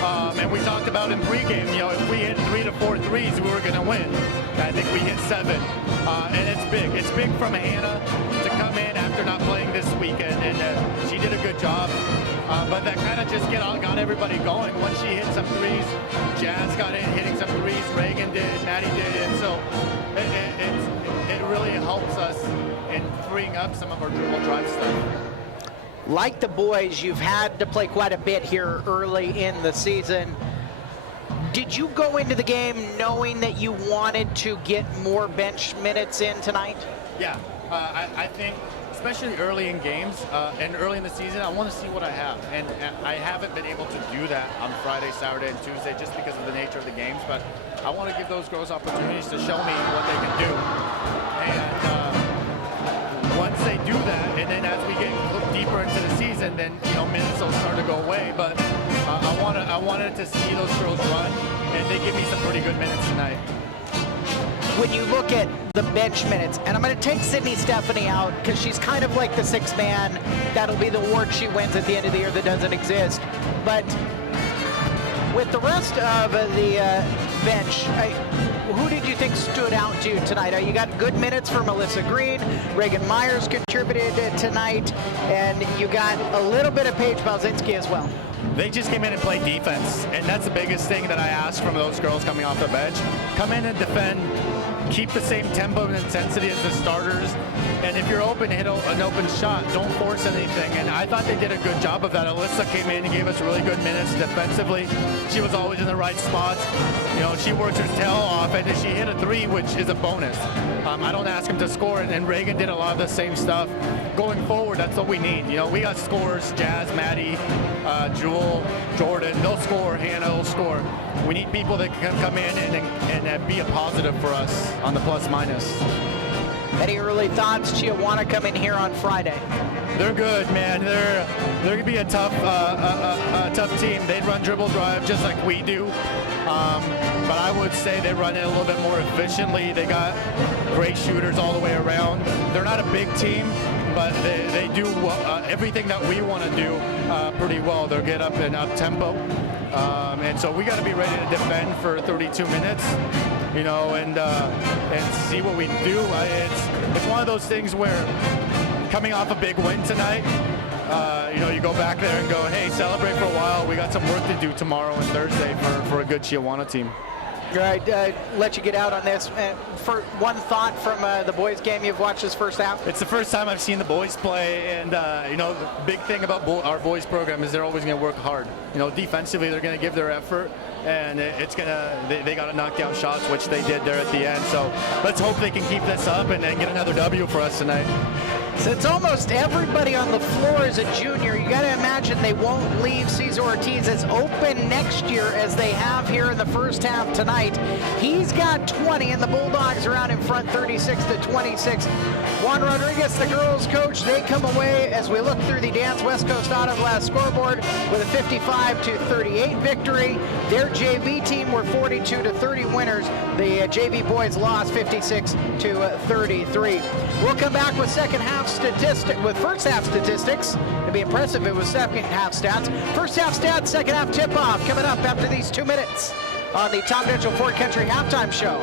And we talked about in pregame, you know, if we hit 3 to 4 threes, we were going to win. I think we hit 7, and it's big. It's big from Hannah to come in after not playing this weekend, and she did a good job. But that kind of just got everybody going. Once she hit some threes, Jazz got in hitting some threes, Reagan did, Maddie did, and so it really helps us in freeing up some of our dribble drive stuff. Like the boys, you've had to play quite a bit here early in the season. Did you go into the game knowing that you wanted to get more bench minutes in tonight? Yeah, I think especially early in games and early in the season, I want to see what I have. And I haven't been able to do that on Friday, Saturday, and Tuesday just because of the nature of the games. But I want to give those girls opportunities to show me what they can do. And once they do that, and then as we get deeper into the season, then, you know, minutes will start to go away. But I wanted to see those girls run, and they give me some pretty good minutes tonight. When you look at the bench minutes, and I'm going to take Sydney Stephanie out because she's kind of like the sixth man. That'll be the award she wins at the end of the year that doesn't exist. But with the rest of the bench, who did you think stood out to you tonight? You got good minutes for Melissa Green. Reagan Myers contributed tonight, and you got a little bit of Paige Balzinski as well. They just came in and played defense, and that's the biggest thing that I asked from those girls coming off the bench. Come in and defend, keep the same tempo and intensity as the starters, and if you're open, hit an open shot. Don't force anything, and I thought they did a good job of that. Alyssa came in and gave us really good minutes defensively. She was always in the right spots. You know, she works her tail off, and she hit a 3, which is a bonus. I don't ask them to score, and Reagan did a lot of the same stuff. Going forward, that's what we need. You know, we got scorers, Jazz, Maddie, Jewel, Jordan, they'll score, Hannah will score. We need people that can come in and be a positive for us on the plus minus. Any early thoughts? Chiawana come in here on Friday. They're good, man. They're gonna be a tough team. They run dribble drive just like we do, but I would say they run it a little bit more efficiently. They got great shooters all the way around. They're not a big team, but they do everything that we want to do pretty well. They'll get up and up tempo, and so we got to be ready to defend for 32 minutes, you know, and see what we do. It's one of those things where coming off a big win tonight, You go back there and go, hey, celebrate for a while. We got some work to do tomorrow and Thursday for a good Chiawana team. Right, let you get out on this. For one thought from the boys' game you've watched this first half? It's the first time I've seen the boys play, and the big thing about our boys program is they're always going to work hard. Defensively they're going to give their effort, and they got to knock down shots, which they did there at the end. So let's hope they can keep this up and get another W for us tonight. Since almost everybody on the floor is a junior, you got to imagine they won't leave Cesar Ortiz as open next year as they have here in the first half tonight. He's got 20, and the Bulldogs are out in front 36-26. Juan Rodriguez, the girls' coach, they come away as we look through the Dance West Coast Auto Glass scoreboard with a 55-38 victory. Their JV team were 42-30 winners. The JV boys lost 56-33. We'll come back with first half statistics. It'd be impressive if it was second half stats. First half stats, second half tip-off coming up after these 2 minutes on the Tom Mitchell Ford Country Halftime Show.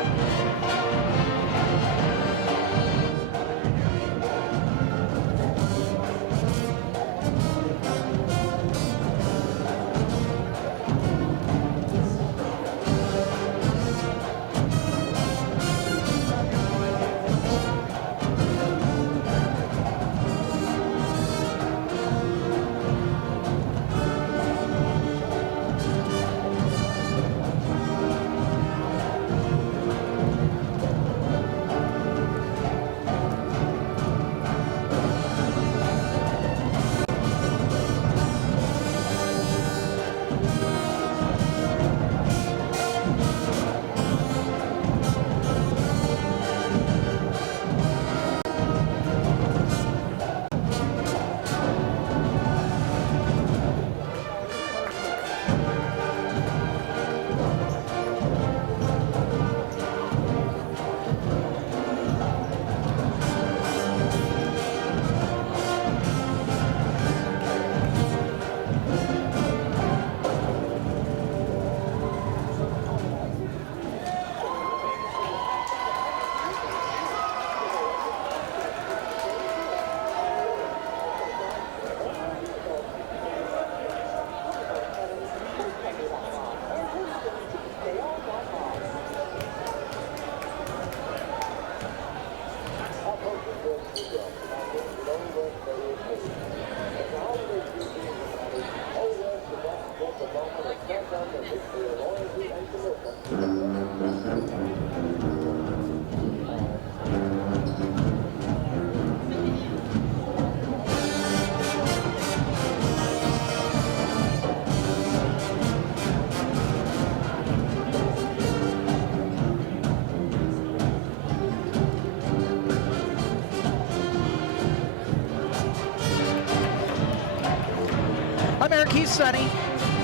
I'm Eric, he's Sonny.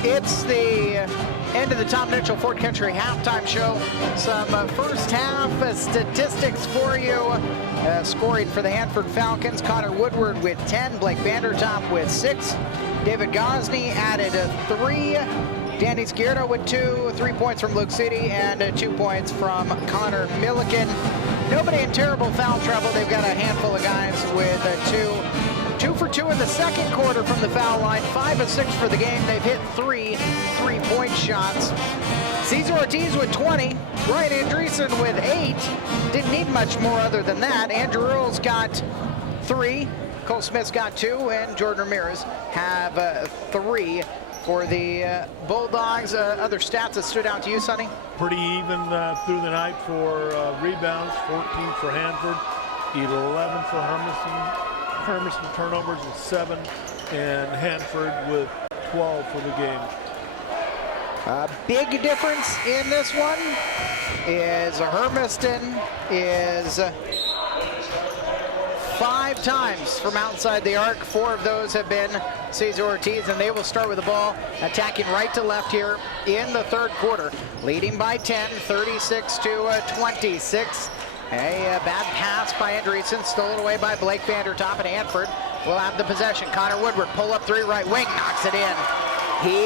It's the end of the Tom Mitchell Ford Country Halftime Show. Some first half statistics for you. Scoring for the Hanford Falcons, Connor Woodward with 10, Blake Vandertop with 6, David Gosney added 3, Danny Skierto with 2, 3 points from Luke City, and 2 points from Connor Milliken. Nobody in terrible foul trouble. They've got a handful of guys with 2 for 2 in the second quarter from the foul line, 5 of 6 for the game. They've hit 3 3-point shots. Cesar Ortiz with 20, Ryan Andreessen with 8. Didn't need much more other than that. Andrew Earls got 3, Cole Smith's got 2, and Jordan Ramirez have 3 for the Bulldogs. Other stats that stood out to you, Sonny? Pretty even through the night for rebounds, 14 for Hanford, 11 for Hermiston turnovers with 7, and Hanford with 12 for the game. A big difference in this one is Hermiston is 5 times from outside the arc. 4 of those have been Cesar Ortiz, and they will start with the ball attacking right to left here in the third quarter, leading by 10, 36-26. A bad pass by Andreessen, stolen away by Blake Vandertop, and Hanford will have the possession. Connor Woodward, pull up 3 right wing, knocks it in. He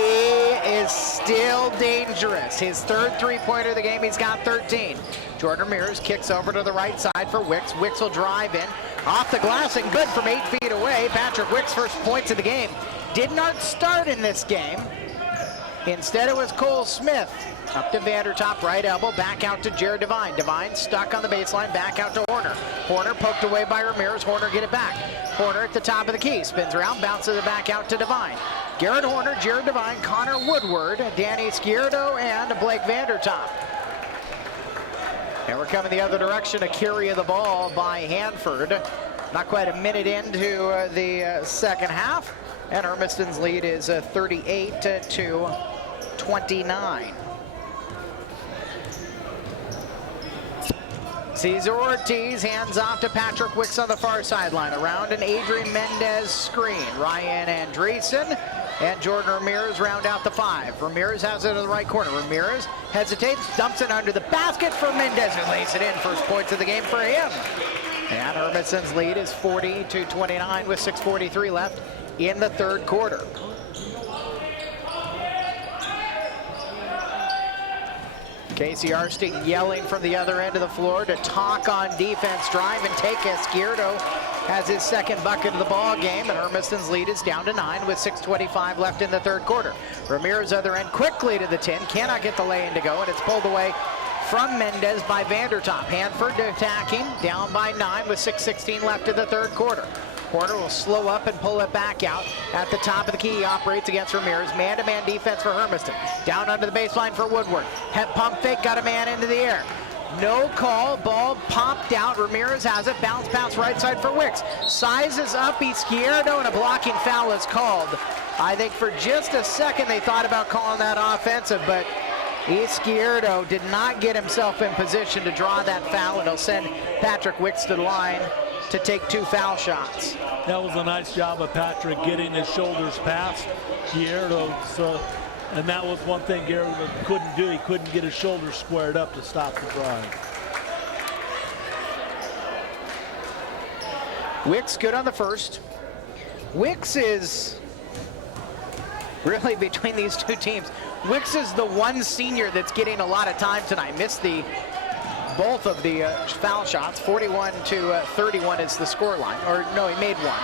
is still dangerous. His third 3-pointer of the game, he's got 13. Jordan Ramirez kicks over to the right side for Wicks. Wicks will drive in, Off the glass and good from 8 feet away. Patrick Wick's first points of the game. Did not start in this game. Instead, it was Cole Smith. Up to Vandertop, right elbow, back out to Jared Devine. Devine stuck on the baseline, back out to Horner. Horner poked away by Ramirez. Horner get it back. Horner at the top of the key, spins around, bounces it back out to Devine. Garrett Horner, Jared Devine, Connor Woodward, Danny Scierto, and Blake Vandertop. And we're coming the other direction, a carry of the ball by Hanford. Not quite a minute into the second half, and Hermiston's lead is 38 to 29. Cesar Ortiz hands off to Patrick Wicks on the far sideline. Around an Adrian Mendez screen. Ryan Andreessen and Jordan Ramirez round out the 5. Ramirez has it in the right corner. Ramirez hesitates, dumps it under the basket for Mendez, who lays it in. First points of the game for him. And Hermiston's lead is 40 to 29 with 6:43 left in the third quarter. Casey Arstein yelling from the other end of the floor to talk on defense. Drive and take as Scierto has his second bucket of the ball game, and Hermiston's lead is down to 9 with 6:25 left in the third quarter. Ramirez other end quickly to the 10, cannot get the lay-in to go, and it's pulled away from Mendez by Vandertop. Hanford attacking, down by 9 with 6:16 left in the third quarter. Horner will slow up and pull it back out. At the top of the key, he operates against Ramirez. Man-to-man defense for Hermiston. Down under the baseline for Woodward. Head pump fake, got a man into the air. No call, ball popped out. Ramirez has it, bounce pass right side for Wicks. Sizes up, Scierto, and a blocking foul is called. I think for just a second they thought about calling that offensive, but Scierto did not get himself in position to draw that foul, and he'll send Patrick Wicks to the line to take 2 foul shots. That was a nice job of Patrick getting his shoulders past Scierto. And that was one thing Garrett couldn't do. He couldn't get his shoulders squared up to stop the drive. Wicks good on the first. Wicks is really between these two teams. Wicks is the one senior that's getting a lot of time tonight. Missed both of the foul shots. 41 to 31 is the score line. Or no, he made one.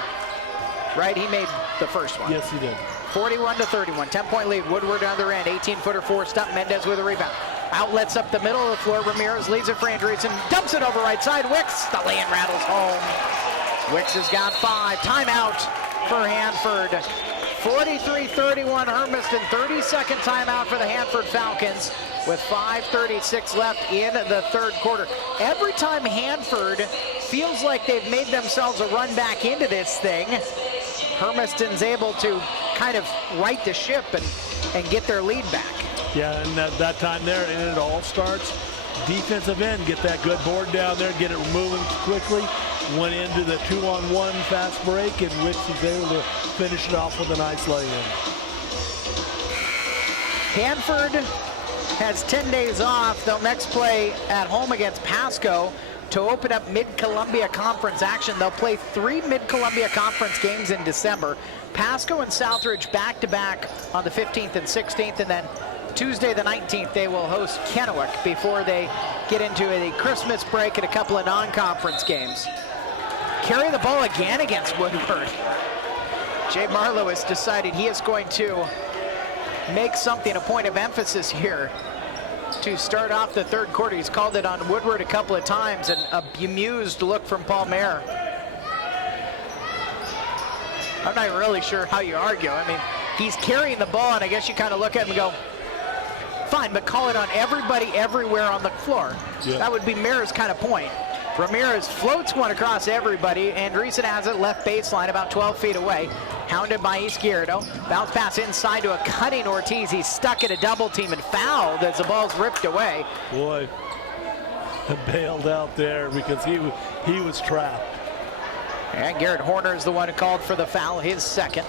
Right, he made the first one. Yes, he did. 41 to 31, 10-point lead. Woodward on the end, 18-footer forced up. Mendez with a rebound. Outlets up the middle of the floor. Ramirez leaves it for Andreessen. Dumps it over right side. Wicks, the lay-in rattles home. Wicks has got 5. Timeout for Hanford. 43-31 Hermiston. 32nd timeout for the Hanford Falcons with 5:36 left in the third quarter. Every time Hanford feels like they've made themselves a run back into this thing, Hermiston's able to kind of right the ship and get their lead back. Yeah, and that time there, and it all starts defensive end. Get that good board down there, get it moving quickly. Went into the 2-on-1 fast break, and Wicks was able to finish it off with a nice lay-in. Hanford has 10 days off. They'll next play at home against Pasco to open up Mid-Columbia Conference action. They'll play 3 Mid-Columbia Conference games in December. Pasco and Southridge back-to-back on the 15th and 16th, and then Tuesday the 19th they will host Kennewick before they get into a Christmas break and a couple of non-conference games. Carry the ball again against Woodward. Jay Marlowe has decided he is going to make something a point of emphasis here to start off the third quarter. He's called it on Woodward a couple of times, and a bemused look from Paul Mayer. I'm not really sure how you argue. I mean, he's carrying the ball, and I guess you kind of look at him and go, fine, but call it on everybody everywhere on the floor. Yeah. That would be Mayer's kind of point. Ramirez floats one across everybody. Andreessen has it left baseline about 12 feet away. Hounded by Scierto. Bounce pass inside to a cutting Ortiz. He's stuck at a double team and fouled as the ball's ripped away. Boy, bailed out there because he was trapped. And Garrett Horner is the one who called for the foul, his second.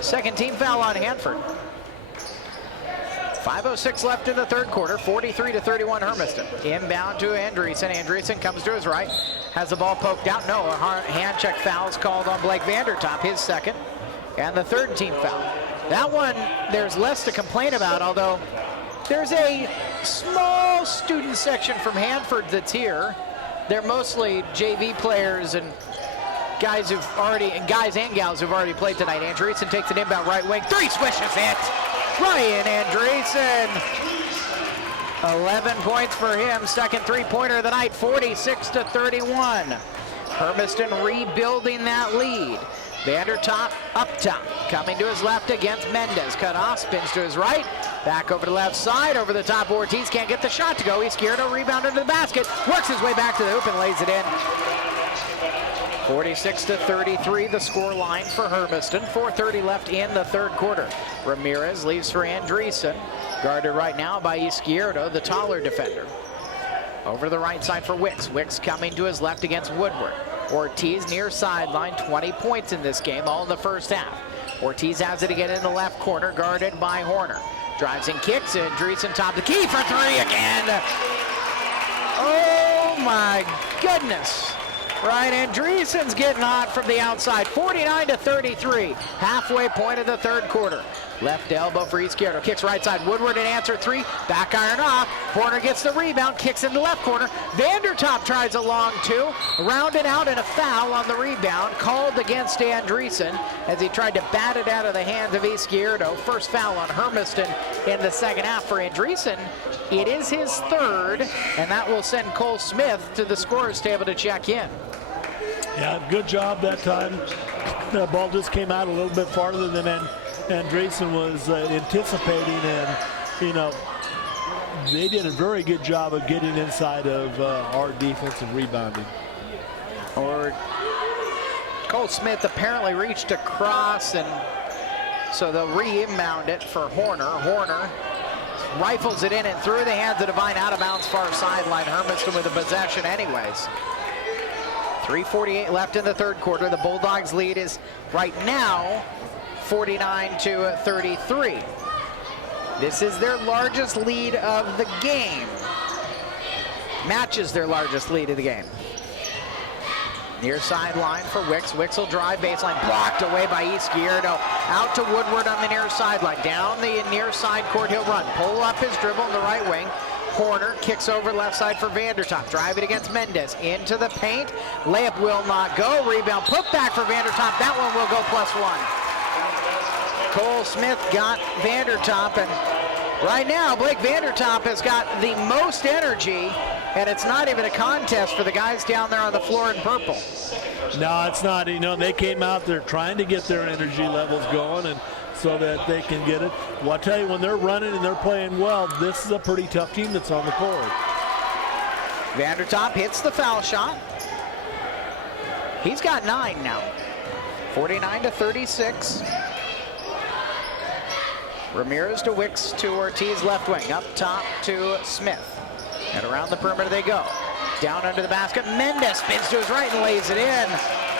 Second team foul on Hanford. 5:06 left in the third quarter, 43-31 Hermiston. Inbound to Andreessen. Andreessen comes to his right, has the ball poked out. No, a hand check foul is called on Blake Vandertop, his second, and the third team foul. That one, there's less to complain about, although there's a small student section from Hanford that's here they're mostly JV players and guys and gals who've already played tonight. Andreessen takes an inbound right wing. 3 swishes hit. Ryan Andreessen. 11 points for him. Second three-pointer of the night, 46-31. Hermiston rebuilding that lead. Vandertop up top, coming to his left against Mendez. Cut off, spins to his right. Back over to the left side, over the top. Ortiz can't get the shot to go. He's scared. A rebound into the basket. Works his way back to the hoop and lays it in. 46-33, the score line for Hermiston. 4:30 left in the third quarter. Ramirez leaves for Andreessen. Guarded right now by Izquierdo, the taller defender. Over to the right side for Wicks. Wicks coming to his left against Woodward. Ortiz near sideline, 20 points in this game, all in the first half. Ortiz has it again in the left corner, guarded by Horner. Drives and kicks, and Andreessen top the key for 3 again. Oh my goodness. Right, Andreessen's getting hot from the outside. 49-33, halfway point of the third quarter. Left elbow for Izquierdo, kicks right side. Woodward an answer 3, back iron off. Horner gets the rebound, kicks in the left corner. Vandertop tries a long 2, rounded out, and a foul on the rebound called against Andreessen as he tried to bat it out of the hands of Izquierdo. First foul on Hermiston in the second half for Andreessen. It is his third, and that will send Cole Smith to the scorer's table to check in. Yeah, good job that time. The ball just came out a little bit farther than Andreessen was anticipating, and you know, they did a very good job of getting inside of our defensive rebounding. Or Cole Smith apparently reached across, and so they'll re-inbound it for Horner. Horner rifles it in and through the hands of Devine, out of bounds, far sideline. Hermiston with the possession anyways. 3:48 left in the third quarter. The Bulldogs lead is right now 49-33. This is their largest lead of the game. Matches their largest lead of the game. Near sideline for Wicks. Wicks will drive baseline, blocked away by Izquierdo. Out to Woodward on the near sideline. Down the near side court, he'll run. Pull up his dribble in the right wing. Horner kicks over left side for Vandertop. Drive it against Mendez. Into the paint. Layup will not go. Rebound put back for Vandertop. That one will go +1. Cole Smith got Vandertop, and right now Blake Vandertop has got the most energy, and it's not even a contest for the guys down there on the floor in purple. No, it's not. You know, they came out there trying to get their energy levels going, and so that they can get it. Well, I tell you, when they're running and they're playing well, this is a pretty tough team that's on the court. Vandertop hits the foul shot. He's got 9 now. 49-36. Ramirez to Wicks to Ortiz left wing. Up top to Smith. And around the perimeter they go. Down under the basket. Mendez spins to his right and lays it in.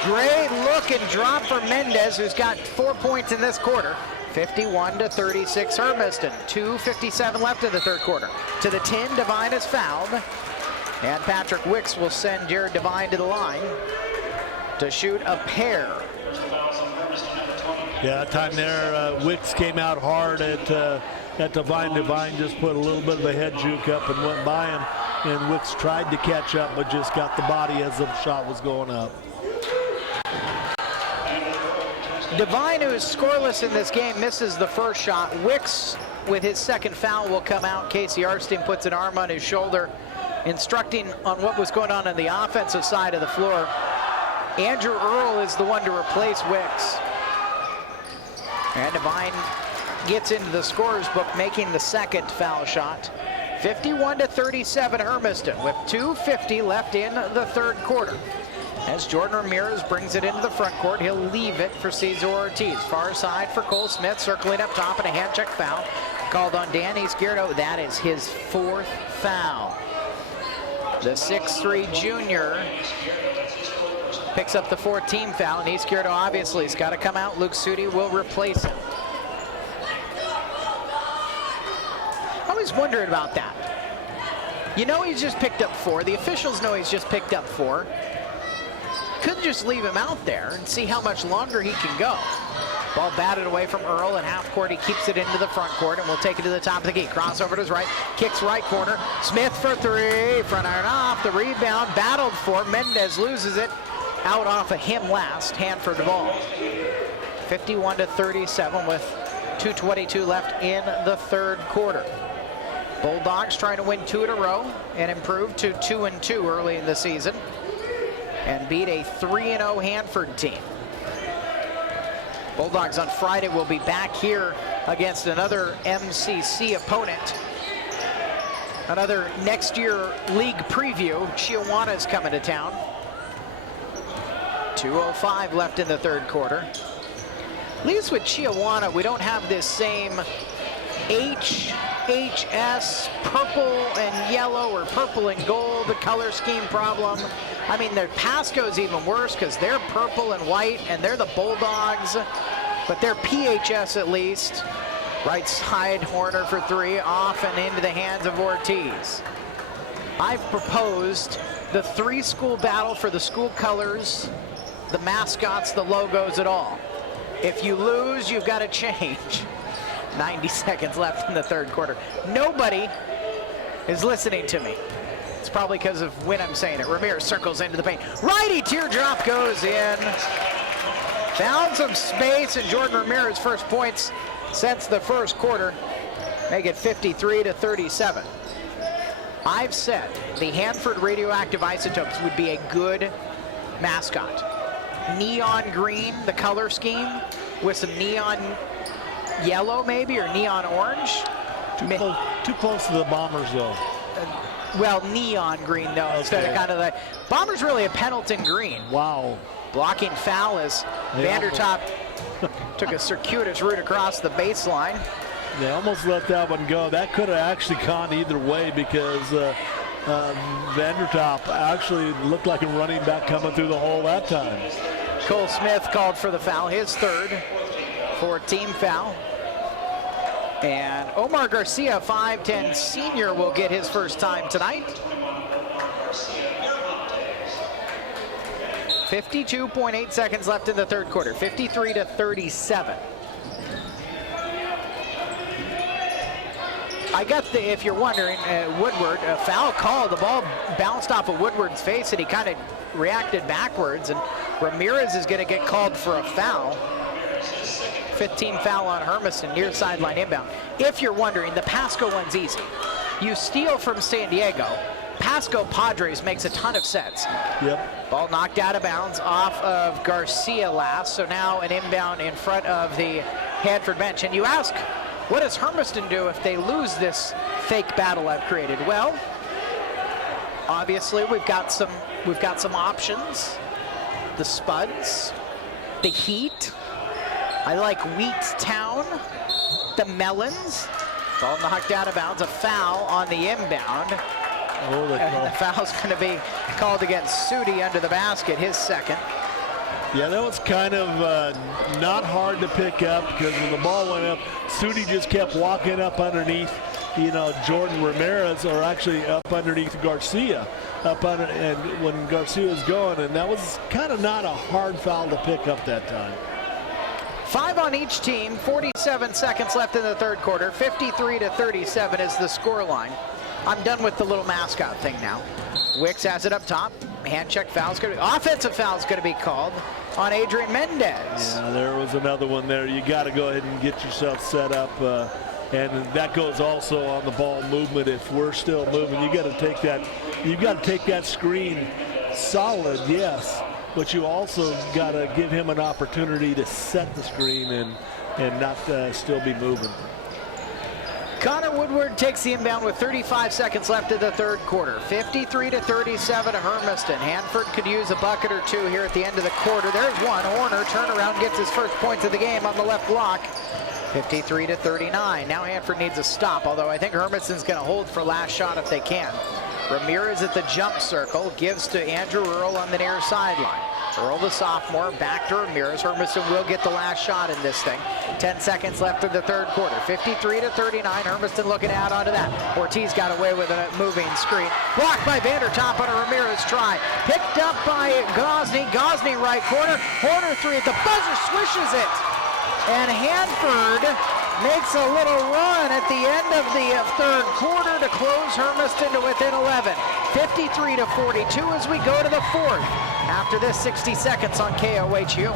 Great look and drop for Mendez, who's got 4 points in this quarter. 51-36 Hermiston. 2:57 left in the third quarter. To the 10, Devine is fouled. And Patrick Wicks will send Jared Devine to the line to shoot a pair. Yeah, that time there, Wicks came out hard at Devine. Devine just put a little bit of a head juke up and went by him. And Wicks tried to catch up, but just got the body as the shot was going up. Devine, who is scoreless in this game, misses the first shot. Wicks, with his second foul, will come out. Casey Arstein puts an arm on his shoulder, instructing on what was going on the offensive side of the floor. Andrew Earl is the one to replace Wicks. And Devine gets into the scorer's book, making the second foul shot. 51-37 Hermiston with 2:50 left in the third quarter. As Jordan Ramirez brings it into the front court, he'll leave it for Cesar Ortiz. Far side for Cole Smith, circling up top, and a hand check foul called on Dan Izquierdo. That is his 4th foul. The 6'3" junior picks up the 4th team foul, and Izquierdo obviously has got to come out. Luke Sudi will replace him. I was wondering about that. You know he's just picked up 4. The officials know he's just picked up 4. Couldn't just leave him out there and see how much longer he can go. Ball batted away from Earl in half court. He keeps it into the front court and will take it to the top of the key. Crossover to his right, kicks right corner. Smith for three, front iron off. The rebound battled for. Mendez loses it. Out off of him last. Hanford ball. 51-37 with 2:22 left in the third quarter. Bulldogs trying to win 2 in a row and improve to 2-2 early in the season and beat a 3-0 Hanford team. Bulldogs on Friday will be back here against another MCC opponent. Another next year league preview. Chiawana is coming to town. 2:05 left in the third quarter. At least with Chiawana, we don't have this same HS purple and yellow or purple and gold, the color scheme problem. I mean, their Pasco's even worse because they're purple and white and they're the Bulldogs, but they're PHS at least. Right side, Horner for three, off and into the hands of Ortiz. I've proposed the 3-school battle for the school colors, the mascots, the logos, it all. If you lose, you've got to change. 90 seconds left in the third quarter. Nobody is listening to me. It's probably because of when I'm saying it. Ramirez circles into the paint. Righty teardrop goes in. Found some space, and Jordan Ramirez first points since the first quarter. Make it 53-37. I've said the Hanford Radioactive Isotopes would be a good mascot. Neon green, the color scheme, with some neon yellow maybe, or neon orange. Too close to the Bombers, though. Well, neon green, though, okay. Instead of kind of the... Bombers really a Pendleton green. Wow. Blocking foul as Vandertop took a circuitous route across the baseline. They almost let that one go. That could have actually gone either way because Vandertop actually looked like a running back coming through the hole that time. Cole Smith called for the foul, his third for team foul. And Omar Garcia, 5'10" senior, will get his first time tonight. 52.8 seconds left in the third quarter, 53-37. I got the, if you're wondering, Woodward, a foul call. The ball bounced off of Woodward's face and he kind of reacted backwards, and Ramirez is going to get called for a foul. 15 foul on Hermiston, near sideline inbound. If you're wondering, the Pasco one's easy. You steal from San Diego. Pasco Padres makes a ton of sense. Yep. Ball knocked out of bounds off of Garcia last, so now an inbound in front of the Hanford bench. And you ask, what does Hermiston do if they lose this fake battle I've created? Well, obviously we've got some options. The Spuds, the Heat. I like Wheattown, the Melons. Ball knocked out of bounds. A foul on the inbound. Oh, the foul's going to be called against Sudi under the basket, his second. Yeah, that was kind of not hard to pick up because when the ball went up, Sudi just kept walking up underneath, Jordan Ramirez, or actually up underneath Garcia, and when Garcia was going, and that was kind of not a hard foul to pick up that time. 5 on each team, 47 seconds left in the third quarter, 53-37 is the scoreline. I'm done with the little mascot thing now. Wicks has it up top. Hand check foul's going to be, offensive foul's going to be called on Adrian Mendez. Yeah, there was another one there. You got to go ahead and get yourself set up, and that goes also on the ball movement. If we're still moving, you got to take that. You got to take that screen solid, yes, but you also got to give him an opportunity to set the screen and not still be moving. Connor Woodward takes the inbound with 35 seconds left in the third quarter. 53-37 to Hermiston. Hanford could use a bucket or two here at the end of the quarter. There's one. Horner turnaround, gets his first points of the game on the left block. 53-39. Now Hanford needs a stop, although I think Hermiston's going to hold for last shot if they can. Ramirez at the jump circle, gives to Andrew Earl on the near sideline. Earl, the sophomore, back to Ramirez. Hermiston will get the last shot in this thing. 10 seconds left in the third quarter. 53-39. Hermiston looking out onto that. Ortiz got away with a moving screen. Blocked by Vandertop on a Ramirez try. Picked up by Gosney. Gosney right corner. Horner three at the buzzer, swishes it. And Hanford makes a little run at the end of the third quarter to close Hermiston to within 11. 53-42 as we go to the fourth. After this, 60 seconds on KOHU.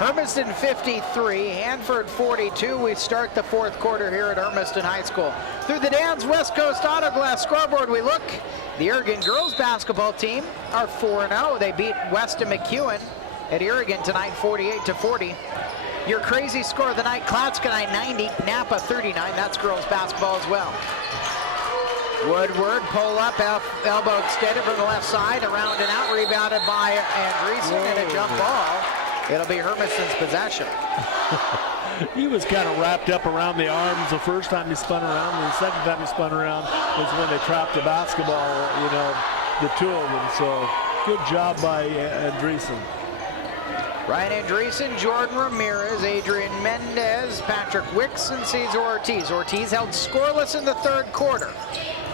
Hermiston 53, Hanford 42. We start the fourth quarter here at Hermiston High School. Through the Dan's West Coast Auto Glass scoreboard we look. The Oregon girls basketball team are 4-0. They beat Weston McEwen at Oregon tonight 48-40. Your crazy score of the night, Clatskanie 90, Napa 39. That's girls basketball as well. Woodward, pull up, elbow extended from the left side, around and out, rebounded by Andreessen, and a jump ball. It'll be Hermiston's possession. He was kind of wrapped up around the arms the first time he spun around, and the second time he spun around was when they trapped the basketball, you know, the two of them. So good job by Andreessen. Ryan Andreessen, Jordan Ramirez, Adrian Mendez, Patrick Wicks, and Cesar Ortiz. Ortiz held scoreless in the third quarter.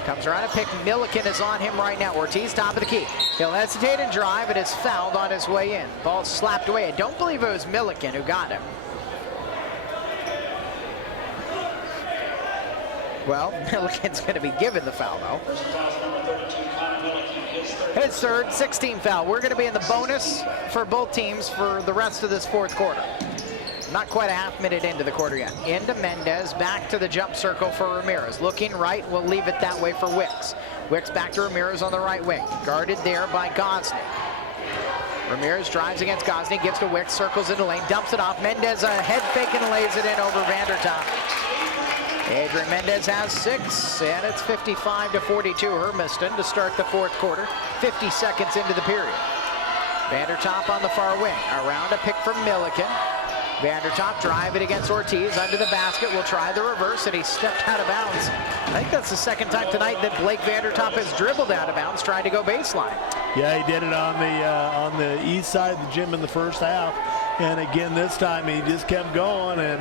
Comes around a pick. Milliken is on him right now. Ortiz, top of the key. He'll hesitate and drive. It is fouled on his way in. Ball slapped away. I don't believe it was Milliken who got him. Well, Milliken's going to be given the foul, though. His third, 16 foul. We're going to be in the bonus for both teams for the rest of this fourth quarter. Not quite a half minute into the quarter yet. Into Mendez, back to the jump circle for Ramirez. Looking right, we'll leave it that way for Wicks. Wicks back to Ramirez on the right wing. Guarded there by Gosney. Ramirez drives against Gosney, gives to Wicks, circles into lane, dumps it off. Mendez a head fake and lays it in over Vandertop. Adrian Mendez has 6, and it's 55-42 Hermiston to start the fourth quarter. 50 seconds into the period. Vandertop on the far wing. Around a pick from Milliken. Vandertop drive it against Ortiz under the basket. Will try the reverse, and he stepped out of bounds. I think that's the second time tonight that Blake Vandertop has dribbled out of bounds trying to go baseline. Yeah, he did it on the east side of the gym in the first half. And again, this time he just kept going, and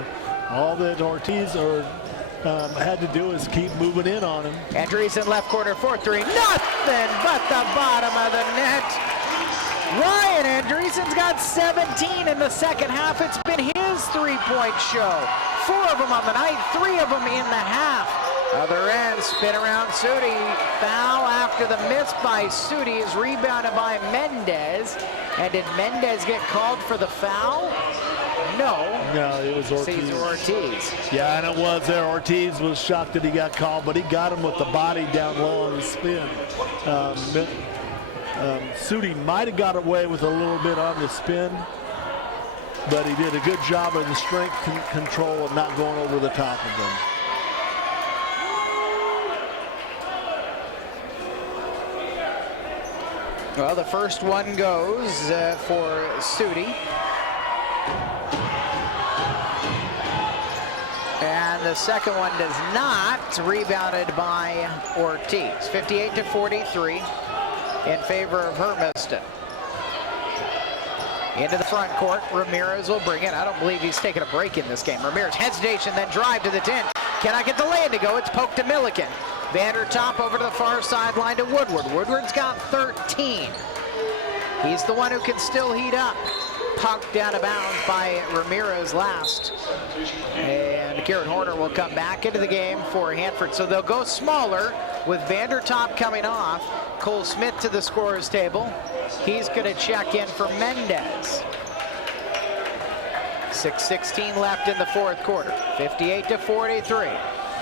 all that Ortiz had to do is keep moving in on him. Andreessen left corner 4-3. Nothing but the bottom of the net. Ryan Andreessen's got 17 in the second half. It's been his three-point show. 4 of them on the night, 3 of them in the half. Other end, spin around Sudi. Foul after the miss by Sudi is rebounded by Mendez. And did Mendez get called for the foul? No, it was Ortiz. Cesar Ortiz. Yeah, and it was there. Ortiz was shocked that he got called, but he got him with the body down low on the spin. Sudi might have got away with a little bit on the spin, but he did a good job of the strength control of not going over the top of them. Well, the first one goes for Sudi. And the second one does not. Rebounded by Ortiz. 58-43 in favor of Hermiston. Into the front court, Ramirez will bring it. I don't believe he's taking a break in this game. Ramirez hesitation, then drive to the 10. Cannot get the lay-in to go. It's poked to Milliken. Vandertop over to the far sideline to Woodward. Woodward's got 13. He's the one who can still heat up. punked out of bounds by Ramirez last. And Garrett Horner will come back into the game for Hanford. So they'll go smaller with Vandertop coming off. Cole Smith to the scorer's table. He's going to check in for Mendez. 6:16 left in the fourth quarter. 58-43.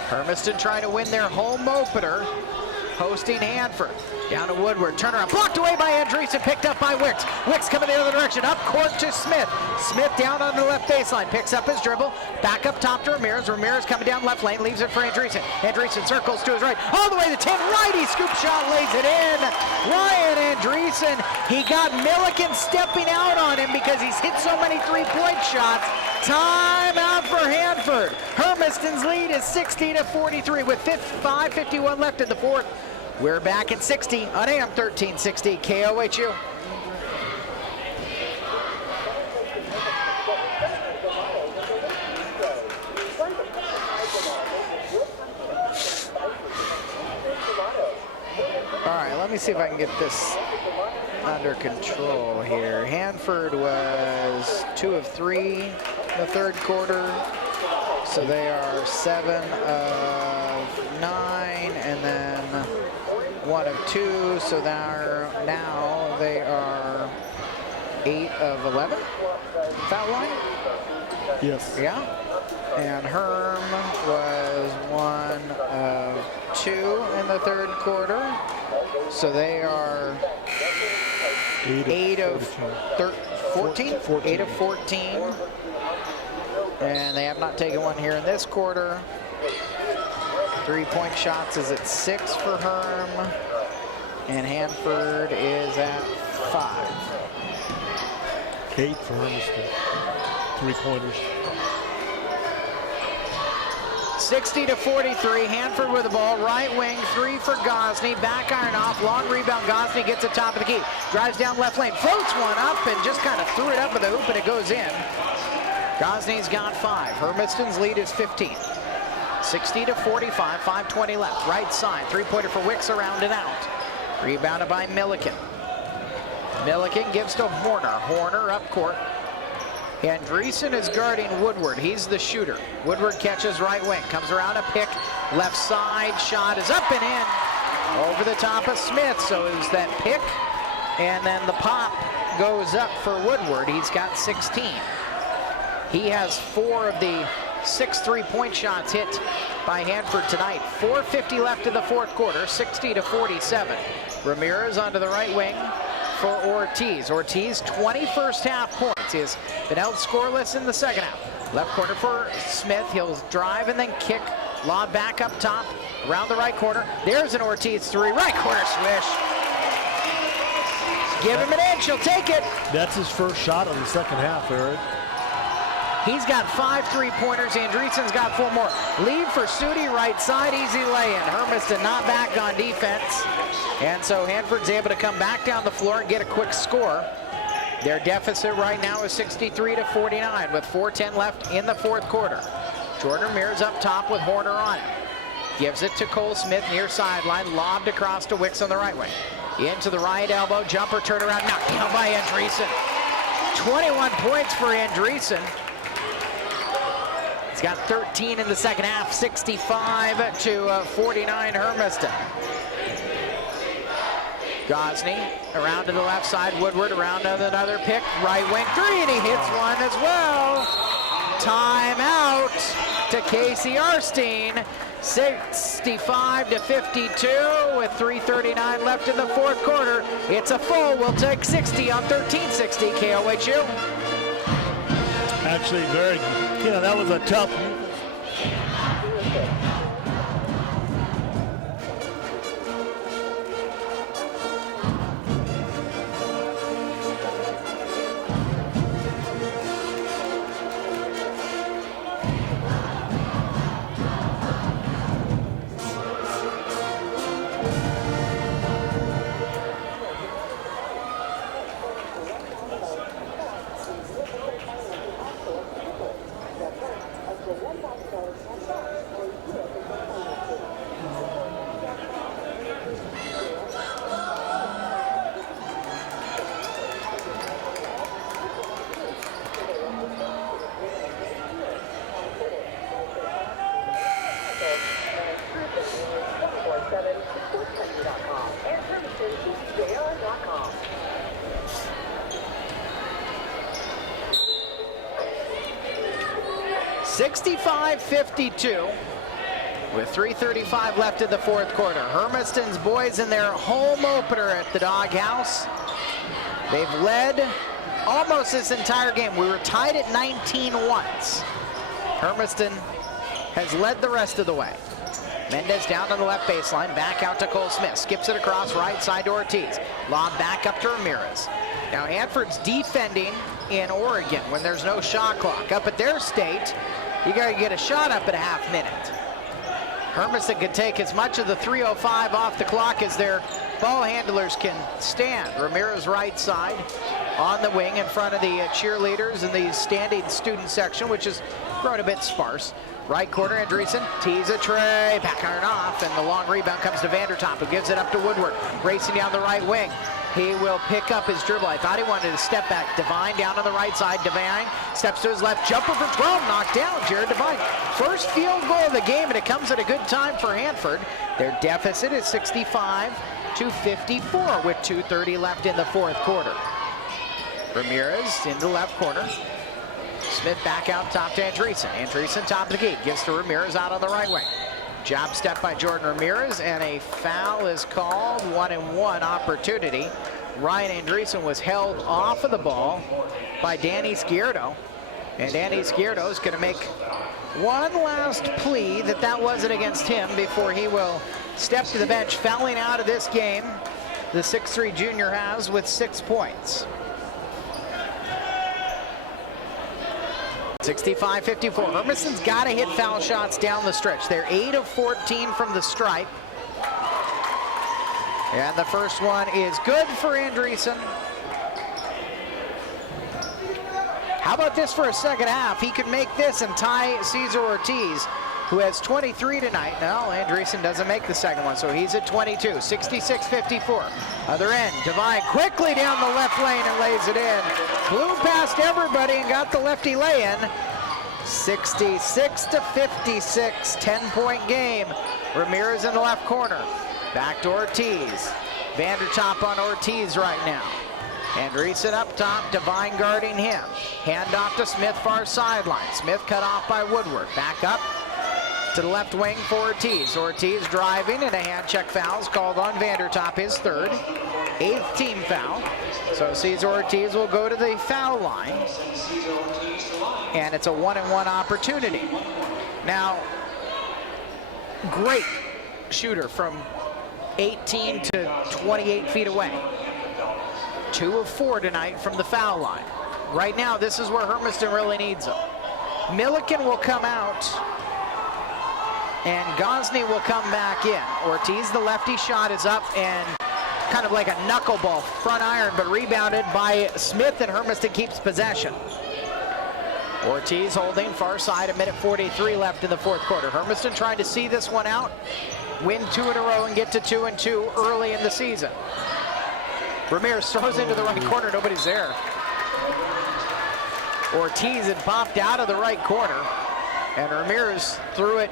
Hermiston trying to win their home opener, hosting Hanford. Down to Woodward, turnaround, blocked away by Andreessen, picked up by Wicks. Wicks coming the other direction, up court to Smith. Smith down on the left baseline, picks up his dribble, back up top to Ramirez. Ramirez coming down left lane, leaves it for Andreessen. Andreessen circles to his right, all the way to 10, righty scoop shot, lays it in. Ryan Andreessen, he got Milliken stepping out on him because he's hit so many three-point shots. Time out for Hanford. Hermiston's lead is 60-43 with 5:51 left in the fourth. We're back at 60 on AM 1360 KOHU. All right, let me see if I can get this under control here. Hanford was 2 of 3 in the third quarter, so they are 7 of 9, and then 1 of 2, so now they are 8 of 11 foul line. Yes. Yeah. And Herm was 1 of 2 in the third quarter, so they are 8 of 14. 8 of 14. And they have not taken one here in this quarter. 3-point shots is at 6 for Herm, and Hanford is at 5. 8 for Hermiston. 3-pointers. 60-43, Hanford with the ball, right wing, 3 for Gosney, back iron off, long rebound, Gosney gets it top of the key, drives down left lane, floats one up and just kind of threw it up with the hoop and it goes in. Gosney's got 5, Hermiston's lead is 15. 60-45, 5:20 left, right side, 3-pointer for Wicks around and out. Rebounded by Milliken. Milliken gives to Horner, Horner up court. Andreessen is guarding Woodward. He's the shooter. Woodward catches right wing. Comes around a pick. Left side shot is up and in. Over the top of Smith. So it was that pick. And then the pop goes up for Woodward. He's got 16. He has 4 of the 6 3-point shots hit by Hanford tonight. 4:50 left in the fourth quarter. 60-47. Ramirez onto the right wing for Ortiz. Ortiz, 20 first half points. He has been held scoreless in the second half. Left corner for Smith. He'll drive and then kick. Lob back up top, around the right corner. There's an Ortiz 3, right corner swish. Give him an inch, he'll take it. That's his first shot of the second half, Eric. He's got 5 3-pointers. Andreessen's got 4 more. Lead for Sudi, right side, easy lay-in. Hermiston not back on defense. And so Hanford's able to come back down the floor and get a quick score. Their deficit right now is 63-49 with 4:10 left in the fourth quarter. Jordan Ramirez up top with Horner on it. Gives it to Cole Smith near sideline, lobbed across to Wicks on the right wing. Into the right elbow, jumper, turnaround, knocked down by Andreessen. 21 points for Andreessen. He's got 13 in the second half, 65-49 Hermiston. Gosney around to the left side, Woodward around to another pick, right wing 3, and he hits one as well. Timeout to Casey Arstein. 65-52 with 3:39 left in the fourth quarter. It's a full. We'll take 60 on 1360 KOHU. Actually, that was a tough. 65-52 with 3:35 left in the fourth quarter. Hermiston's boys in their home opener at the Doghouse. They've led almost this entire game. We were tied at 19 once. Hermiston has led the rest of the way. Mendez down to the left baseline, back out to Cole Smith. Skips it across right side to Ortiz. Lob back up to Ramirez. Now Hanford's defending in Oregon when there's no shot clock. Up at their state, you got to get a shot up at a half minute. Hermiston can take as much of the 3:05 off the clock as their ball handlers can stand. Ramirez right side on the wing in front of the cheerleaders in the standing student section, which has grown a bit sparse. Right corner, Andreessen tees a tray, back iron off, and the long rebound comes to Vandertop, who gives it up to Woodward, racing down the right wing. He will pick up his dribble. I thought he wanted to step back. Devine down on the right side. Devine steps to his left. Jumper for 12. Knocked down. Jared Devine. First field goal of the game, and it comes at a good time for Hanford. Their deficit is 65-54 with 2:30 left in the fourth quarter. Ramirez into the left corner. Smith back out top to Andreessen. Andreessen top of the key. Gives to Ramirez out on the right wing. Job step by Jordan Ramirez, and a foul is called. 1-and-1 opportunity. Ryan Andreessen was held off of the ball by Danny Scierto. And Danny Scierto is going to make one last plea that that wasn't against him before he will step to the bench. Fouling out of this game, the 6'3" junior has with 6 points. 65-54. Hermiston's got to hit foul shots down the stretch. They're 8 of 14 from the stripe. And the first one is good for Andreessen. How about this for a second half? He could make this and tie Cesar Ortiz, who has 23 tonight. No, Andreessen doesn't make the second one, so he's at 22. 66-54. Other end, Devine quickly down the left lane and lays it in. Blew past everybody and got the lefty lay-in. 66-56, 10-point game. Ramirez in the left corner. Back to Ortiz. Vandertop on Ortiz right now. Andreessen up top, Devine guarding him. Hand off to Smith, far sideline. Smith cut off by Woodward. Back up to the left wing for Ortiz. Ortiz driving, and a hand check foul is called on Vandertop, his third. 8th team foul. So Cesar Ortiz will go to the foul line. And it's a 1-and-1 opportunity. Now, great shooter from 18 to 28 feet away. 2 of 4 tonight from the foul line. Right now, this is where Hermiston really needs him. Milliken will come out, and Gosney will come back in. Ortiz, the lefty shot is up and kind of like a knuckleball, front iron, but rebounded by Smith, and Hermiston keeps possession. Ortiz holding far side, 1:43 left in the fourth quarter. Hermiston trying to see this one out, win 2 in a row and get to 2-2 early in the season. Ramirez throws into the right corner, nobody's there. Ortiz had popped out of the right corner, and Ramirez threw it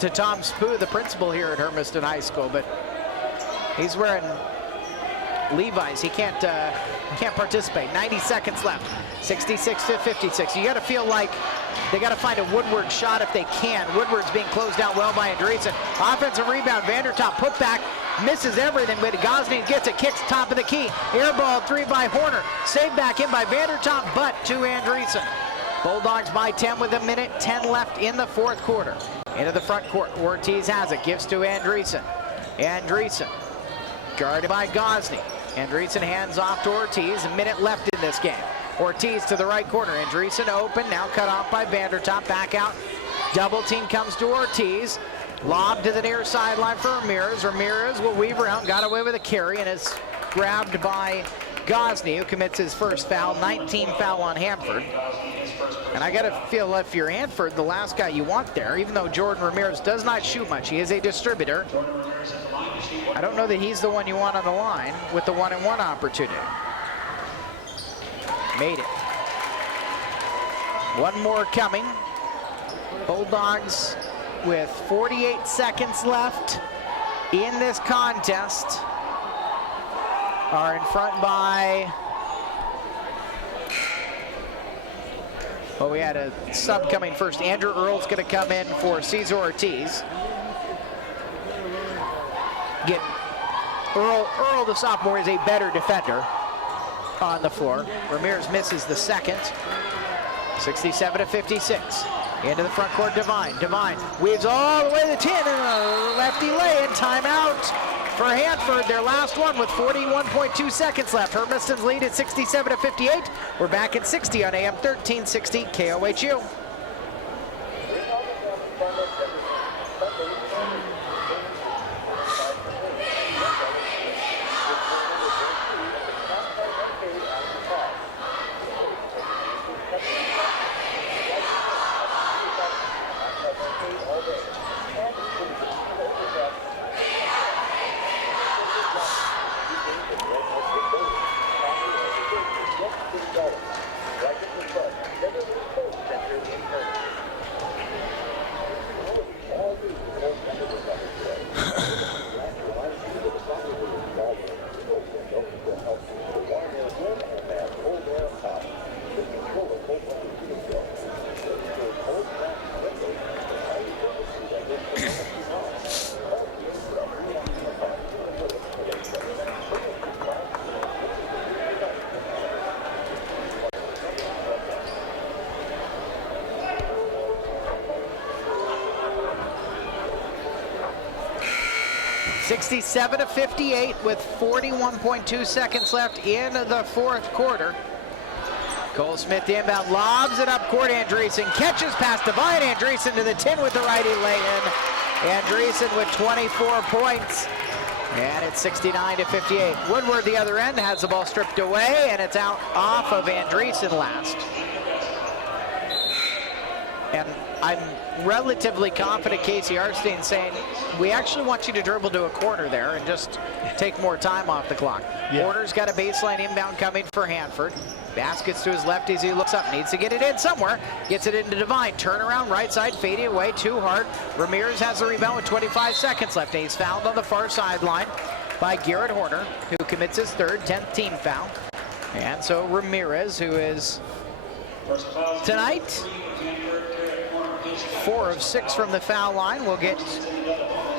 to Tom Spoo, the principal here at Hermiston High School, but he's wearing Levi's. He can't participate. 90 seconds left. 66-56. You got to feel like they got to find a Woodward shot if they can. Woodward's being closed out well by Andreessen. Offensive rebound. Vandertop put back. Misses everything, but Gosney gets it. Kicks top of the key. Air ball 3 by Horner. Saved back in by Vandertop, but to Andreessen. Bulldogs by 10 with 1:10 left in the fourth quarter. Into the front court. Ortiz has it. Gives to Andreessen. Andreessen guarded by Gosney. Andreessen hands off to Ortiz. A minute left in this game. Ortiz to the right corner. Andreessen open. Now cut off by Vandertop. Back out. Double team comes to Ortiz. Lob to the near sideline for Ramirez. Ramirez will weave around. Got away with a carry and is grabbed by Gosney, who commits his first foul. 19 foul on Hanford. And I got to feel if you're Hanford, the last guy you want there, even though Jordan Ramirez does not shoot much. He is a distributor. I don't know that he's the one you want on the line with the 1-and-1 opportunity. Made it. One more coming. Bulldogs with 48 seconds left in this contest are in front by Well, we had a sub coming first. Andrew Earl's going to come in for Cesar Ortiz. Get Earl, the sophomore, is a better defender on the floor. Ramirez misses the second. 67-56. Into the front court, Devine. Devine weaves all the way to the 10, and a lefty lay in. Timeout for Hanford, their last one with 41.2 seconds left. Hermiston's lead at 67-58. We're back at 60 on AM 1360 KOHU. (67-58) with 41.2 seconds left in the fourth quarter. Cole Smith inbound, lobs it up court. Andreessen catches past Devine. Andreessen to the 10 with the righty lay-in. Andreessen with 24 points. And it's 69-58. Woodward, the other end, has the ball stripped away, and it's out off of Andreessen last. And I'm relatively confident Casey Arstein saying, we actually want you to dribble to a corner there and just take more time off the clock. Yeah. Porter's got a baseline inbound coming for Hanford. Baskets to his left as he looks up, needs to get it in somewhere. Gets it into Devine, turnaround, right side, fading away, too hard. Ramirez has the rebound with 25 seconds left, and he's fouled on the far sideline by Garrett Horner, who commits his third, 10th team foul. And so Ramirez, who is tonight 4 of 6 from the foul line, will get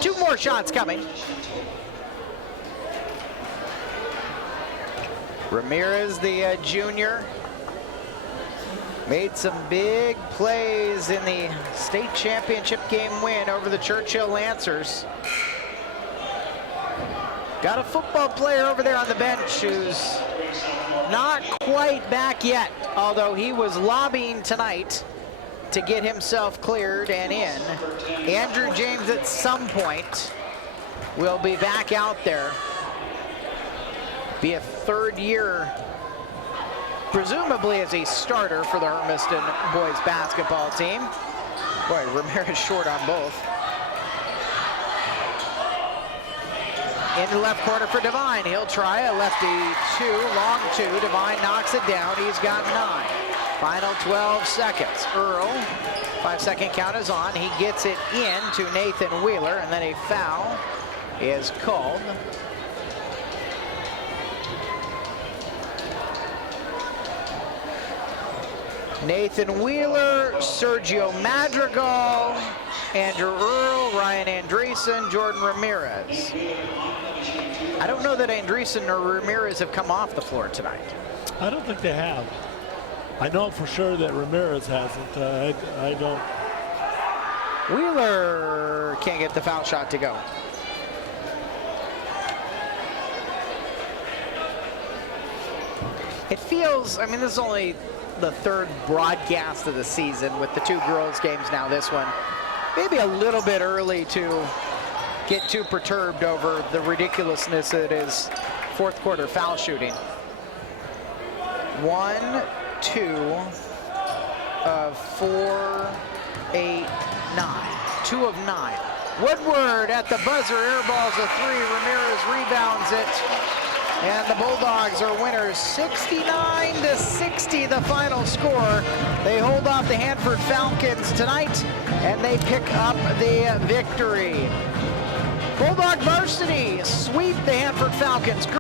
2 more shots coming. Ramirez, the junior, made some big plays in the state championship game win over the Churchill Lancers. Got a football player over there on the bench who's not quite back yet, although he was lobbying tonight to get himself cleared and in. Andrew James at some point will be back out there. Be a third year, presumably as a starter for the Hermiston boys basketball team. Boy, Ramirez short on both. In the left corner for Devine. He'll try a lefty 2, long 2. Devine knocks it down. He's got 9. Final 12 seconds. Earl, 5-second count is on. He gets it in to Nathan Wheeler, and then a foul is called. Nathan Wheeler, Sergio Madrigal, Andrew Earl, Ryan Andreessen, Jordan Ramirez. I don't know that Andreessen or Ramirez have come off the floor tonight. I don't think they have. I know for sure that Ramirez hasn't. I don't. Wheeler can't get the foul shot to go. It feels, I mean, this is only the third broadcast of the season with the 2 girls games now, this one. Maybe a little bit early to get too perturbed over the ridiculousness that is fourth quarter foul shooting. 1, 2 of 4, 8, 9. 2 of 9. Woodward at the buzzer, airballs a 3. Ramirez rebounds it. And the Bulldogs are winners, 69-60 the final score. They hold off the Hanford Falcons tonight, and they pick up the victory. Bulldog Varsity sweep the Hanford Falcons.